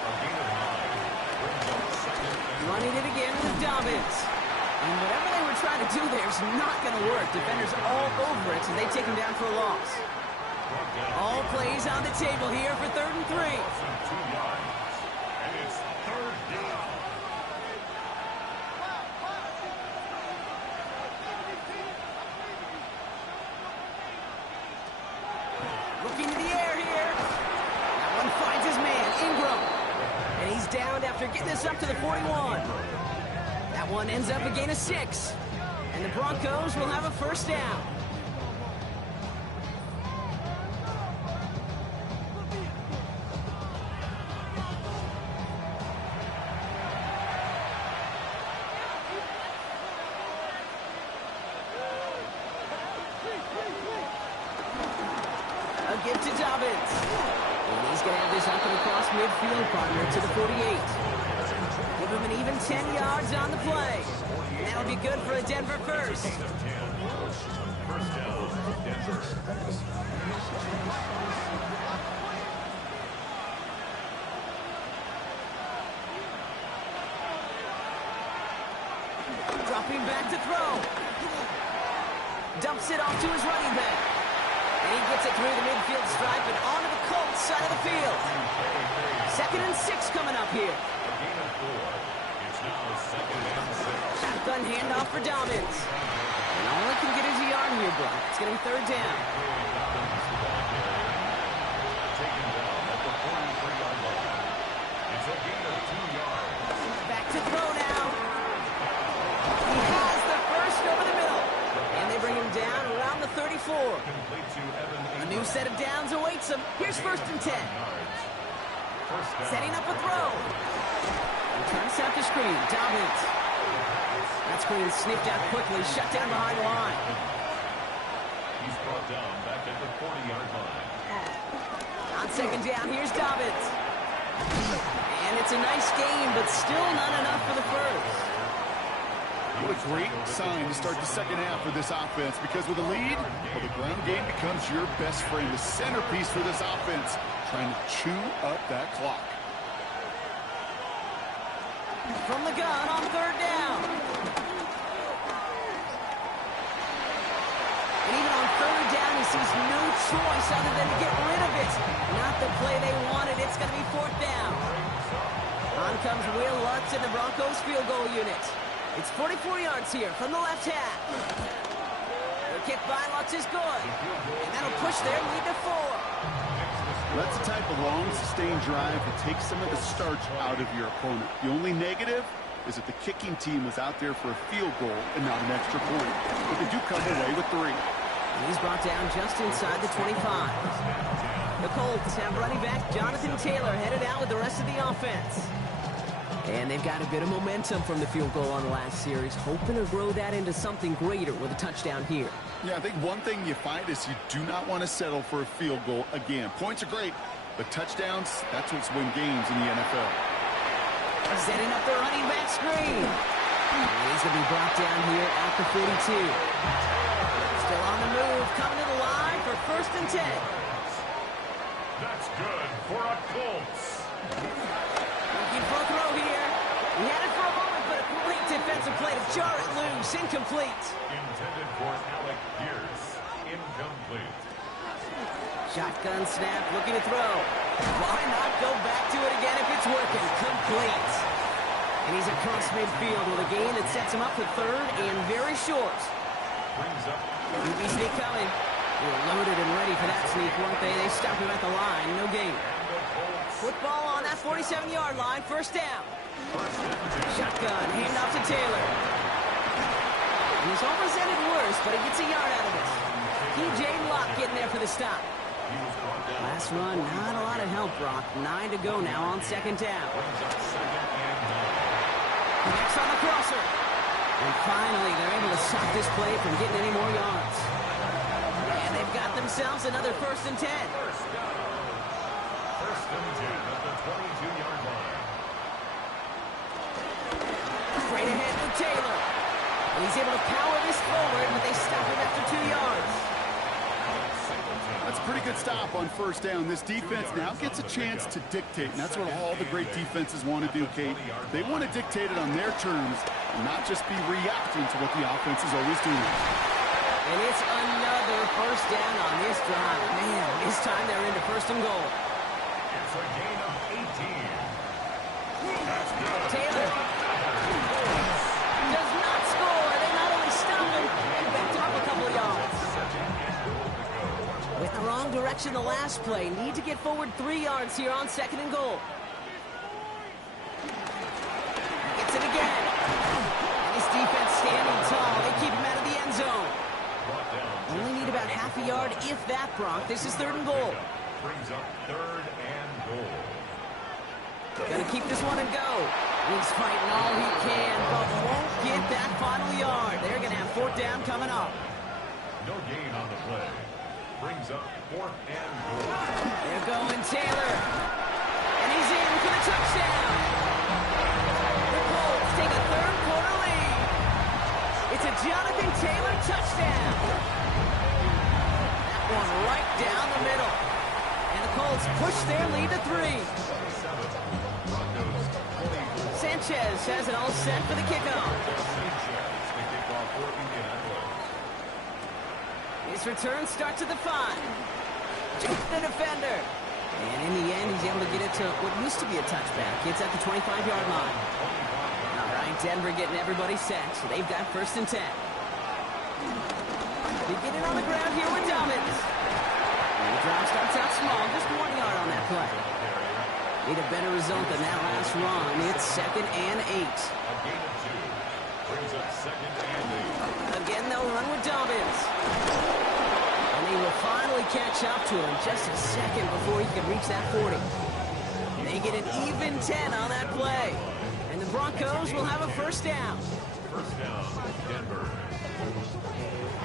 A gain of 9 brings up second and Running it again with Dobbins. And whatever they were trying to do there is not going to work. Defenders all over it, so they take him down for a loss. All plays on the table here for 3rd and 3. 2 yards. And it's 3rd down. Looking to the air here. That one finds his man, Ingram. And he's downed after getting this up to the 41. That one ends up a gain of 6. And the Broncos will have a first down. A give to Dobbins. And he's going to have this up and across midfield, partner to the 48. Give him an even 10 yards on the play. And that'll be good for a Denver first. First down, Denver. Dropping back to throw. Dumps it off to his running back. And he gets it through the midfield stripe and onto the Colts side of the field. 2nd and 6 coming up here. A gain of 4. It's now 2nd and 6. Shotgun handoff for Dobbins. And all he can get is a yard here, Brock. It's going to be 3rd down. Taken down at the 43-yard line. It's a gain of 2 yards. Back to throw now. He has the first over the middle. And they bring him down around the 34. Complete to Evan A new set of downs awaits him. Here's 1st and 10. First down. Setting up a throw. And turns out the screen. Dobbins. That screen sniffed out quickly. Shut down behind the line. He's brought down back at the 40-yard line. On 2nd down, here's Dobbins. And it's a nice game, but still not enough for the first. What a great sign to start the second half for this offense, because with a lead, well, the ground game becomes your best friend, the centerpiece for this offense, trying to chew up that clock. From the gun on 3rd down. And even on 3rd down, he sees no choice other than to get rid of it. Not the play they wanted. It's going to be 4th down. On comes Will Lutz in the Broncos field goal unit. It's 44 yards here from the left half. The kick by Lutz is good. And that'll push their lead to 4. That's the type of long, sustained drive that takes some of the starch out of your opponent. The only negative is that the kicking team was out there for a field goal and not an extra point. But they do come away with 3. And he's brought down just inside the 25. The Colts have running back Jonathan Taylor headed out with the rest of the offense. And they've got a bit of momentum from the field goal on the last series, hoping to grow that into something greater with a touchdown here. Yeah, I think one thing you find is you do not want to settle for a field goal again. Points are great, but touchdowns, that's what's win games in the NFL. Setting up the running back screen. And he's going to be brought down here at the 42. Still on the move, coming to the line for 1st and 10. That's good for a Colts. Looking for a throw here. He had it for a moment, but a great defensive play to jar it loose. Incomplete. Intended for Alec Pierce. Incomplete. Shotgun snap, looking to throw. Why not go back to it again if it's working? Complete. And he's across midfield with a gain that sets him up for 3rd and very short. Brings up QB sneak coming. They were loaded and ready for that sneak, weren't they? They stopped him at the line. No gain. Football on that 47-yard line. 1st down. Shotgun. Handoff to Taylor. And this almost ended worse, but he gets a yard out of it. P.J. Locke getting there for the stop. Last run, not a lot of help, Brock. 9 to go now on 2nd down. Next on the crosser. And finally, they're able to stop this play from getting any more yards. And they've got themselves another 1st and 10. First and 10 at the 22-yard line. Straight ahead with Taylor. And he's able to power this forward, but they stop him after 2 yards. That's a pretty good stop on first down. This defense now gets a chance to dictate, and that's what all the great defenses want to do, Kate. They want to dictate it on their terms and not just be reacting to what the offense is always doing. And it's another first down on this drive. Man, this time they're into first and goal. It's a gain of 18. Taylor does not score. They not only stop him, they backed up a couple of yards. With the wrong direction the last play. Need to get forward 3 yards here on second and goal. Gets it again. And his defense standing tall. They keep him out of the end zone. Only need about half a yard, if that, Brock. This is third and goal. Brings up third and goal. Gonna keep this one and go. He's fighting all he can, but won't get that final yard. They're gonna have fourth down coming up. No gain on the play. Brings up fourth and goal. They're going Taylor. And he's in for the touchdown. The Colts take a third quarter lead. It's a Jonathan Taylor touchdown. That one right down the middle. And the Colts push their lead to 3. Sanchez has it all set for the kickoff. His return starts at the 5. Jukes the defender. And in the end, he's able to get it to what used to be a touchback. It's at the 25-yard line. All right, Denver getting everybody set, so they've got first and 10. Beginning on the ground here with Dobbins. And the drive starts out small, just 1 yard on that play. Need a better result than that last run. It's second and 8. A gain of 2. Brings up second and 8. Again, they'll run with Dobbins. And he will finally catch up to him just a second before he can reach that 40. They get an even 10 on that play. And the Broncos will have a first down. First down, Denver.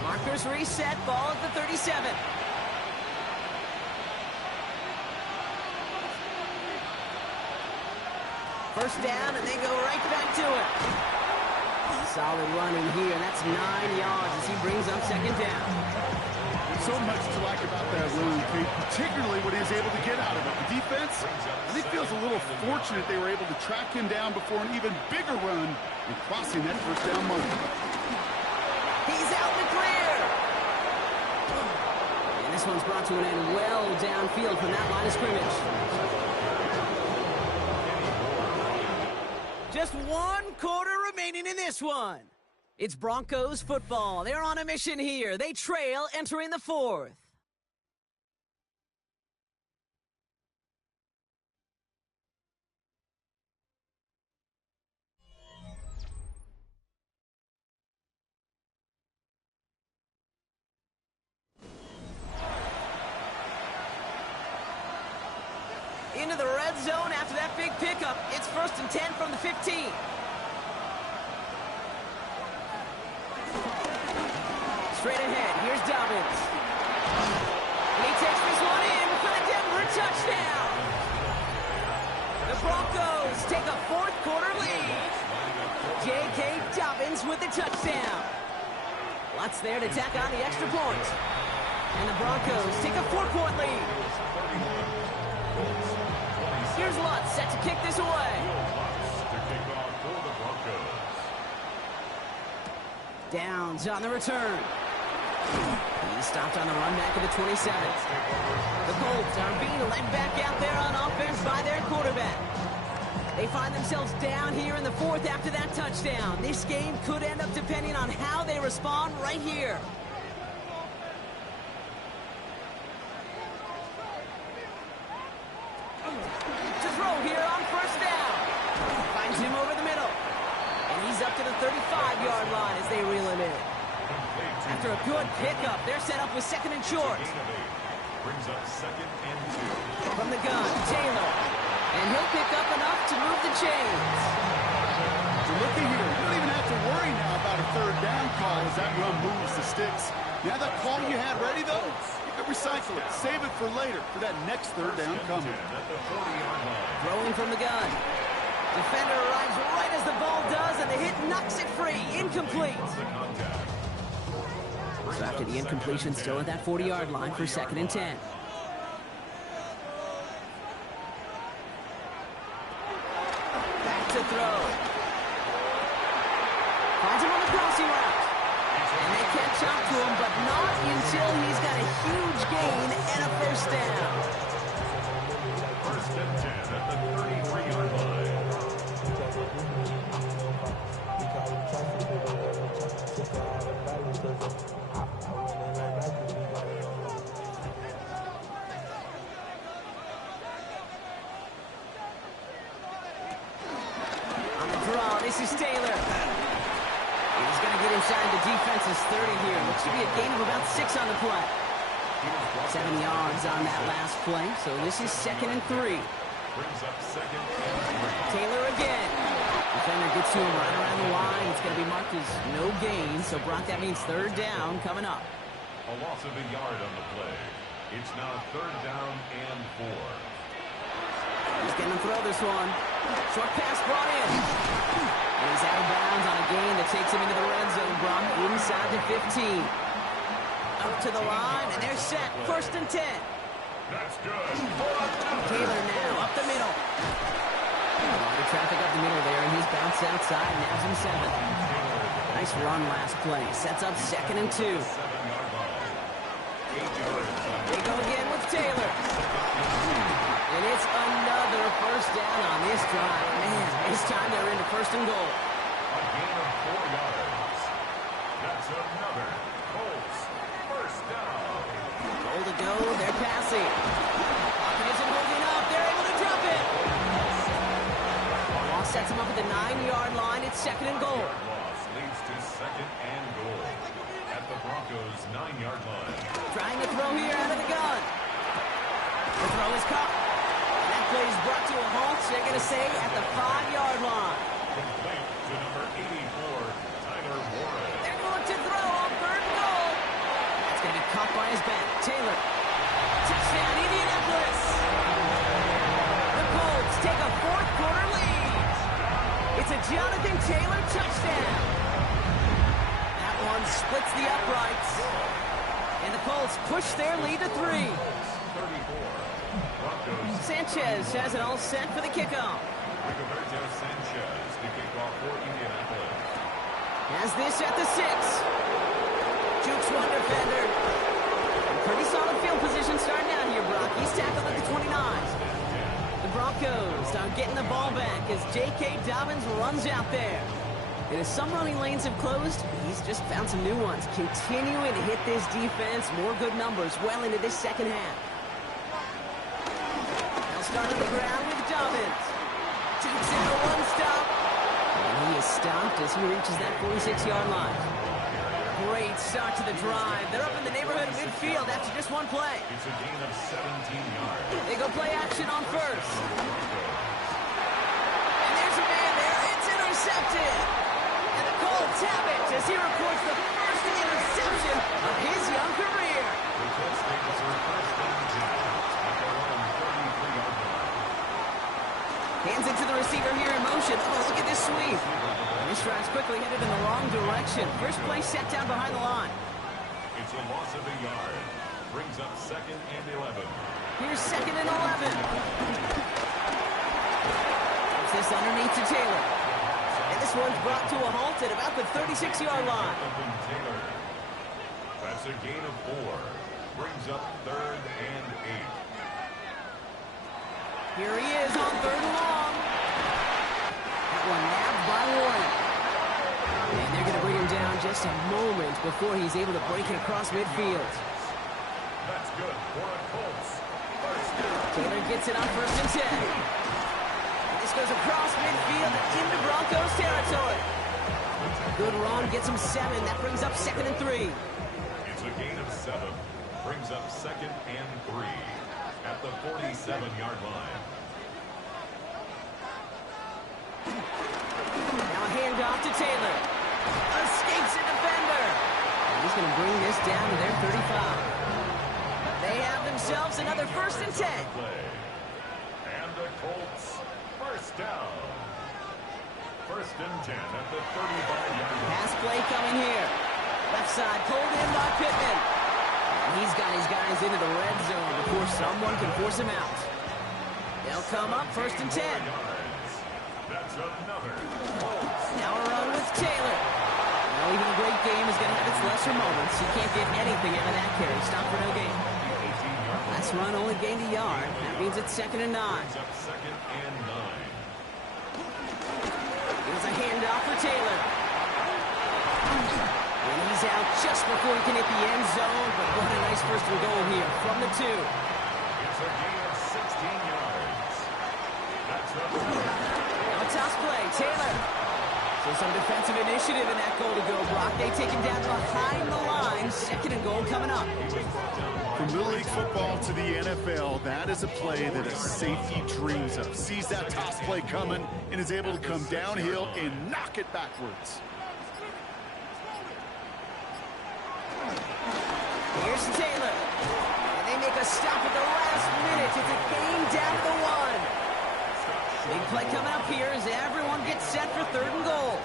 Markers reset, ball at the 37. First down, and they go right back to it. Solid run in here, and that's 9 yards as he brings up second down. So much to like about that run, Kate, particularly what he was able to get out of it. The defense, I think, feels a little fortunate they were able to track him down before an even bigger run and crossing that first down mark. He's out in the clear. And this one's brought to an end well downfield from that line of scrimmage. Just 1 quarter remaining in this one. It's Broncos football. They're on a mission here. They trail entering the 4th. Into the red zone after that big pickup. It's first and 10 from the 15. Straight ahead, here's Dobbins. And he takes this one in for the Denver touchdown. The Broncos take a 4th quarter lead. J.K. Dobbins with the touchdown. Lutz there to tack on the extra point. And the Broncos take a 4-point lead. Here's Lutz set to kick this away. Downs on the return. He stopped on the run back at the 27. The Colts are being led back out there on offense by their quarterback. They find themselves down here in the 4th after that touchdown. This game could end up depending on how they respond right here. To throw here on first down. Finds him over the middle. And he's up to the 35-yard line as they reel him in. After a good pickup, they're set up with second and short. Brings up second and 2. From the gun, Taylor. And he'll pick up enough to move the chains. So looky here, you don't even have to worry now about a third down call as that run moves the sticks. Now that call you had ready, though, you can recycle it. Save it for later for that next third down coming. Throwing from the gun. Defender arrives right as the ball does, and the hit knocks it free. Incomplete. So after the incompletion, still at that 40-yard line for 2nd and 10. Back to throw. Finds him on the crossing route. And they catch up to him, but not until he's got a huge gain and a first down. 1st and 10 at the 33-yard line. On the draw, this is Taylor. He's going to get inside the defense's 30 here. Looks to be a gain of about 6 on the play. 7 yards on that last play, so this is 2nd and 3. Brings up 2nd and 3. Taylor again. Defender gets to him right around the line. It's going to be marked as no gain, so Brock, that means 3rd down coming up. A loss of a yard on the play. It's now 3rd down and 4. He's going to throw this one. Short pass brought in. And he's out of bounds on a gain that takes him into the red zone, Brock, inside the 15. Up to the line, and they're set. 1st and 10. That's good. Taylor now up the middle. A lot of traffic up the middle there, and he's bounced outside. Nabs him 7. Nice run last play. Sets up 2nd and 2. 7-yard line. 8 yards. They go again with Taylor. And it's another first down on this drive. Man, this time they're into 1st and goal. A gain of 4 yards. That's another Colts first down. Goal to go. They're passing. Hawkinson holding up. They're able to drop it. Ball sets him up at the 9-yard line. It's 2nd and goal. Loss leads to 2nd and goal at the Broncos' 9-yard line. Trying to throw here out of the gun. The throw is caught. And that play is brought to a halt. So they're going to say at the 5-yard line. Complete to number 84, Tyler Warren. They're going to throw on 3rd and goal. That's going to be caught by his back. Taylor. Touchdown, Indianapolis. The Colts take a 4th quarter lead. It's a Jonathan Taylor touchdown. That one splits the uprights. And the Colts push their lead to 3. 34. Broncos. Sanchez has it all set for the kickoff. Rigoberto Sanchez to kick off for Indianapolis. Has this at the 6. Jukes one defender. Pretty solid field position starting out here, Brock. He's tackled at the 29. The Broncos are getting the ball back as J.K. Dobbins runs out there. And as some running lanes have closed, he's just found some new ones. Continuing to hit this defense. More good numbers well into this 2nd half. They'll start on the ground with Dobbins. Jukes into one stop. And he is stopped as he reaches that 46-yard line. Great start to the drive. They're up in the neighborhood of midfield after just one play. It's a gain of 17 yards. They go play action on 1st. And there's a man there. It's intercepted. And the Colts have it as he reports the first interception of his young career. The Colts take us their 1st and 10 at their own 33-yard line. Hands it to the receiver here in motion. Oh, look at this sweep. This drive's quickly headed in the wrong direction. First play set down behind the line. It's a loss of a yard. Brings up 2nd and 11. Here's 2nd and 11. Puts this underneath to Taylor. And this one's brought to a halt at about the 36-yard line. Taylor. That's a gain of 4. Brings up 3rd and 8. Here he is on 3rd and long. That one nabbed by Warren. And they're going to bring him down just a moment before he's able to break it across midfield. That's good for a Colts first down. Taylor gets it on 1st and 10. And this goes across midfield and into Broncos territory. Good run, gets him 7. That brings up 2nd and 3. It's a gain of 7. Brings up 2nd and 3 at the 47-yard line. Now a handoff to Taylor. Escapes a defender. And he's going to bring this down to their 35. They have themselves another 1st and 10. Play. And the Colts first down. First and 10 at the 35-yard line. Pass play coming here. Left side pulled in by Pittman. He's got his guys into the red zone before someone can force him out. They'll come up first and 10. That's another. Now a run with Taylor. Now even a great game is going to have its lesser moments. He can't get anything out of that carry. Stop for no gain. Last run only gained a yard. That means it's 2nd and 9. Second and 9. Here's a handoff for Taylor. And he's out just before he can hit the end zone. But what a nice first and goal here from the 2. It's a gain of 16 yards. That's another. Now a toss play. Taylor. So some defensive initiative in that goal to go block. They take him down behind the line. 2nd and goal coming up. From Little League football to the NFL, that is a play that a safety dreams of. Sees that toss play coming and is able to come downhill and knock it backwards. Here's Taylor. And they make a stop at the last minute. It's a game down to the 1. Big play coming up here as everyone gets set for 3rd and goal.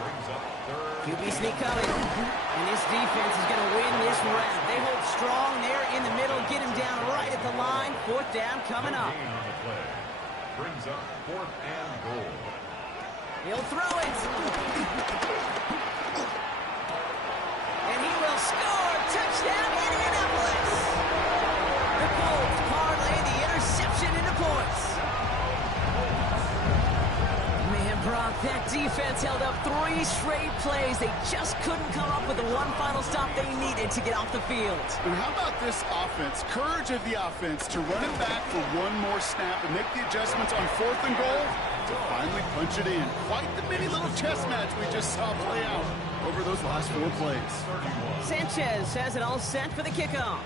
QB sneak coming. And this defense is going to win this round. They hold strong there in the middle, get him down right at the line. 4th down coming up. Brings up 4th and goal. He'll throw it. And he will score. Touchdown, Indianapolis. The Colts parlay the interception into points. Man, Brock, that defense held up 3 straight plays. They just couldn't come up with the one final stop they needed to get off the field. And how about this offense? Courage of the offense to run it back for one more snap and make the adjustments on 4th and goal to finally punch it in. Quite the mini little chess match we just saw play out over those last 4 plays. Sanchez has it all set for the kickoff.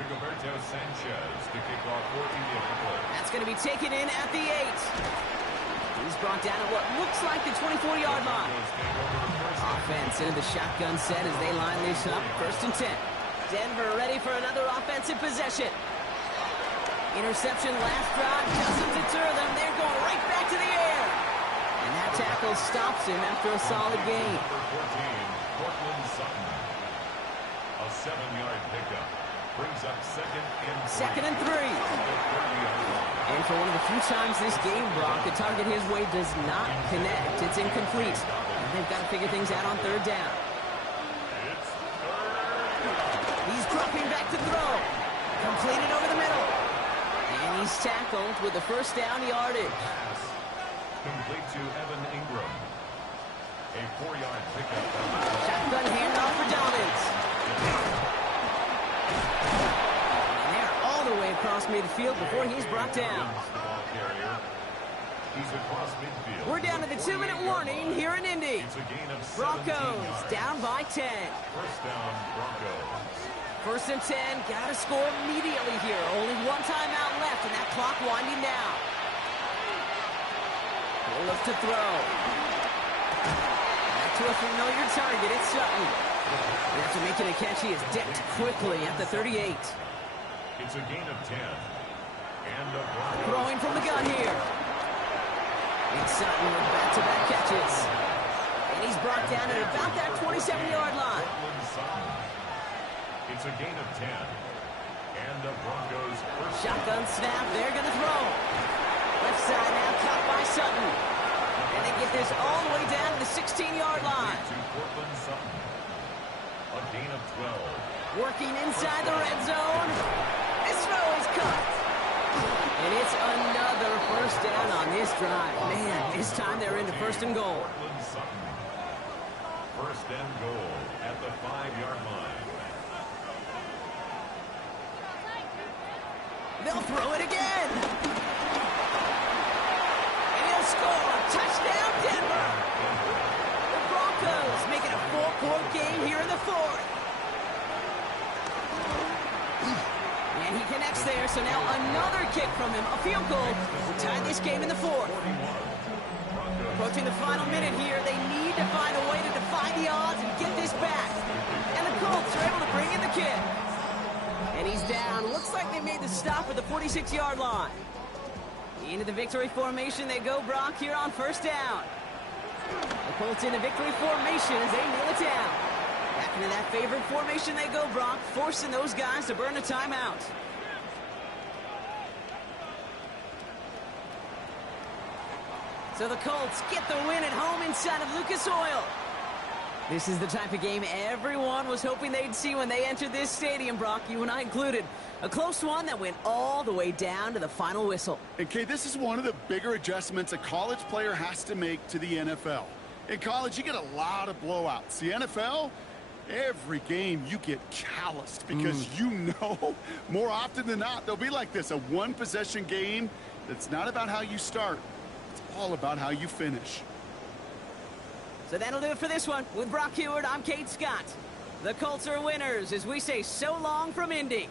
Rigoberto Sanchez to kick off for Indianapolis. That's going to be taken in at the 8. He's brought down at what looks like the 24-yard line. Offense into the shotgun set as they line this up. 1st and 10. Denver ready for another offensive possession. Interception last drive doesn't deter them. They're going right back to the air. And that tackle stops him after a solid gain. Number 14, Cortland Sutton. A 7-yard pickup. Brings up 2nd and 3. 2nd and 3. And for one of the few times this game, Brock, the target his way does not connect. It's incomplete. And they've got to figure things out on 3rd down. He's dropping back to throw. Completed over the middle. And he's tackled with the 1st down yardage. Complete to Evan Ingram. A 4-yard pickup. Shotgun handoff for Dobbins. And they're all the way across midfield before he's brought down. He's across midfield. We're down to the 2-minute warning here in Indy. It's a gain of 17 Broncos yards. down by 10. 1st down, Broncos. 1st and 10, gotta score immediately here. Only one timeout left and that clock winding down. He'll look to throw. Back to a familiar target, it's Sutton. After making a catch, he is decked quickly at the 38. It's a gain of 10. And a Broncos. Throwing from the gun here. It's Sutton with back-to-back catches. And he's brought down at about that 27-yard line. Cortland Sutton. It's a gain of 10. And the Broncos first. Shotgun snap, they're going to throw. Left side now caught by Sutton. And they get this all the way down to the 16-yard line. To Cortland Sutton. A gain of 12. Working inside the red zone. This throw is caught. And it's another 1st down on this drive. Man, this time they're into 1st and goal. Cortland Sutton. 1st and goal at the 5-yard line. They'll throw it again. And he'll score. Touchdown, Denver. The Broncos making a 4-point game here in the 4th. And he connects there, so now another kick from him. A field goal to tie this game in the 4th. Approaching the final minute here, they need to find a way to defy the odds and get this back. And the Colts are able to bring in the kick. And he's down. Looks like they made the stop at the 46-yard line. Into the victory formation they go, Brock, here on 1st down. The Colts in a victory formation as they nail it down. Back into that favorite formation they go, Brock, forcing those guys to burn a timeout. So the Colts get the win at home inside of Lucas Oil. This is the type of game everyone was hoping they'd see when they entered this stadium, Brock, you and I included. A close one that went all the way down to the final whistle. And, Kay, this is one of the bigger adjustments a college player has to make to the NFL. In college, you get a lot of blowouts. The NFL, every game you get calloused because you know more often than not they'll be like this, a one-possession game that's not about how you start. It's all about how you finish. So that'll do it for this one. With Brock Heward, I'm Kate Scott. The Colts are winners as we say so long from Indy.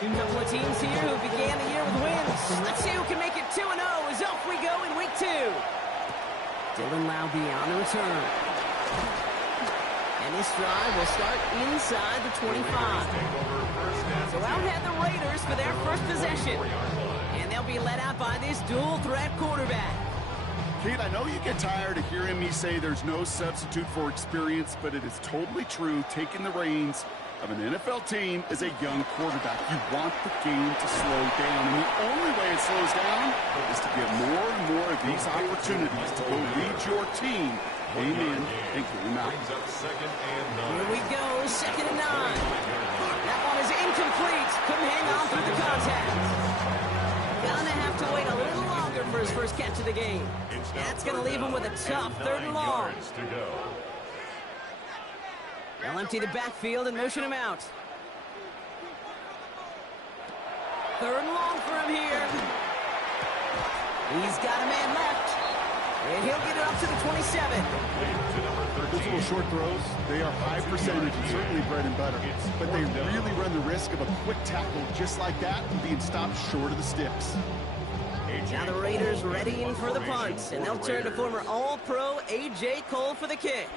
A couple of teams here who began the year with wins. Let's see who can make it 2-0 as off we go in week 2. Dylan Laube on the return. And this drive will start inside the 25. So out head the Raiders for their first possession. And they'll be led out by this dual threat quarterback. Kate, I know you get tired of hearing me say there's no substitute for experience, but it is totally true. Taking the reins of an NFL team is a young quarterback. You want the game to slow down, and the only way it slows down is to get more and more of these opportunities to go lead your team. Amen. And game out. Here we go, 2nd and 9. That one is incomplete. Couldn't hang on through the contact. Gonna have to wait a little longer for his first catch of the game. That's gonna leave him with a tough 3rd and long. They'll empty the backfield and motion him out. 3rd and long for him here. He's got a man left. And he'll get it up to the 27. Those little short throws, they are high percentage and certainly bread and butter. But they really run the risk of a quick tackle just like that and being stopped short of the sticks. Now the Raiders readying for the punt, and they'll turn to former All-Pro A.J. Cole for the kick.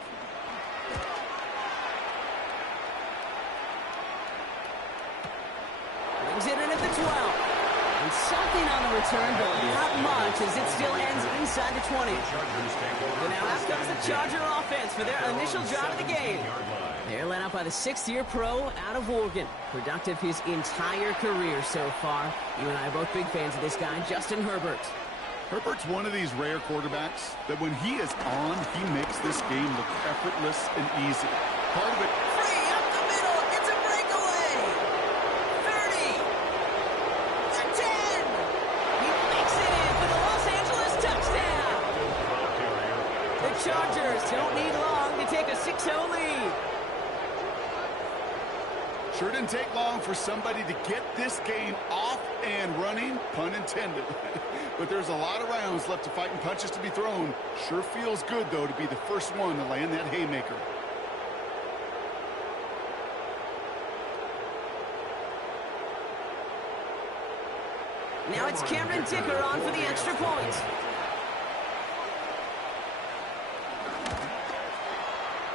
Brings it in at the 12. And something on the return, but not much, as it still ends inside the 20. But now out comes the Charger offense for their initial drive of the game. They're led out by the 6th-year pro out of Oregon. Productive his entire career so far. You and I are both big fans of this guy, Justin Herbert. Herbert's one of these rare quarterbacks that when he is on, he makes this game look effortless and easy. Part of it... Free up the middle. It's a breakaway. 30. The 10. He makes it in for the Los Angeles touchdown. The Chargers don't need long to take a 6-0 lead. Sure didn't take long for somebody to get this game off and running, pun intended. But there's a lot of rounds left to fight and punches to be thrown. Sure feels good, though, to be the first one to land that haymaker. Now it's Cameron Dicker on for the extra point.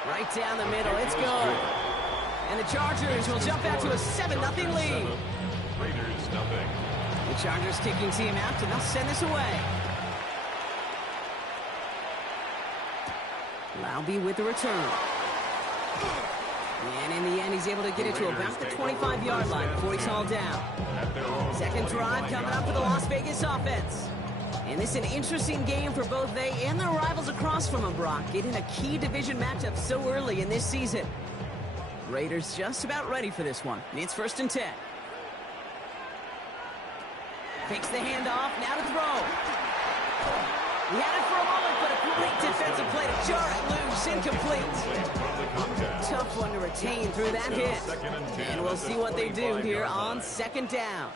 Right down the middle, it's good. And the Chargers will jump out to a 7-0 lead. Raiders nothing. The Chargers kicking team out, and they'll send this away. Laube with the return. And in the end, he's able to get it to about the 25-yard line before he's hauled down. Second drive coming up for the Las Vegas offense. And this is an interesting game for both they and their rivals across from them, Brock, getting a key division matchup so early in this season. Raiders just about ready for this one. And it's 1st and 10. Takes the handoff, now to throw. He had it for a moment, but a great defensive play to jar it loose, incomplete. Tough one to retain through that hit. And we'll see what they do here on 2nd down.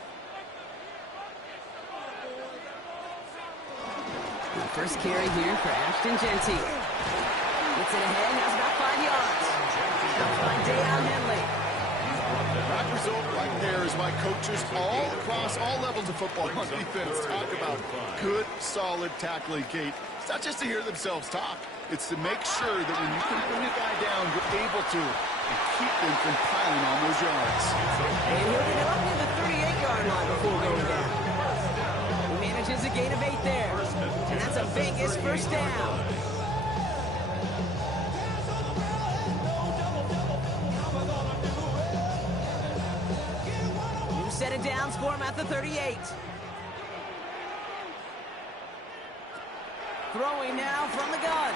The first carry here for Ashton Jeanty. Gets it ahead, has about 5 yards. By Deion Henley. That result right there is why coaches all across all levels of football on defense talk about good, solid tackling, Kate. It's not just to hear themselves talk. It's to make sure that when you can bring a guy down, you're able to and keep them from piling on those yards. And he'll get it up near the 38-yard line before going down. He manages a gain of 8 there. And that's a Vegas first down. Set it down for him at the 38. Throwing now from the gun.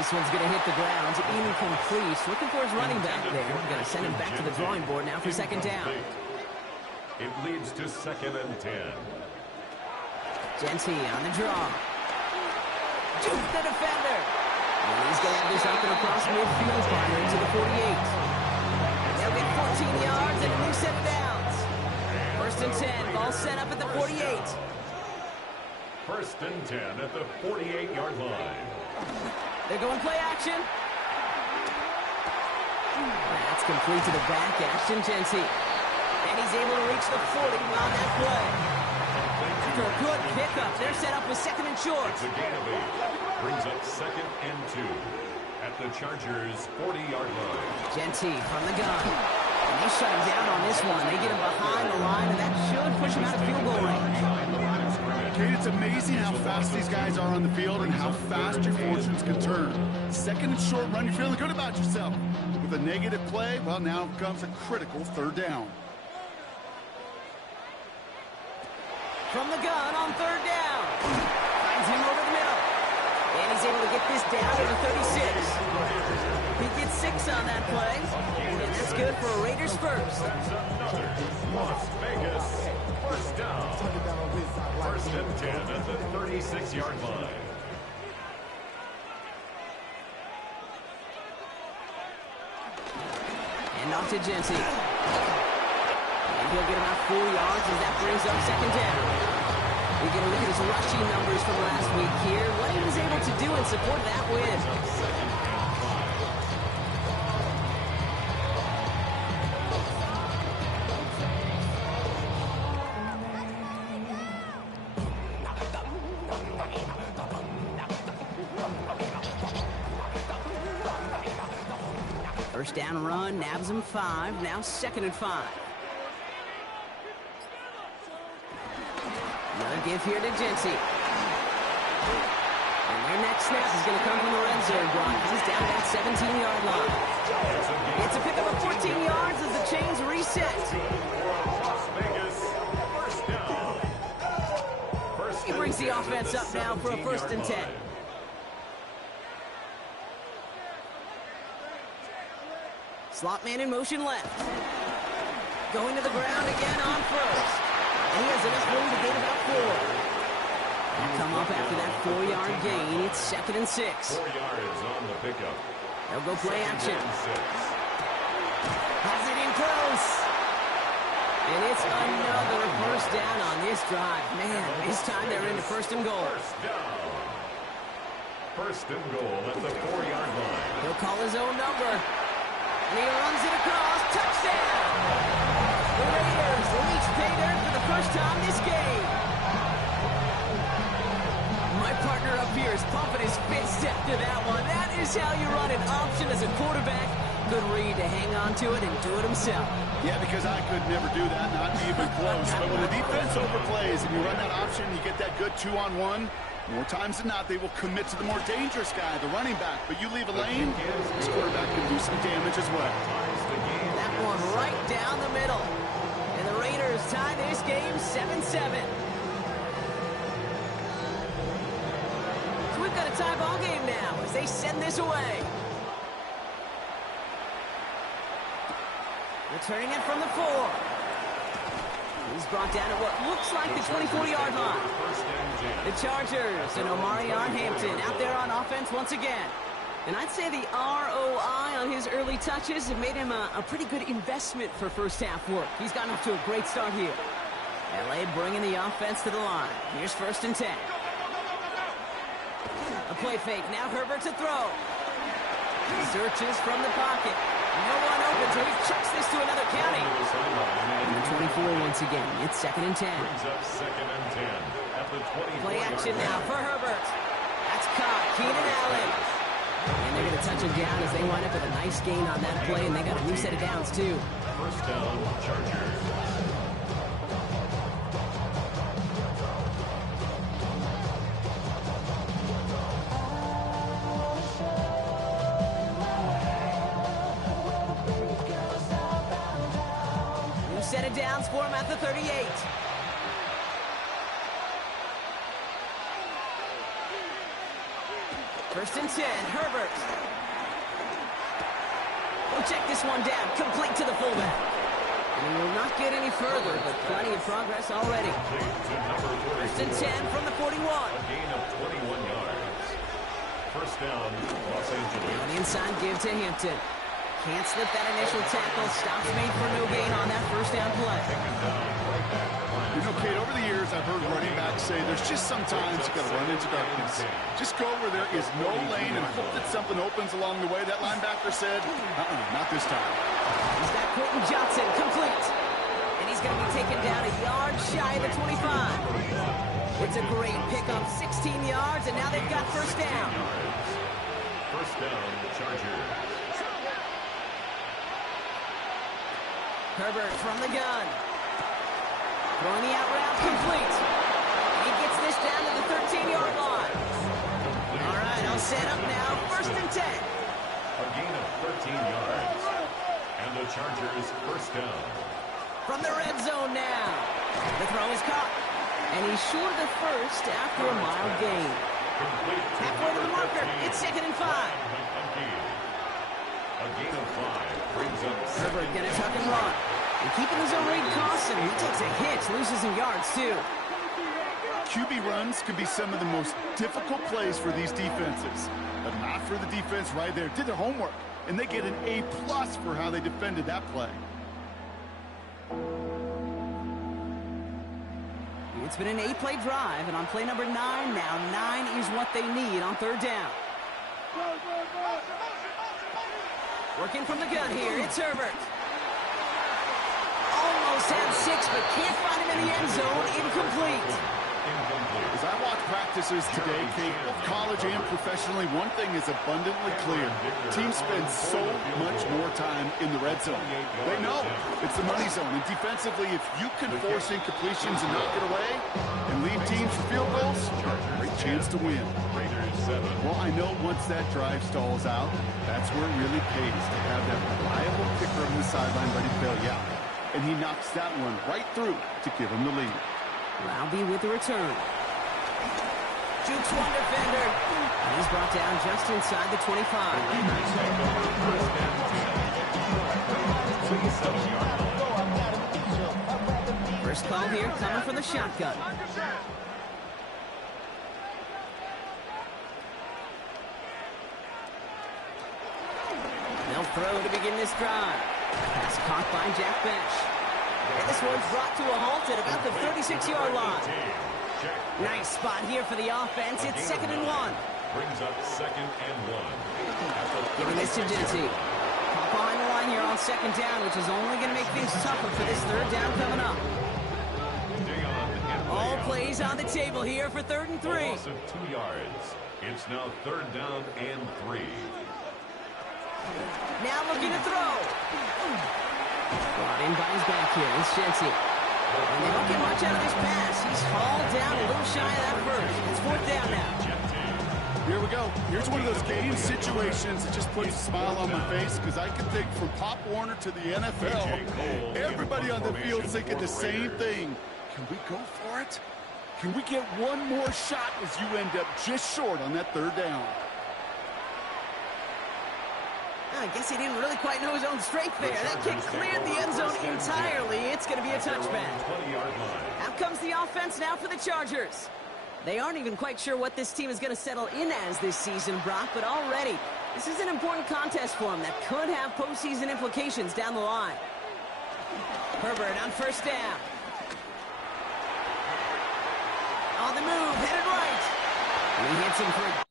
This one's going to hit the ground. Incomplete. Looking for his running back there. Going to send him back to the drawing board now for 2nd down. It leads to 2nd and 10. Jeanty on the draw. Juke the defender. And he's going to have this up and across midfield fire into the 48. They'll get 14 yards and a new set of downs. 1st and 10, ball set up at the 48. 1st and 10 at the 48-yard line. They're going play action. That's complete to the back, Ashton Jeanty. And he's able to reach the 40 on that play. After a good pickup, they're set up with 2nd and short. It's a gain of 8. Brings up 2nd and 2 at the Chargers' 40-yard line. Jeanty from the gun. And they shut him down on this one. They get him behind the line, and that should push him out of field goal range. Kate, it's amazing how fast these guys are on the field and how fast your fortunes can turn. 2nd and short run, you're feeling good about yourself. With a negative play, well, now comes a critical 3rd down. From the gun on 3rd down. Finds him over the middle. And he's able to get this down to the 36. He gets 6 on that play. And that's good for a Raiders first. Las Vegas first down. 1st and 10 at the 36-yard line. And off to Jeanty. And he'll get about 4 yards as that brings up 2nd down. We get a look at his rushing numbers from last week here. What he was able to do in support of that win. First down run, nabs him 5, now 2nd and 5. Another give here to Jency. And their next snap is going to come from the red zone block. He's down at that 17-yard line. It's a pickup of 14 yards as the chains reset. He brings the offense up now for a 1st and 10. Slot man in motion left. Going to the ground again on first. And he has enough room to gain about 4. They'll come up after that 4-yard gain. It's 2nd and 6. 4 yards on the pickup. They'll go play action. Has it in close. And it's another 1st down on this drive. Man, this time they're into 1st and goal. 1st and goal at the 4-yard line. He'll call his own number. And he runs it across. Touchdown! The Raiders reach pay dirt for the first time this game. My partner up here is pumping his fist after that one. That is how you run an option as a quarterback. Good read to hang on to it and do it himself. Yeah, because I could never do that, not even close. But when the defense overplays and you run that option, you get that good 2-on-1. More times than not, they will commit to the more dangerous guy, the running back. But you leave a lane, this quarterback can do some damage as well. That one right down the middle. And the Raiders tie this game 7-7. So we've got a tie ball game now as they send this away. Returning it from the 4. He's brought down at what looks like the 24-yard line. The Chargers and Omarion Hampton out there on offense once again. And I'd say the ROI on his early touches have made him a pretty good investment for first-half work. He's gotten off to a great start here. L.A. bringing the offense to the line. Here's 1st and 10. A play fake. Now Herbert to throw. He searches from the pocket. No one open, so he chucks this to another county. Number 24 once again. It's 2nd and 10. Brings up 2nd and 10 at the 24. Play action now for Herbert. That's caught. Keenan Allen. And they're going to touch him down as they wind up with a nice gain on that play, and they got a new set of downs, too. 1st down, Chargers. Set of downs for him at the 38. First and 10, Herbert. We'll check this one down, complete to the fullback. And he will not get any further, but plenty of progress already. First and 10 from the 41. A gain of 21 yards. 1st down, Los Angeles. On the inside give to Hampton. Can't slip that initial tackle. Stops made for no gain on that 1st down play. You know, Kate, over the years, I've heard running backs say there's just sometimes you got to run into darkness. Just go where there is no lane and hope that something opens along the way. That linebacker said, not this time. He's got Quentin Johnson complete. And he's going to be taken down a yard shy of the 25. It's a great pickup, 16 yards, and now they've got 1st down. 1st down, Chargers. Herbert from the gun. Throwing the out route complete. He gets this down to the 13-yard line. All right, I'll set up now. 1st and 10. A gain of 13 yards. And the Chargers 1st down. From the red zone now. The throw is caught. And he's short of the 1st after a mild gain. Halfway to the marker. It's 2nd and 5. A gain of 5 brings up Herbert gonna tuck and run. And keeping his own read costs him. He takes a hit, loses some yards too. QB runs can be some of the most difficult plays for these defenses, but not for the defense right there. Did their homework, and they get an A+ for how they defended that play. It's been an 8-play drive, and on play number 9 now, 9 is what they need on third down. Working from the gun here, it's Herbert. Almost had 6, but can't find him in the end zone. Incomplete. As I watch practices today, Kate, both college and professionally, one thing is abundantly clear. Teams spend so much more time in the red zone. They know it's the money zone. And defensively, if you can force incompletions and knock it away and lead teams for field goals, great chance to win. Well, I know once that drive stalls out, that's where it really pays to have that reliable kicker on the sideline ready to bail you out. And he knocks that one right through to give him the lead. Laube with the return. Jukes one defender. And he's brought down just inside the 25. First call here coming from the shotgun. They'll throw to begin this drive. Pass caught by Jack Bench. And this one's brought to a halt at about the 36-yard line. Nice spot here for the offense. It's 2nd and 1. Brings up 2nd and 1. Giving this to Genty. Caught behind the line here on 2nd down, which is only going to make things tougher for this 3rd down coming up. All plays on the table here for 3rd and 3. Loss of 2 yards. It's now 3rd down and 3. Now looking to throw. Brought in by his back here. It's Genty. And they don't get much out of this pass. He's hauled down a little shy of that first. It's 4th down now. Here we go. Here's one of those game situations that just puts a smile on my face because I can think from Pop Warner to the NFL, everybody on the field thinking the same thing. Can we go for it? Can we get one more shot as you end up just short on that 3rd down? I guess he didn't really quite know his own strength there. That kick cleared the end zone entirely. It's going to be a touchback. Out comes the offense now for the Chargers. They aren't even quite sure what this team is going to settle in as this season, Brock, but already this is an important contest for them that could have postseason implications down the line. Herbert on 1st down. On the move, headed right. He hits him for...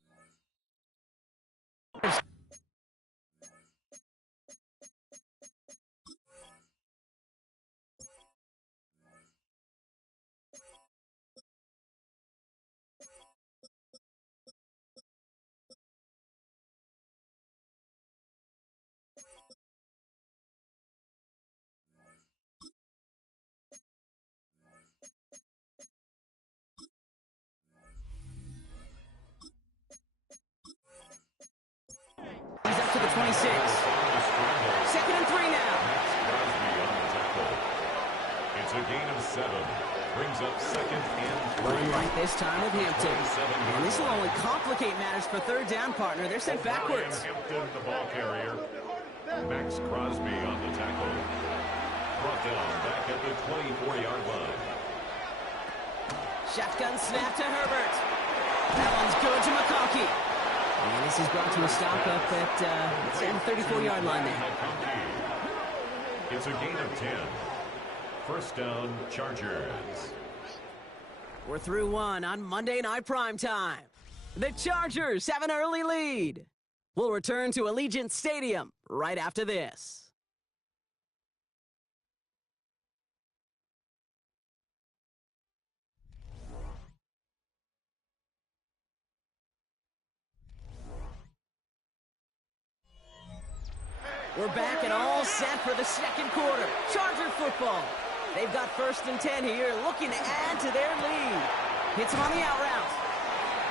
He's up to the 26. 2nd and 3 now. It's a gain of 7. Brings up 2nd and 3. Running right this time with Hampton. And this will only complicate matters for 3rd down, partner. They're sent backwards. Hampton, the ball carrier. Max Crosby on the tackle. Brought down back at the 24-yard line. Shotgun snap to Herbert. That one's good to McConkey. And this is brought to a stop up at the 34-yard line there. It's a gain of 10. 1st down, Chargers. We're through 1 on Monday Night Primetime. The Chargers have an early lead. We'll return to Allegiant Stadium right after this. We're back and all set for the 2nd quarter. Charger football. They've got 1st and 10 here, looking to add to their lead. Hits him on the out route.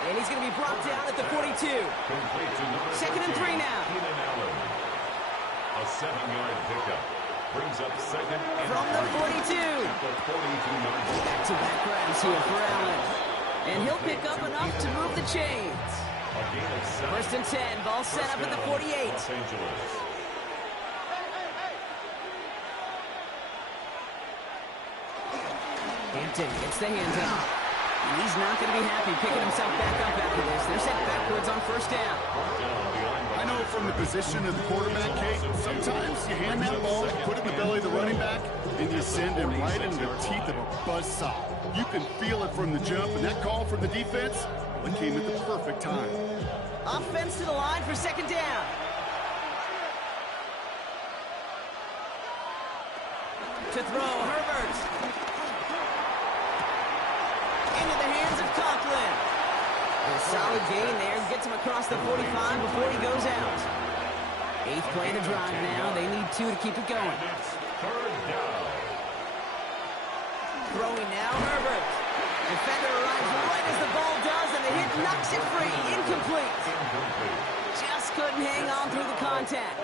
And he's going to be brought down at the 42. 2nd and 3 now. A 7-yard pickup. Brings up 2nd and from the 42. The 42-yard line. Back-to-back grabs here for Allen. And he'll pick up enough to move the chains. 1st and 10. Ball set up at the 48. Los Angeles. Hampton gets the handoff. He's not going to be happy picking himself back up after this. They're sent backwards on 1st down. I know from the position of the quarterback, Kate, sometimes you hand that ball, put it in the belly of the running back, and you send him right into the teeth of a buzzsaw. You can feel it from the jump, and that call from the defense, well, it came at the perfect time. Offense to the line for second down. To throw, Herbert. Into the hands of Conklin. A solid gain there. Gets him across the 45 before he goes out. 8th play of the drive now. They need 2 to keep it going. Throwing now, Herbert. Defender arrives right as the ball does, and the hit knocks it free. Incomplete. Just couldn't hang on through the contact.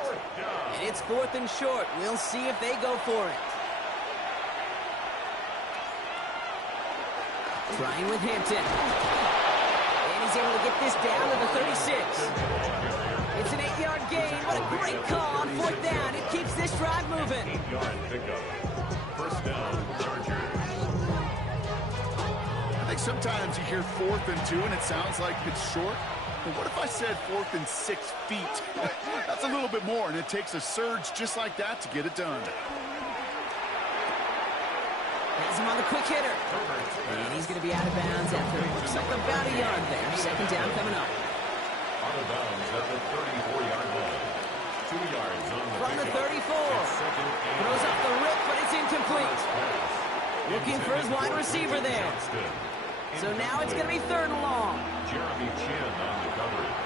And it's 4th and short. We'll see if they go for it. Trying with Hampton. And he's able to get this down to the 36. It's an 8-yard gain. What a great call on 4th down. It keeps this drive moving. 8-yard pickup. First down, Chargers. I think sometimes you hear 4th and 2, and it sounds like it's short. But what if I said 4th and 6 feet? That's a little bit more, and it takes a surge just like that to get it done. Has him on the quick hitter. And he's going to be out of bounds after it looks like about a yard there. Second down coming up. Out of bounds at the 34-yard line. 2 yards on the From the 34. Throws off the rip, but it's incomplete. Looking for his wide receiver there. So now it's going to be 3rd and long. Jeremy Chin on the coverage.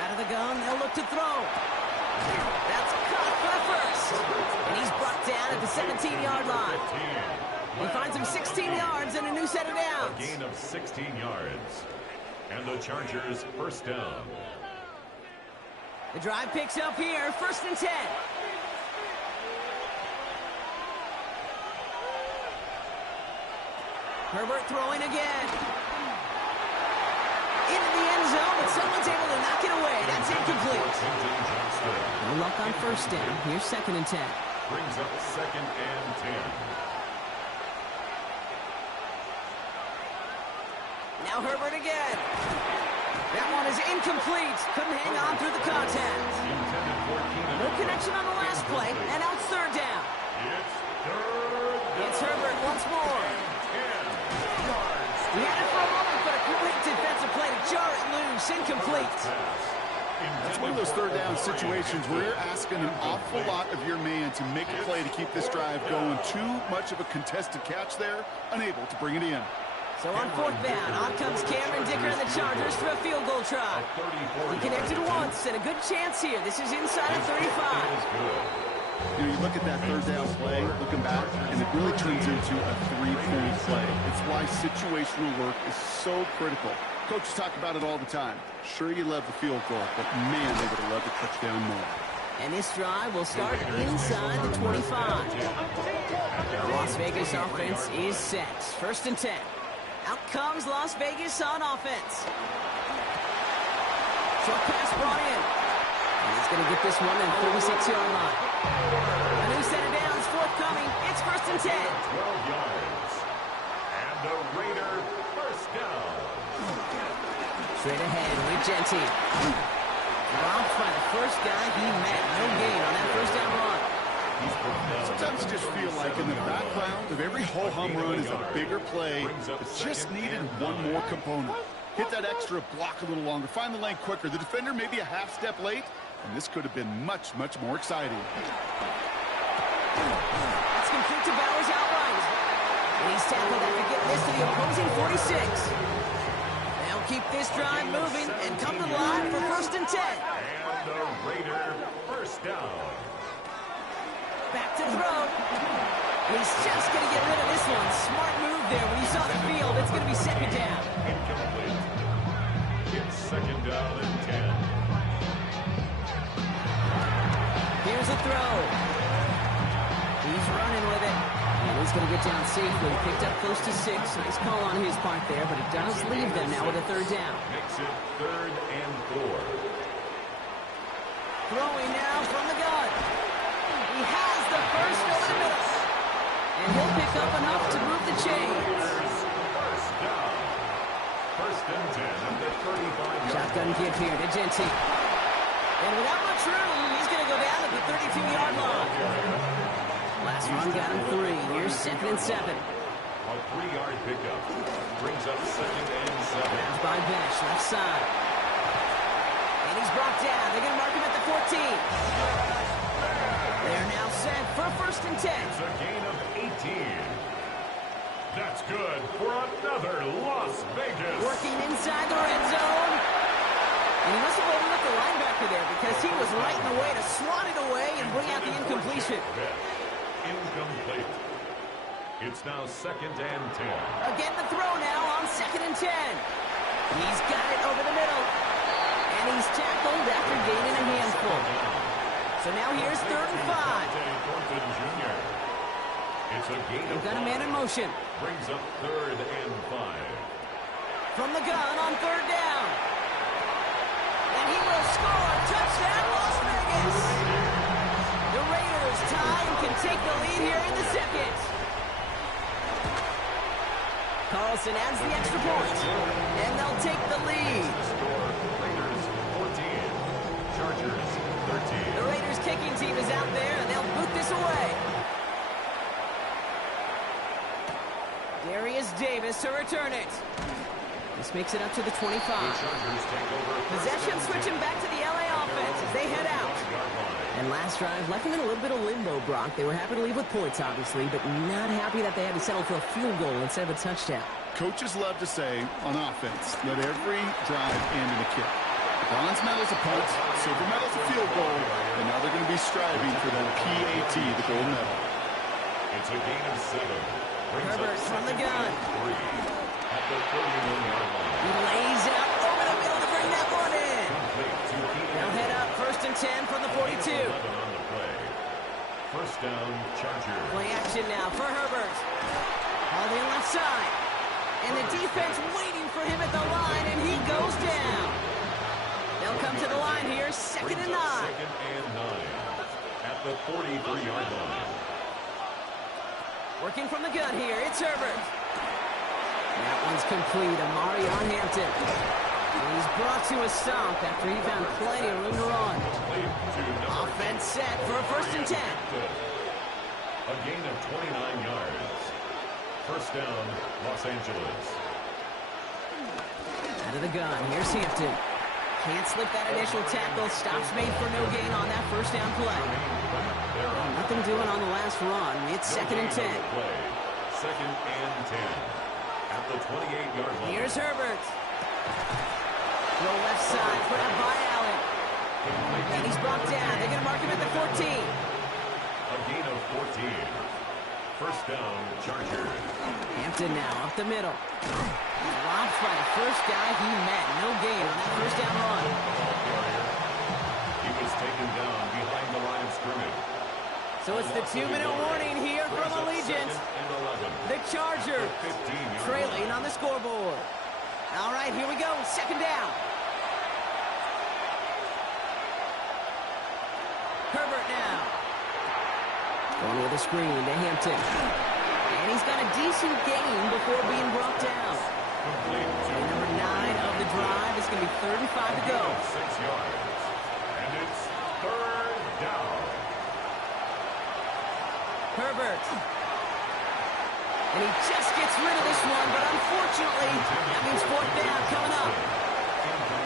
Out of the gun, they'll look to throw. That's caught for the first. And he's brought down at the 17-yard line. He finds him 16 yards and a new set of downs. A gain of 16 yards. And the Chargers first down. The drive picks up here, 1st and 10. Herbert throwing again. Into the end zone, but someone's able to knock it away. That's incomplete. No luck on 1st down. Here's 2nd and 10. Brings up 2nd and 10. Now Herbert again. That one is incomplete. Couldn't hang on through the contact. No connection on the last play, and now it's 3rd down. It's Herbert once more. He had it for a moment, but a great defensive play to jar it loose. Incomplete. That's one of those 3rd down situations where you're asking an awful lot of your man to make a play to keep this drive going. Too much of a contested catch there, unable to bring it in. So on 4th down, on comes Cameron Dicker and the Chargers for a field goal try. He connected once, and a good chance here. This is inside of 35. You know, you look at that 3rd down play, looking back, and it really turns into a 3-point play. It's why situational work is so critical. Coaches talk about it all the time. Sure, you love the field goal, but man, they would have loved the touchdown more. And this drive will start inside the 25. The Las Vegas offense is set. 1st and 10. Out comes Las Vegas on offense. Short pass brought in. And he's going to get this one in 36-yard line. A new set of downs forthcoming. It's 1st and 10. 12 yards. And the Raider first down. Straight ahead with Genty. Dropped by the first guy he met. No gain on that 1st down run. Sometimes you just feel like in the background of every ho-hum run is a bigger play. It just needed one more component. Hit that extra block a little longer. Find the lane quicker. The defender maybe a half step late. And this could have been much, much more exciting. It's complete to Bowers outright. And he's tackled after getting this to the opposing 46. They'll keep this drive moving and come to the line for 1st and 10. And the Raider first down. Back to throw. He's just going to get rid of this one. Smart move there when he saw the field. It's going to be 2nd down. Incomplete. It's 2nd down and 10. Here's a throw. He's running with it. And he's going to get down safely. Picked up close to 6. Nice call on his part there, but it does leave them now with a 3rd down. Makes it 3rd and 4. Throwing now from the gun. He has the first over the middle. And he'll pick up enough to move the chains. First and 10 at the 35-yard Shotgun give here to Genty. And without much room, he's going to go down at the 32-yard line. Last run got him 3. Here's 2nd and 7. A 3-yard pickup brings up 2nd and 7. Pass by Besh, left side. And he's brought down. They're going to mark him at the 14. They're now set for 1st and 10. It's a gain of 18. That's good for another Las Vegas. Working inside the red zone. And he must have overlooked the linebacker there because he was right in the way to swat it away and bring out the incompletion. Incomplete. It's now 2nd and 10. Again the throw now on 2nd and 10. He's got it over the middle. And he's tackled after gaining a handful. So now here's 3rd and 5. It's a gain They've of got a man in motion. Brings up 3rd and 5. From the gun on 3rd down. And he will score. Touchdown, Las Vegas. The Raiders tie and can take the lead here in the 2nd. Carlson adds the extra point. And they'll take the lead. Score, Raiders 14. Chargers 13. The Raiders kicking team is out there, and they'll boot this away. Darius Davis to return it. This makes it up to the 25. The Chargers take over. Possession switching back to the LA offense as they head out. And last drive left them in a little bit of limbo, Brock. They were happy to leave with points, obviously, but not happy that they had to settle for a field goal instead of a touchdown. Coaches love to say on offense, let every drive end in a kick. Bronze medal's a punt, silver medal's a field goal, and now they're going to be striving for that PAT, the gold medal. It's a gain of 7. Herbert from the gun. 3 at the 31-yard line. He lays out over the middle to bring that one in. They'll head up 1st and 10 from the 42. 11 on the play. 1st down, Chargers. Play action now for Herbert. All the left side. And the defense waiting for him at the line, and he goes down. They'll come to the line here, 2nd and 9. 2nd and 9 at the 43-yard line. Working from the gun here, it's Herbert. That one's complete, Amari on Hampton. And he's brought to a stop after he found plenty of room to run. Offense set for a 1st and 10. A gain of 29 yards. 1st down, Los Angeles. Out of the gun, here's Hampton. Can't slip that initial tackle. Stops made for no gain on that 1st down play. Nothing doing on the last run. It's 2nd and 10. 2nd and 10 at the 28-yard line. Here's Herbert. Throw left side, put out by Allen. And he's brought down. They're going to mark him at the 14. A gain of 14. 1st down, Chargers. Hampton now up the middle. Robbed by the first guy he met. No gain on that 1st down run. He was taken down behind the line of scrimmage. So it's the 2-minute warning here from Allegiant. The Chargers trailing on the scoreboard. All right, here we go. 2nd down. Herbert now. Going with a screen to Hampton. And he's got a decent gain before being brought down. And number 9 of the drive is going to be 3rd and 5 to go. 6 yards. And it's 3rd down. Herbert. And he just gets rid of this one, but unfortunately, that means 4th down coming up.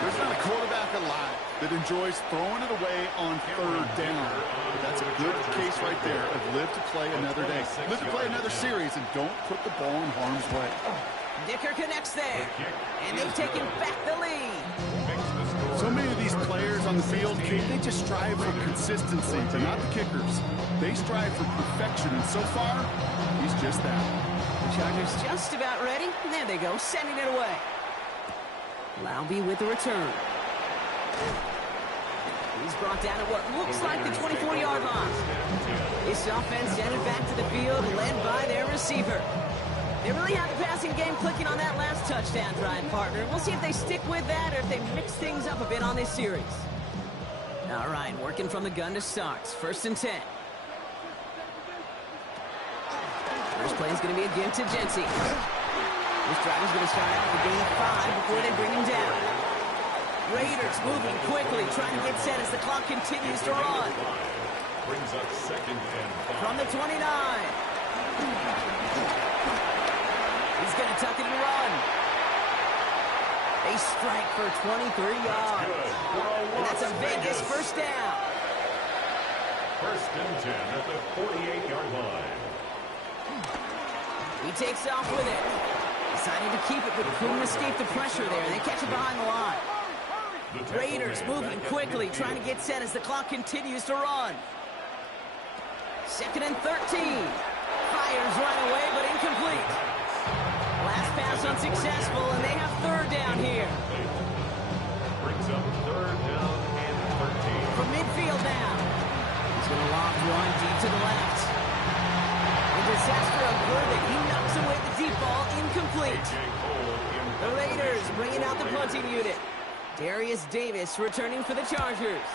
There's not a quarterback alive that enjoys throwing it away on 3rd down. But that's a good case right there of live to play another day. Live to play another series and don't put the ball in harm's way. Dicker connects there. And they've taken back the lead. So many of these players on the field, they just strive for consistency. They're not the kickers. They strive for perfection, and so far, he's just that. The Chargers just about ready. There they go, sending it away. Laube with the return. He's brought down at what looks like the 24-yard line. This offense sent it back to the field, led by their receiver. They really have the passing game clicking on that last touchdown drive, partner. We'll see if they stick with that or if they mix things up a bit on this series. All right, working from the gun to start. 1st and 10. First play is going to be a give to Genty. This drive is going to start out with a gain of 5 before they bring him down. Raiders moving quickly, trying to get set as the clock continues to run. Brings up 2nd and 5. From the 29. He's going to tuck it and run. They strike for 23 yards. And that's a Vegas first down. 1st and 10 at the 48-yard line. He takes off with it. Deciding to keep it, but couldn't escape the pressure there. They catch it behind the line. Raiders moving quickly, trying to get set as the clock continues to run. 2nd and 13. Fires right away, but incomplete. Last pass unsuccessful, and they have 3rd down here. Brings up 3rd down and 13. From midfield now. He's going to loft one deep to the left. A disaster averted. He knocks away the deep ball, incomplete. The Raiders bringing out the punting unit. Darius Davis returning for the Chargers.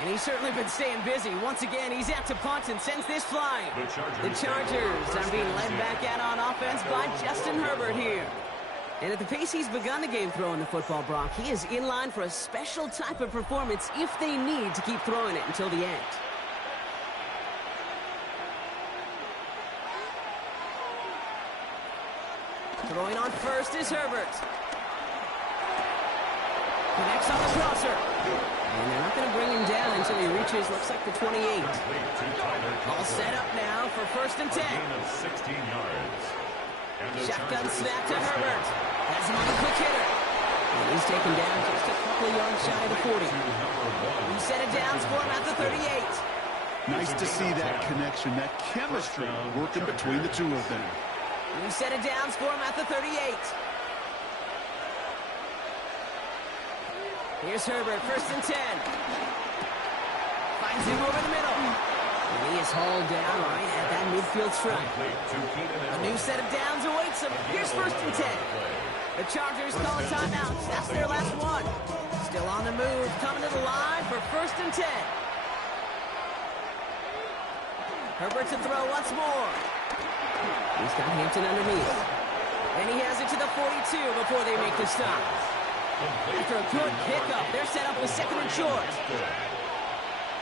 And he's certainly been staying busy. Once again, he's out to punt and sends this flying. The Chargers are being led back out on offense by Justin Herbert here. And at the pace he's begun the game throwing the football, Brock, he is in line for a special type of performance if they need to keep throwing it until the end. Throwing on first is Herbert. Connects on the crosser. And they're not going to bring him down until he reaches, looks like the 28. All set up now for 1st and 10. 16 yards. Shotgun snap to Herbert. Has him on the quick hitter. And he's taken down just a couple of yards shy of the 40. He set it down for him at the 38. Nice to see that connection, that chemistry working between the two of them. He set it down for him at the 38. Here's Herbert, 1st and 10. Finds him over the middle. And he is hauled down right at that midfield stripe. A new set of downs awaits him. Here's 1st and 10. The Chargers call a timeout. That's their last one. Still on the move, coming to the line for 1st and 10. Herbert to throw once more. He's got Hampton underneath. And he has it to the 42 before they make the stop. After a good pickup, they're set up with 2nd and short.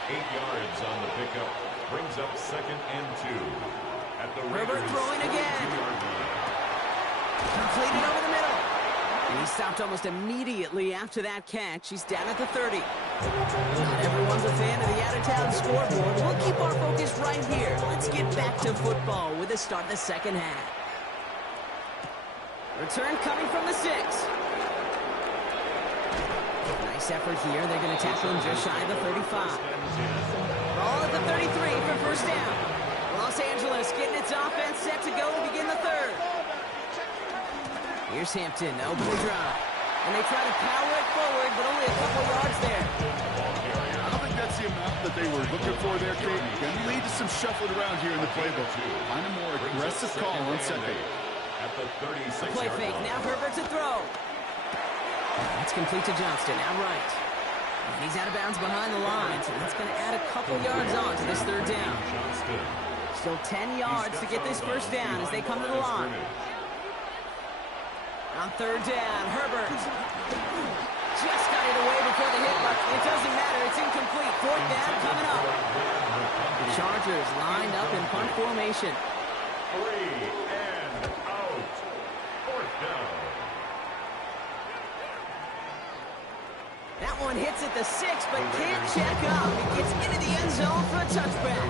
8 yards on the pickup. Brings up 2nd and 2. At the Herbert throwing again. Completed over the middle. And he stopped almost immediately after that catch. He's down at the 30. Not everyone's a fan of the out-of-town scoreboard. We'll keep our focus right here. Let's get back to football with the start of the 2nd half. Return coming from the 6. Nice effort here. They're going to tackle him just shy of the 35. Ball at the 33 for 1st down. Los Angeles getting its offense set to go to begin the 3rd. Here's Hampton, open the drive. And they try to power it forward, but only a couple yards there. I don't think that's the amount that they were looking for there, Kate. Going to lead to some shuffling around here in the playbook. Find a more aggressive call on 2nd. At the 36. Play fake, now Herbert to throw. That's complete to Johnston, outright. And he's out of bounds behind the lines, and that's going to add a couple yards on to this 3rd down. Still 10 yards to get this 1st down as they come to the line. On 3rd down, Herbert just got it away before the hit, but it doesn't matter. It's incomplete. 4th down coming up. The Chargers lined up in punt formation. 3 and out. 4th down. That one hits at the 6, but can't check up. It gets into the end zone for a touchback.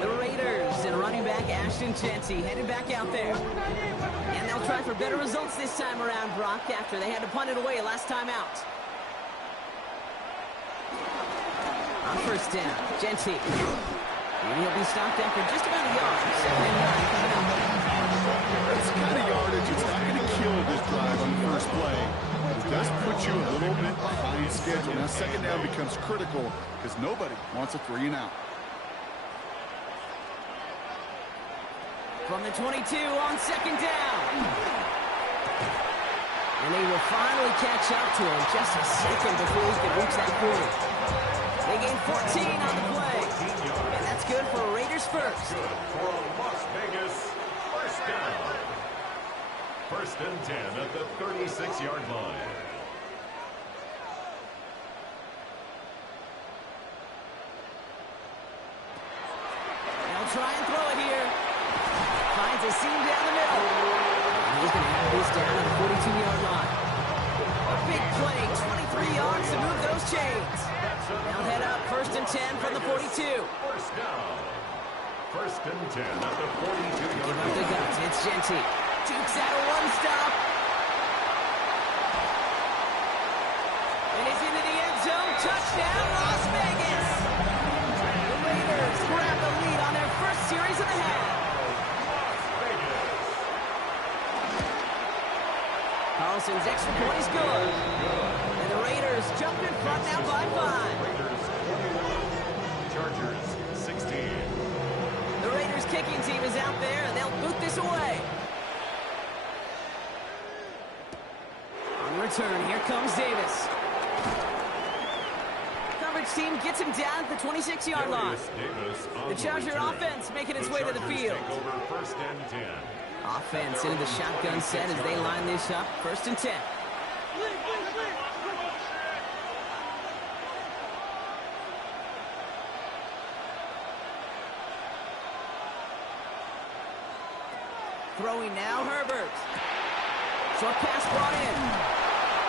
The Raiders and running back Ashton Jeanty headed back out there. And they'll try for better results this time around, Brock, after they had to punt it away last time out. On 1st down, Jeanty. And he'll be stopped after just about a yard. 2nd and 9 coming up. It's the kind of yardage it's not going to kill this drive on the 1st play. It does put you a little bit behind schedule. Now 2nd down becomes critical because nobody wants a 3 and out. From the 22 on 2nd down. And they will finally catch up to him just a second before he can reach that 40. They gain 14 on the play. And that's good for Raiders first. Good for a Las Vegas 1st down. First and 10 at the 36-yard line. They'll try and throw it here. Finds a seam down the middle. And he's going to have this down at the 42-yard line. A big play, 23 yards to move those chains. They'll head up first and 10 from the 42. First down. First and 10 at the 42-yard Give line. up the guts. It's Genty. Dukes out a one-stop. And he's into the end zone. Touchdown, Las Vegas. The Raiders grab the lead on their first series of the half. Carlson's extra point is good. And the Raiders jump in front now by 5. Raiders 41, Chargers 16. The Raiders kicking team is out there, and they'll boot this away. On return, here comes Davis. Coverage team gets him down at the 26-yard line. Davis on The Charger return. offense making its The way to the Chargers field. take over first and 10. Offense into the shotgun set as they line this up. First and 10. Throwing now, Herbert. Short pass brought in.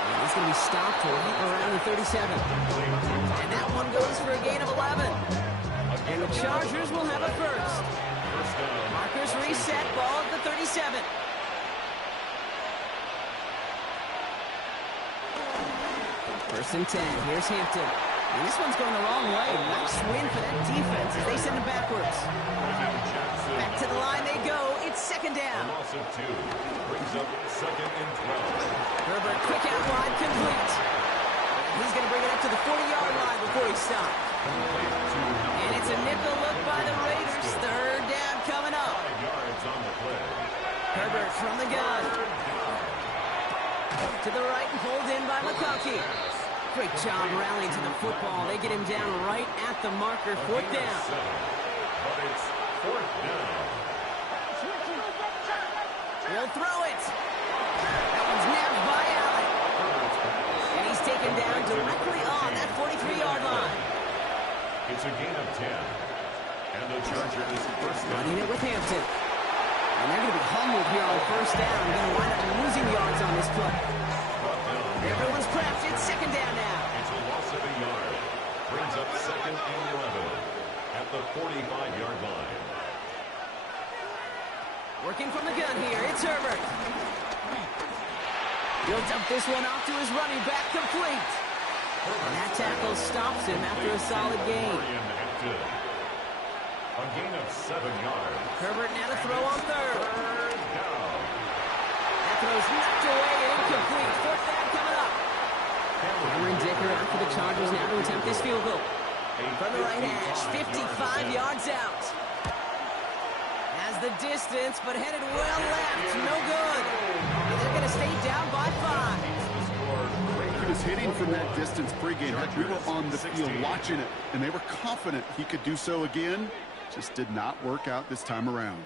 And he's going to be stopped right around the 37. And that one goes for a gain of 11. And the Chargers will have a first. First down. Markers reset, ball at the 37. First and 10. Here's Hampton. And this one's going the wrong way. Nice win for that defense as they send it backwards. Back to the line they go. It's second down. Loss of 2 brings up second and 12. Herbert, quick out wide, complete. He's going to bring it up to the 40-yard line before he stops. And it's a nickel look by the Raiders. Third down coming up. 5 yards on the play. Herbert from the gun. To the right and pulled in by McConkey. Great job rallying to the football. They get him down right at the marker. Fourth down. But it's fourth down. He'll throw it. That one's nabbed by Allen. And he's taken down directly on that 43-yard line. It's a gain of 10. And the Chargers first down. Running it with Hampton. And they're going to be humbled here on first down. They're going to wind up losing yards on this play. Everyone's prepped. It's second down now. It's a loss of a yard. Brings up second and 11 at the 45-yard line. Working from the gun here. It's Herbert. He'll dump this one off to his running back, complete. And that tackle stops him after a solid gain. A gain of 7 yards. Herbert now to throw on third. Third down. That throw's knocked away and incomplete. Fourth down coming up. Cameron Dicker out for the Chargers now to attempt this field goal. From the right hash, 55 yards out. Has the distance, but headed well left. No good. And they're going to stay down by 5. He was hitting from that distance pregame. Heck, we were on the field watching it, and they were confident he could do so again. Just did not work out this time around.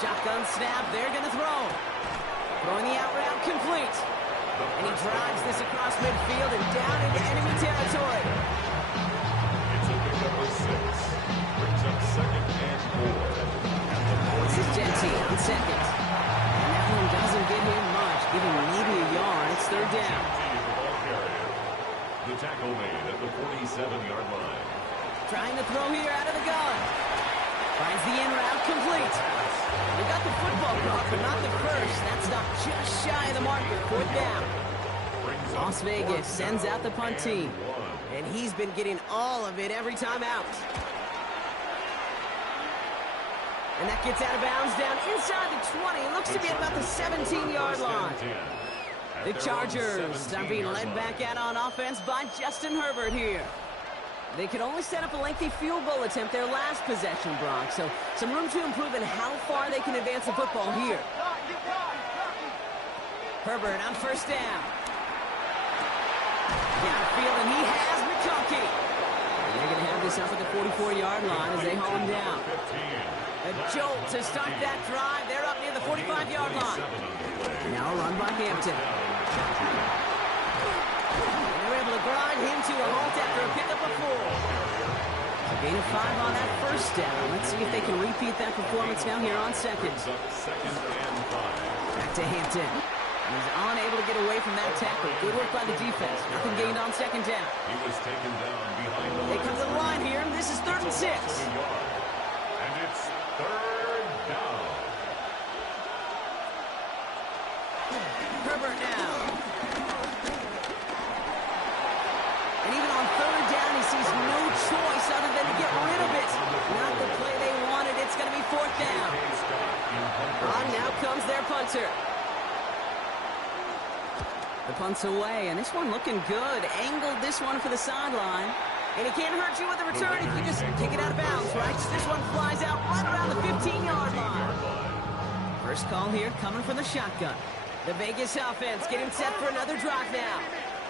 Shotgun snap. They're going to throw. Throwing the out route complete. And he drives this across midfield and down into enemy territory. It's a pickup of 6. Brings up second and 4. This is Genty on second. And that one doesn't get him much, giving maybe a yard. It's third down. The tackle made at the 47-yard line. Trying to throw here out of the gun. Finds the in route complete. We got the football caught, but not the first. That's not just shy of the marker. Fourth down. Las Vegas sends out the punt team. And he's been getting all of it every time out. And that gets out of bounds down inside the 20. It looks to be about the 17-yard line. The Chargers are being led back out on offense by Justin Herbert here. They could only set up a lengthy field goal attempt their last possession, Brock. So some room to improve in how far they can advance the football here. Herbert on first down. Downfield, and he has McConkey. And they're going to have this this up at the 44-yard line as they haul him down. A jolt to start that drive. They're up near the 45-yard line. Now a run by Hampton. And they're able to grind him to a halt after a pickup of 4. A gain of 5 on that first down. Let's see if they can repeat that performance now here on second. Back to Hampton. He's unable to get away from that tackle. Good work by the defense. Nothing gained on second down. He was taken down behind the They come to the line here, and this is 3rd and 6. And it's 3rd down. Herbert now. And even on 3rd down, he sees no choice other than to get rid of it. Not the play they wanted. It's going to be 4th down. And now comes their punter. The punt's away, and this one looking good. Angled this one for the sideline. And it can't hurt you with the return if you just kick it out of bounds, right? This one flies out right around the 15-yard line. First call here coming from the shotgun. The Vegas offense getting set for another drive now.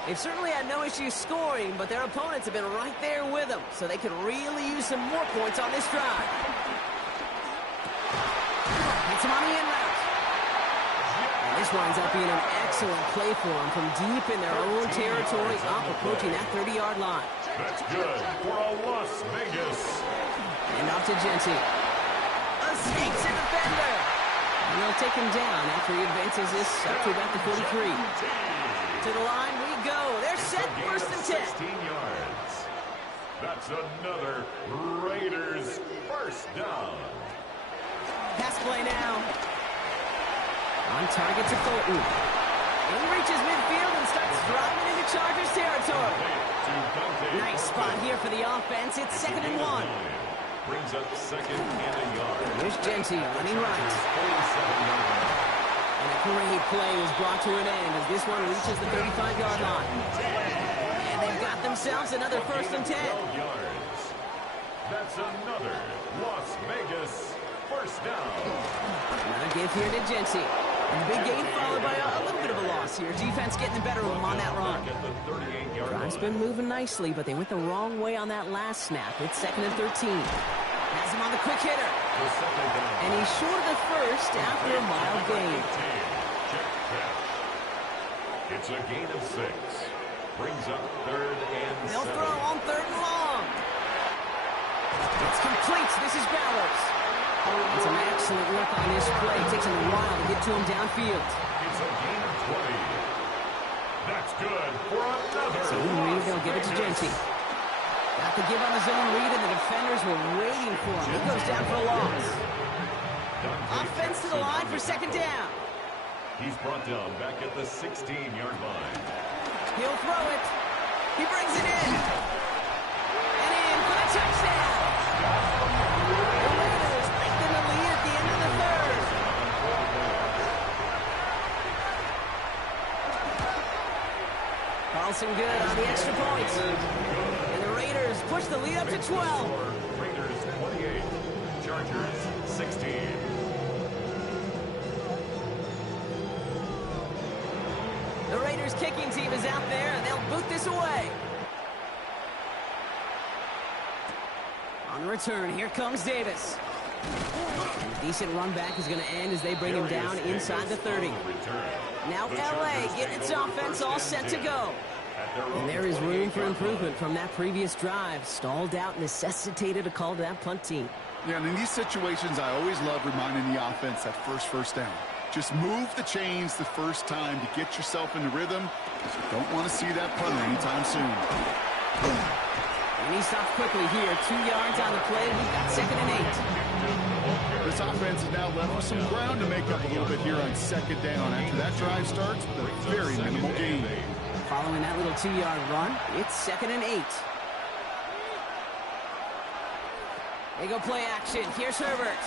They've certainly had no issues scoring, but their opponents have been right there with them, so they could really use some more points on this drive. Hits him on the in route. This winds up being an excellent play for them from deep in their own territory, up approaching that 30-yard line. That's good for a Las Vegas. And off to Genty. Escapes a defender. And they'll take him down after he advances this up to about the 43. To the line we go. They're set 1st and 10. 16 yards. That's another Raiders first down. Pass play now. On target to Fulton. He reaches midfield and starts driving into Chargers territory. Nice spot here for the offense. It's 2nd and 1. Brings up 2nd and a yard. Here's Genty running right. And a great play is brought to an end as this one reaches the 35-yard line. And they've got themselves another 1st and 10. 12 yards. That's another Las Vegas first down. Another give here to Genty. And the big gain followed by a little bit of a loss here. Defense getting the better of them on that run. Drive's been moving nicely, but they went the wrong way on that last snap. It's 2nd and 13. Has him on the quick hitter. And he's short of the first after a mild gain. It's a gain of 6. Brings up 3rd and 7. They'll throw on 3rd and long. It's complete. This is Bowers. And some excellent work on this play. It takes him a while to get to him downfield. It's a gain of 20. That's good for another. Zone read, they'll give it to Genty. Got the give on the zone read, and the defenders were waiting for him. He goes down for a loss. Offense to the line for 2nd down. He's brought down back at the 16-yard line. He'll throw it. He brings it in. And in for the touchdown. The Raiders lengthen the lead at the end of the 3rd. Carlson good on the extra point. And the Raiders push the lead up to 12. Raiders 28, Chargers 16. The Raiders kicking team is out there, and they'll boot this away. On the return, here comes Davis. A decent run back is going to end as they bring him down inside the 30. Now L.A. getting its offense all set to go. And there is room for improvement from that previous drive. Stalled out, necessitated a call to that punt team. Yeah, and in these situations, I always love reminding the offense that first down. Just move the chains the first time to get yourself into rhythm. You don't want to see that punter anytime soon. And he stops quickly here. 2 yards on the play. We've got 2nd and 8. This offense is now left with some ground to make up a little bit here on 2nd down after that drive starts with a very minimal gain. Following that little 2-yard run, it's 2nd and 8. They go play action. Here's Herbert.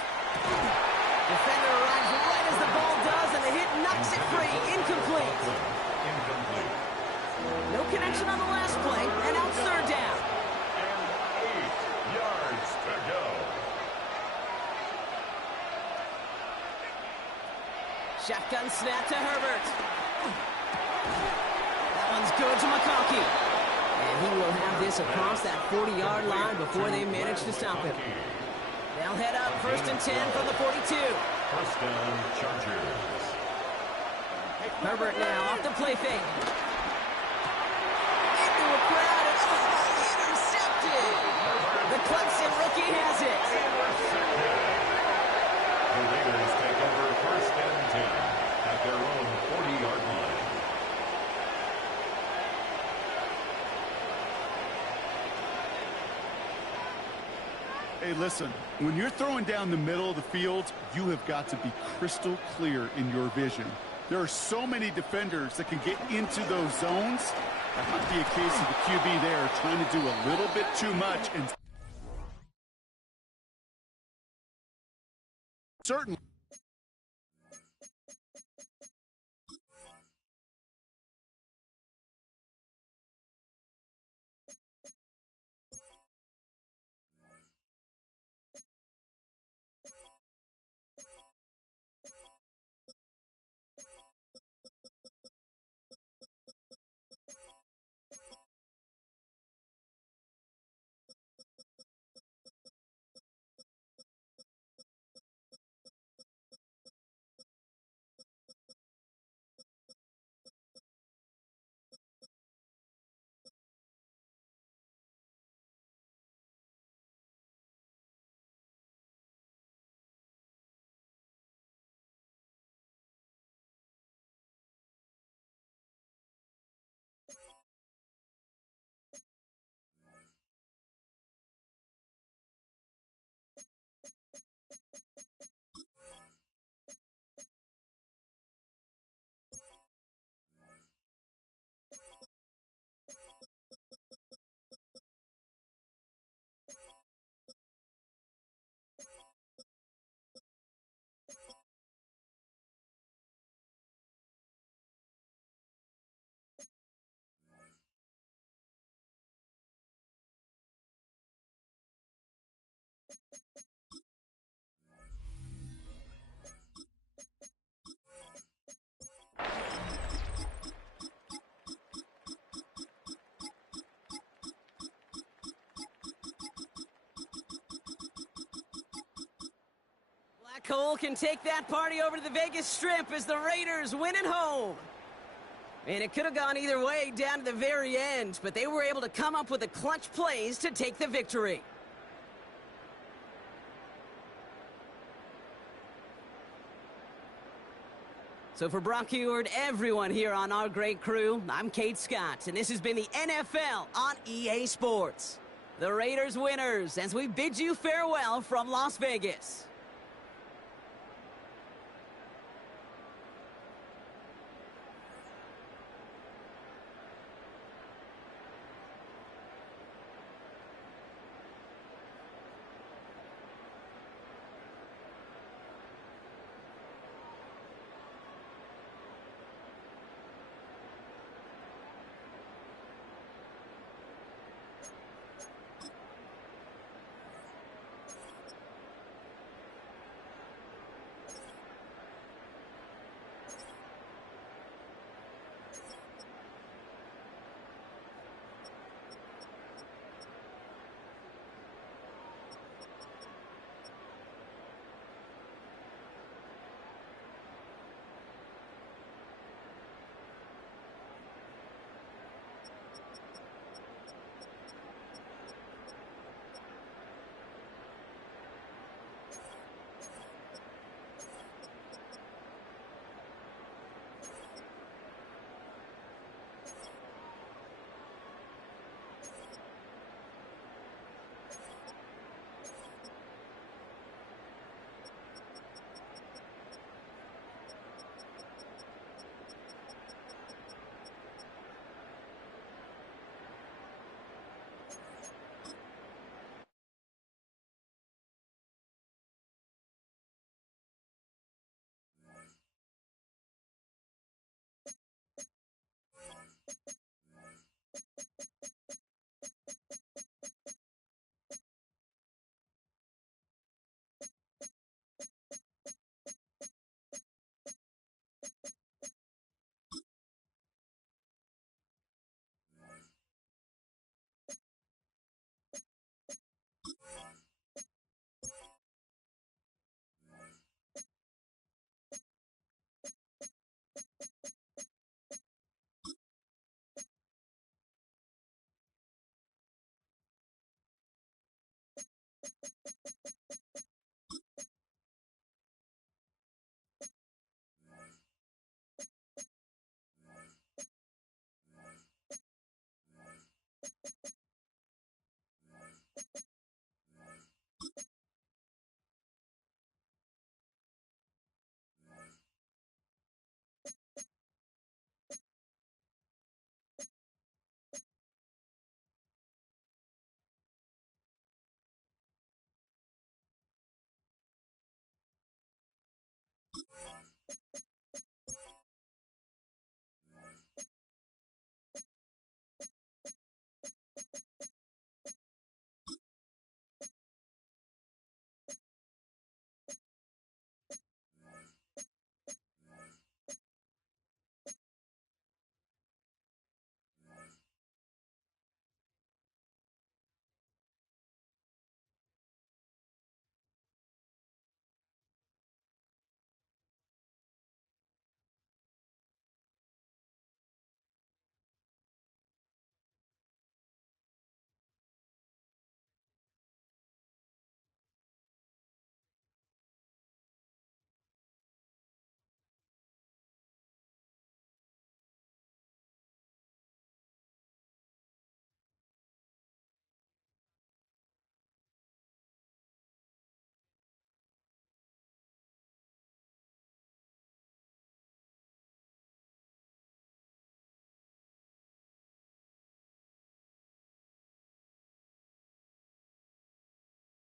Defender arrives right as the ball does, and the hit knocks it free. Incomplete. No connection on the last play, and out 3rd down. And 8 yards to go. Shotgun snap to Herbert. That one's good to McConkey. And he will have this across that 40-yard line before they manage to stop him. They'll head up 1st and 10 from the 42. First down, Chargers. Herbert now off the play fake. Into a crowd and intercepted. The Clemson rookie has it. The Raiders take over 1st and 10 at their own 40-yard line. Hey, listen, when you're throwing down the middle of the field, you have got to be crystal clear in your vision. There are so many defenders that can get into those zones. That might be a case of the QB there trying to do a little bit too much. And certainly. Cole can take that party over to the Vegas Strip as the Raiders win at home. And it could have gone either way down to the very end, but they were able to come up with the clutch plays to take the victory. So for Brock Eward, everyone here on our great crew, I'm Kate Scott, and this has been the NFL on EA Sports. The Raiders winners as we bid you farewell from Las Vegas.